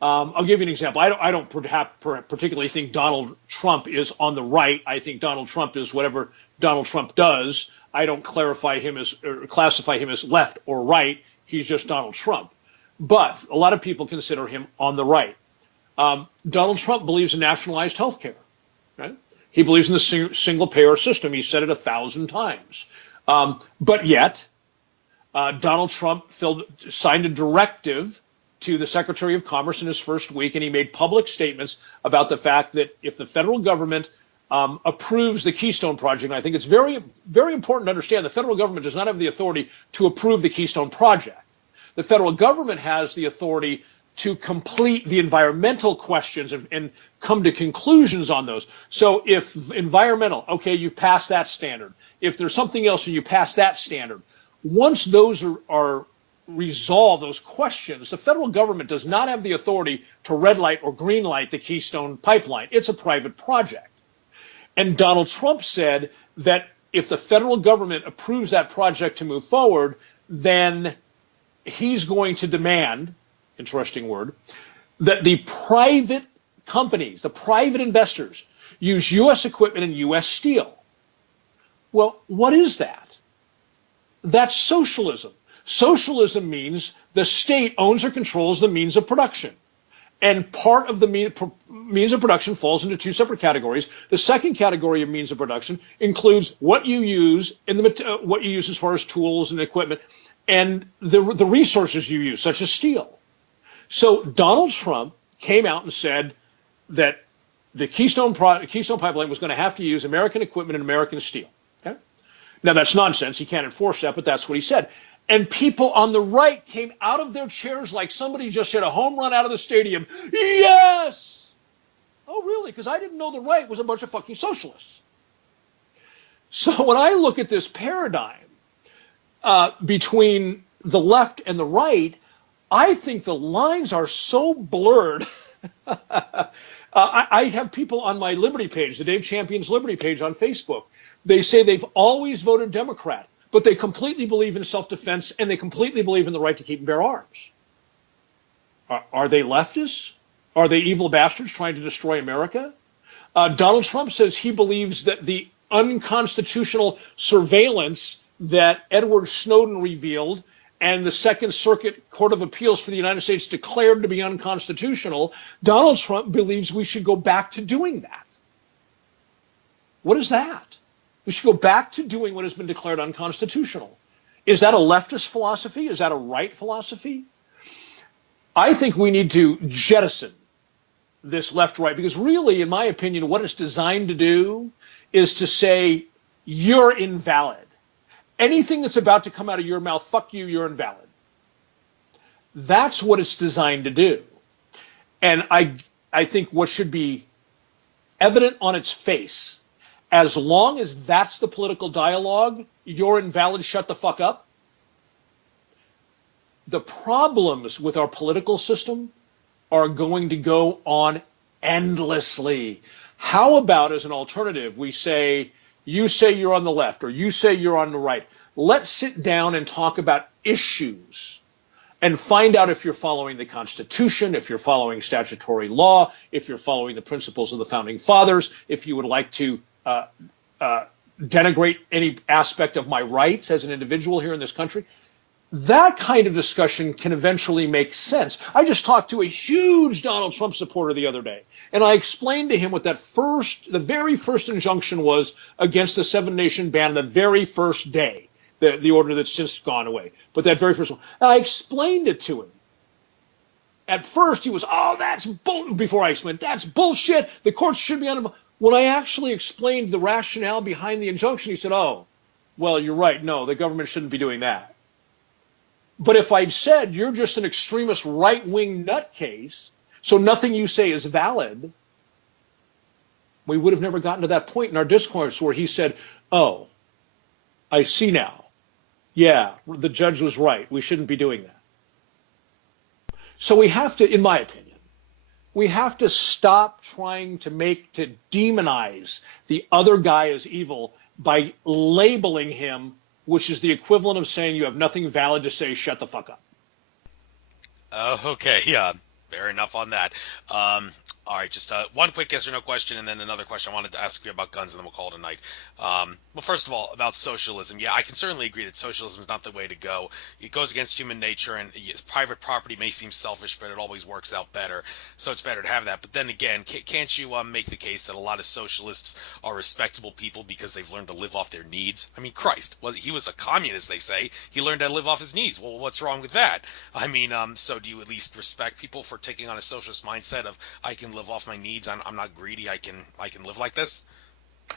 I'll give you an example. I don't particularly think Donald Trump is on the right. I think Donald Trump is whatever Donald Trump does. I don't classify him as left or right. He's just Donald Trump. But a lot of people consider him on the right. Donald Trump believes in nationalized health care. Right? He believes in the single-payer system. He said it 1,000 times. But yet, Donald Trump signed a directive to the Secretary of Commerce in his first week, and he made public statements about the fact that if the federal government approves the Keystone Project, and I think it's very, very important to understand the federal government does not have the authority to approve the Keystone Project. The federal government has the authority to complete the environmental questions and come to conclusions on those. So if environmental, okay, you've passed that standard. If there's something else and you pass that standard, once those are resolved, those questions, the federal government does not have the authority to red light or green light the Keystone Pipeline. It's a private project. And Donald Trump said that if the federal government approves that project to move forward, then he's going to demand, interesting word, that the private companies, the private investors, use U.S. equipment and U.S. steel. Well, what is that? That's socialism. Socialism means the state owns or controls the means of production. And part of the means of production falls into two separate categories. The second category of means of production includes what you use what you use as far as tools and equipment, and the resources you use, such as steel. So Donald Trump came out and said that the Keystone Pipeline was going to have to use American equipment and American steel. Okay? Now, that's nonsense. He can't enforce that, but that's what he said. And people on the right came out of their chairs like somebody just hit a home run out of the stadium. Yes! Oh, really? Because I didn't know the right was a bunch of fucking socialists. So when I look at this paradigm between the left and the right, I think the lines are so blurred. I have people on my Liberty page, the Dave Champion's Liberty page on Facebook. They say they've always voted Democrat, but they completely believe in self-defense and they completely believe in the right to keep and bear arms. Are they leftists? Are they evil bastards trying to destroy America? Donald Trump says he believes that the unconstitutional surveillance that Edward Snowden revealed and the Second Circuit Court of Appeals for the United States declared to be unconstitutional, Donald Trump believes we should go back to doing that. What is that? We should go back to doing what has been declared unconstitutional. Is that a leftist philosophy? Is that a right philosophy? I think we need to jettison this left-right, because really, in my opinion, what it's designed to do is to say, you're invalid. Anything that's about to come out of your mouth, fuck you, you're invalid. That's what it's designed to do. And I think what should be evident on its face, as long as that's the political dialogue, you're invalid, shut the fuck up. The problems with our political system are going to go on endlessly. How about, as an alternative, we say, You say you're on the left, or you say you're on the right. Let's sit down and talk about issues and find out if you're following the Constitution, if you're following statutory law, if you're following the principles of the Founding Fathers, if you would like to denigrate any aspect of my rights as an individual here in this country. That kind of discussion can eventually make sense. I just talked to a huge Donald Trump supporter the other day, and I explained to him what the very first injunction was against the seven-nation ban the very first day, the order that's since gone away. But that very first one, and I explained it to him. At first, he was, oh, that's bull. Before I explained, that's bullshit. The courts should be on. When I actually explained the rationale behind the injunction, he said, oh, well, you're right. No, the government shouldn't be doing that. But if I'd said you're just an extremist right-wing nutcase, so nothing you say is valid, we would have never gotten to that point in our discourse where he said, oh, I see now. Yeah, the judge was right. We shouldn't be doing that. So we have to, in my opinion, we have to stop trying to demonize the other guy as evil by labeling him, which is the equivalent of saying you have nothing valid to say, shut the fuck up. Okay, yeah, fair enough on that. All right, just one quick yes or no question, and then another question I wanted to ask you about guns, and then we'll call it a night. Well, first of all, about socialism. Yeah, I can certainly agree that socialism is not the way to go. It goes against human nature, and yes, private property may seem selfish, but it always works out better. So it's better to have that. But then again, can't you make the case that a lot of socialists are respectable people because they've learned to live off their needs? I mean, Christ, well, he was a communist, they say. He learned how to live off his needs. Well, what's wrong with that? I mean, so do you at least respect people for taking on a socialist mindset of, I can live off my needs, I'm not greedy, I can live like this?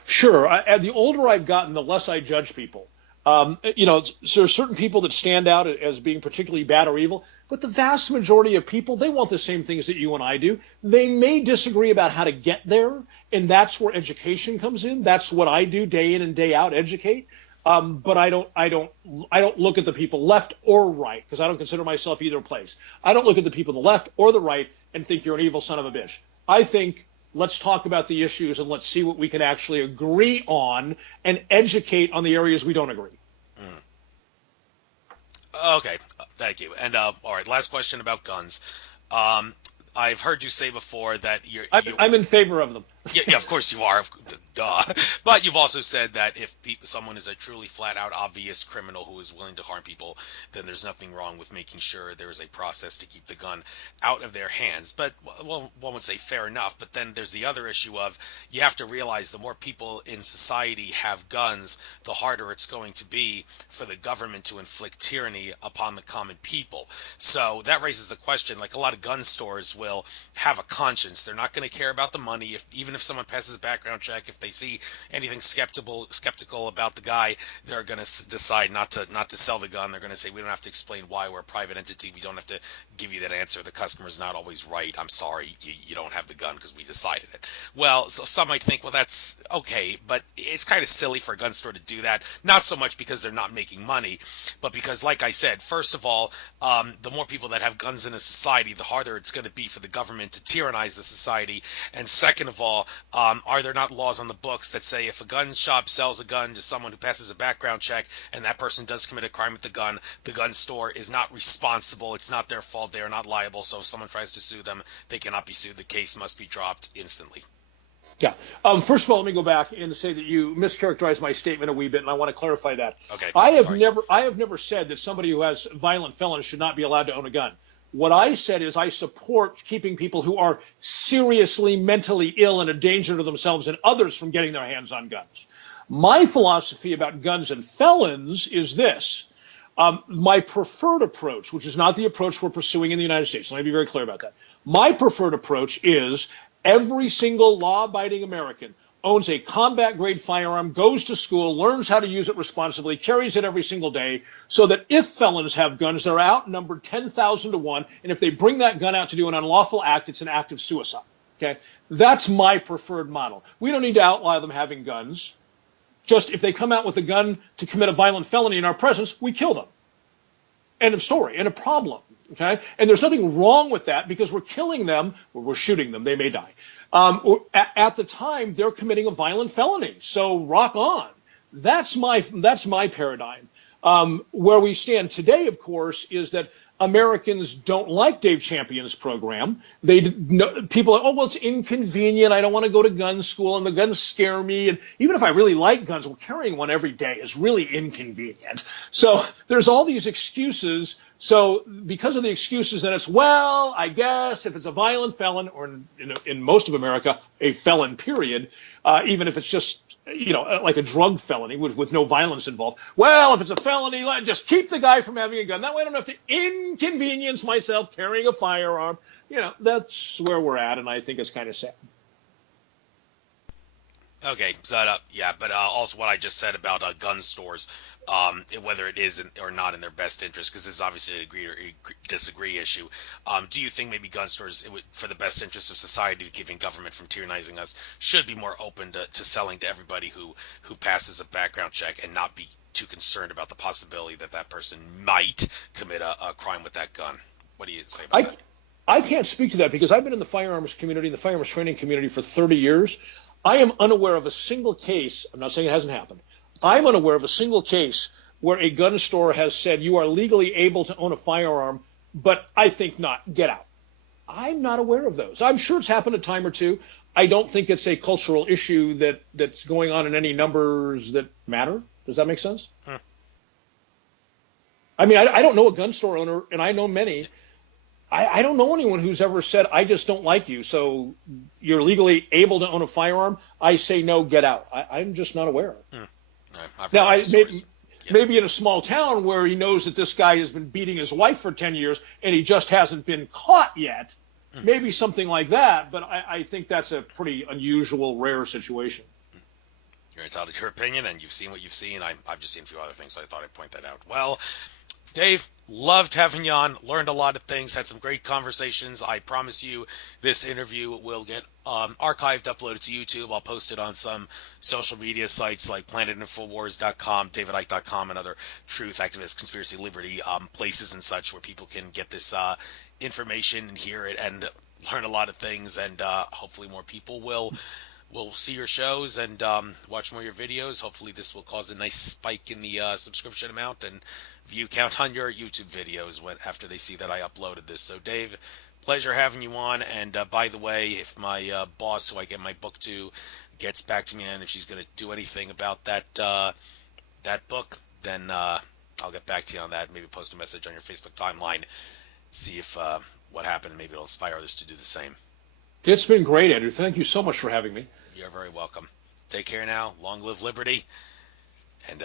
Sure. The older I've gotten, the less I judge people. So there are certain people that stand out as being particularly bad or evil, but the vast majority of people, they want the same things that you and I do. They may disagree about how to get there, and that's where education comes in. That's what I do day in and day out, educate. But I don't look at the people left or right, because I don't consider myself either place. I don't look at the people on the left or the right and think you're an evil son of a bitch. I think, let's talk about the issues and let's see what we can actually agree on and educate on the areas we don't agree. Okay, thank you. And all right, last question about guns. I've heard you say before that I'm in favor of them. Yeah, of course you are. Duh. But you've also said that if someone is a truly flat-out obvious criminal who is willing to harm people, then there's nothing wrong with making sure there is a process to keep the gun out of their hands. But, well, one would say fair enough. But then there's the other issue of you have to realize the more people in society have guns, the harder it's going to be for the government to inflict tyranny upon the common people. So that raises the question, like a lot of gun stores will have a conscience. They're not going to care about the money. Even if someone passes a background check, if they see anything skeptical about the guy, they're going to decide not to sell the gun. They're going to say, we don't have to explain why we're a private entity. We don't have to give you that answer. The customer's not always right. I'm sorry, you don't have the gun because we decided it. Well, so some might think, well, that's okay, but it's kind of silly for a gun store to do that. Not so much because they're not making money, but because, like I said, first of all, the more people that have guns in a society, the harder it's going to be for the government to tyrannize the society. And second of all, are there not laws on the books that say if a gun shop sells a gun to someone who passes a background check and that person does commit a crime with the gun store is not responsible. It's not their fault. They are not liable. So if someone tries to sue them, they cannot be sued. The case must be dropped instantly. Yeah. First of all, let me go back and say that you mischaracterized my statement a wee bit, and I want to clarify that. Okay. I have never said that somebody who has violent felons should not be allowed to own a gun. What I said is I support keeping people who are seriously mentally ill and a danger to themselves and others from getting their hands on guns. My philosophy about guns and felons is this. My preferred approach, which is not the approach we're pursuing in the United States, let me be very clear about that. My preferred approach is every single law-abiding American owns a combat-grade firearm, goes to school, learns how to use it responsibly, carries it every single day, so that if felons have guns, they're outnumbered 10,000 to 1, and if they bring that gun out to do an unlawful act, it's an act of suicide. Okay, that's my preferred model. We don't need to outlaw them having guns. Just if they come out with a gun to commit a violent felony in our presence, we kill them. End of story. And a problem. Okay, and there's nothing wrong with that because we're killing them or we're shooting them. They may die. At the time, they're committing a violent felony. So rock on. That's my paradigm. Where we stand today, of course, is that Americans don't like Dave Champion's program. People are, oh, well, it's inconvenient. I don't want to go to gun school, and the guns scare me. And even if I really like guns, well, carrying one every day is really inconvenient. So there's all these excuses. So because of the excuses, then it's, well, I guess if it's a violent felon, or in most of America, a felon, period, even if it's just, like a drug felony with no violence involved. Well, if it's a felony, just keep the guy from having a gun. That way I don't have to inconvenience myself carrying a firearm. That's where we're at, and I think it's kind of sad. Okay, so yeah, but also what I just said about gun stores, whether it is or not in their best interest, because this is obviously an agree or disagree issue. Do you think maybe gun stores, for the best interest of society, keeping government from tyrannizing us, should be more open to selling to everybody who passes a background check, and not be too concerned about the possibility that that person might commit a crime with that gun? What do you say about that? I can't speak to that because I've been in the firearms community, the firearms training community for 30 years. I am unaware of a single case. I'm not saying it hasn't happened. I'm unaware of a single case where a gun store has said you are legally able to own a firearm, but I think not. Get out. I'm not aware of those. I'm sure it's happened a time or two. I don't think it's a cultural issue that's going on in any numbers that matter. Does that make sense? I mean, I don't know a gun store owner, and I know many. I don't know anyone who's ever said, I just don't like you, so you're legally able to own a firearm. I say no, get out. I'm just not aware. Now, maybe in a small town where he knows that this guy has been beating his wife for 10 years and he just hasn't been caught yet, maybe something like that, but I think that's a pretty unusual, rare situation. You're entitled to your opinion, and you've seen what you've seen. I've just seen a few other things, so I thought I'd point that out. Well, Dave, loved having you on, learned a lot of things, had some great conversations. I promise you this interview will get archived, uploaded to YouTube. I'll post it on some social media sites like planetinfowars.com, davidike.com, and other truth, activist, conspiracy, liberty places and such where people can get this information and hear it and learn a lot of things, and hopefully more people will see your shows and watch more of your videos. Hopefully this will cause a nice spike in the subscription amount and view count on your YouTube videos after they see that I uploaded this. So Dave, pleasure having you on. And by the way, if my boss, who I get my book to, gets back to me and if she's going to do anything about that book, then I'll get back to you on that. Maybe post a message on your Facebook timeline, see if what happened. Maybe it'll inspire others to do the same. It's been great, Andrew. Thank you so much for having me. You're very welcome. Take care now. Long live liberty. And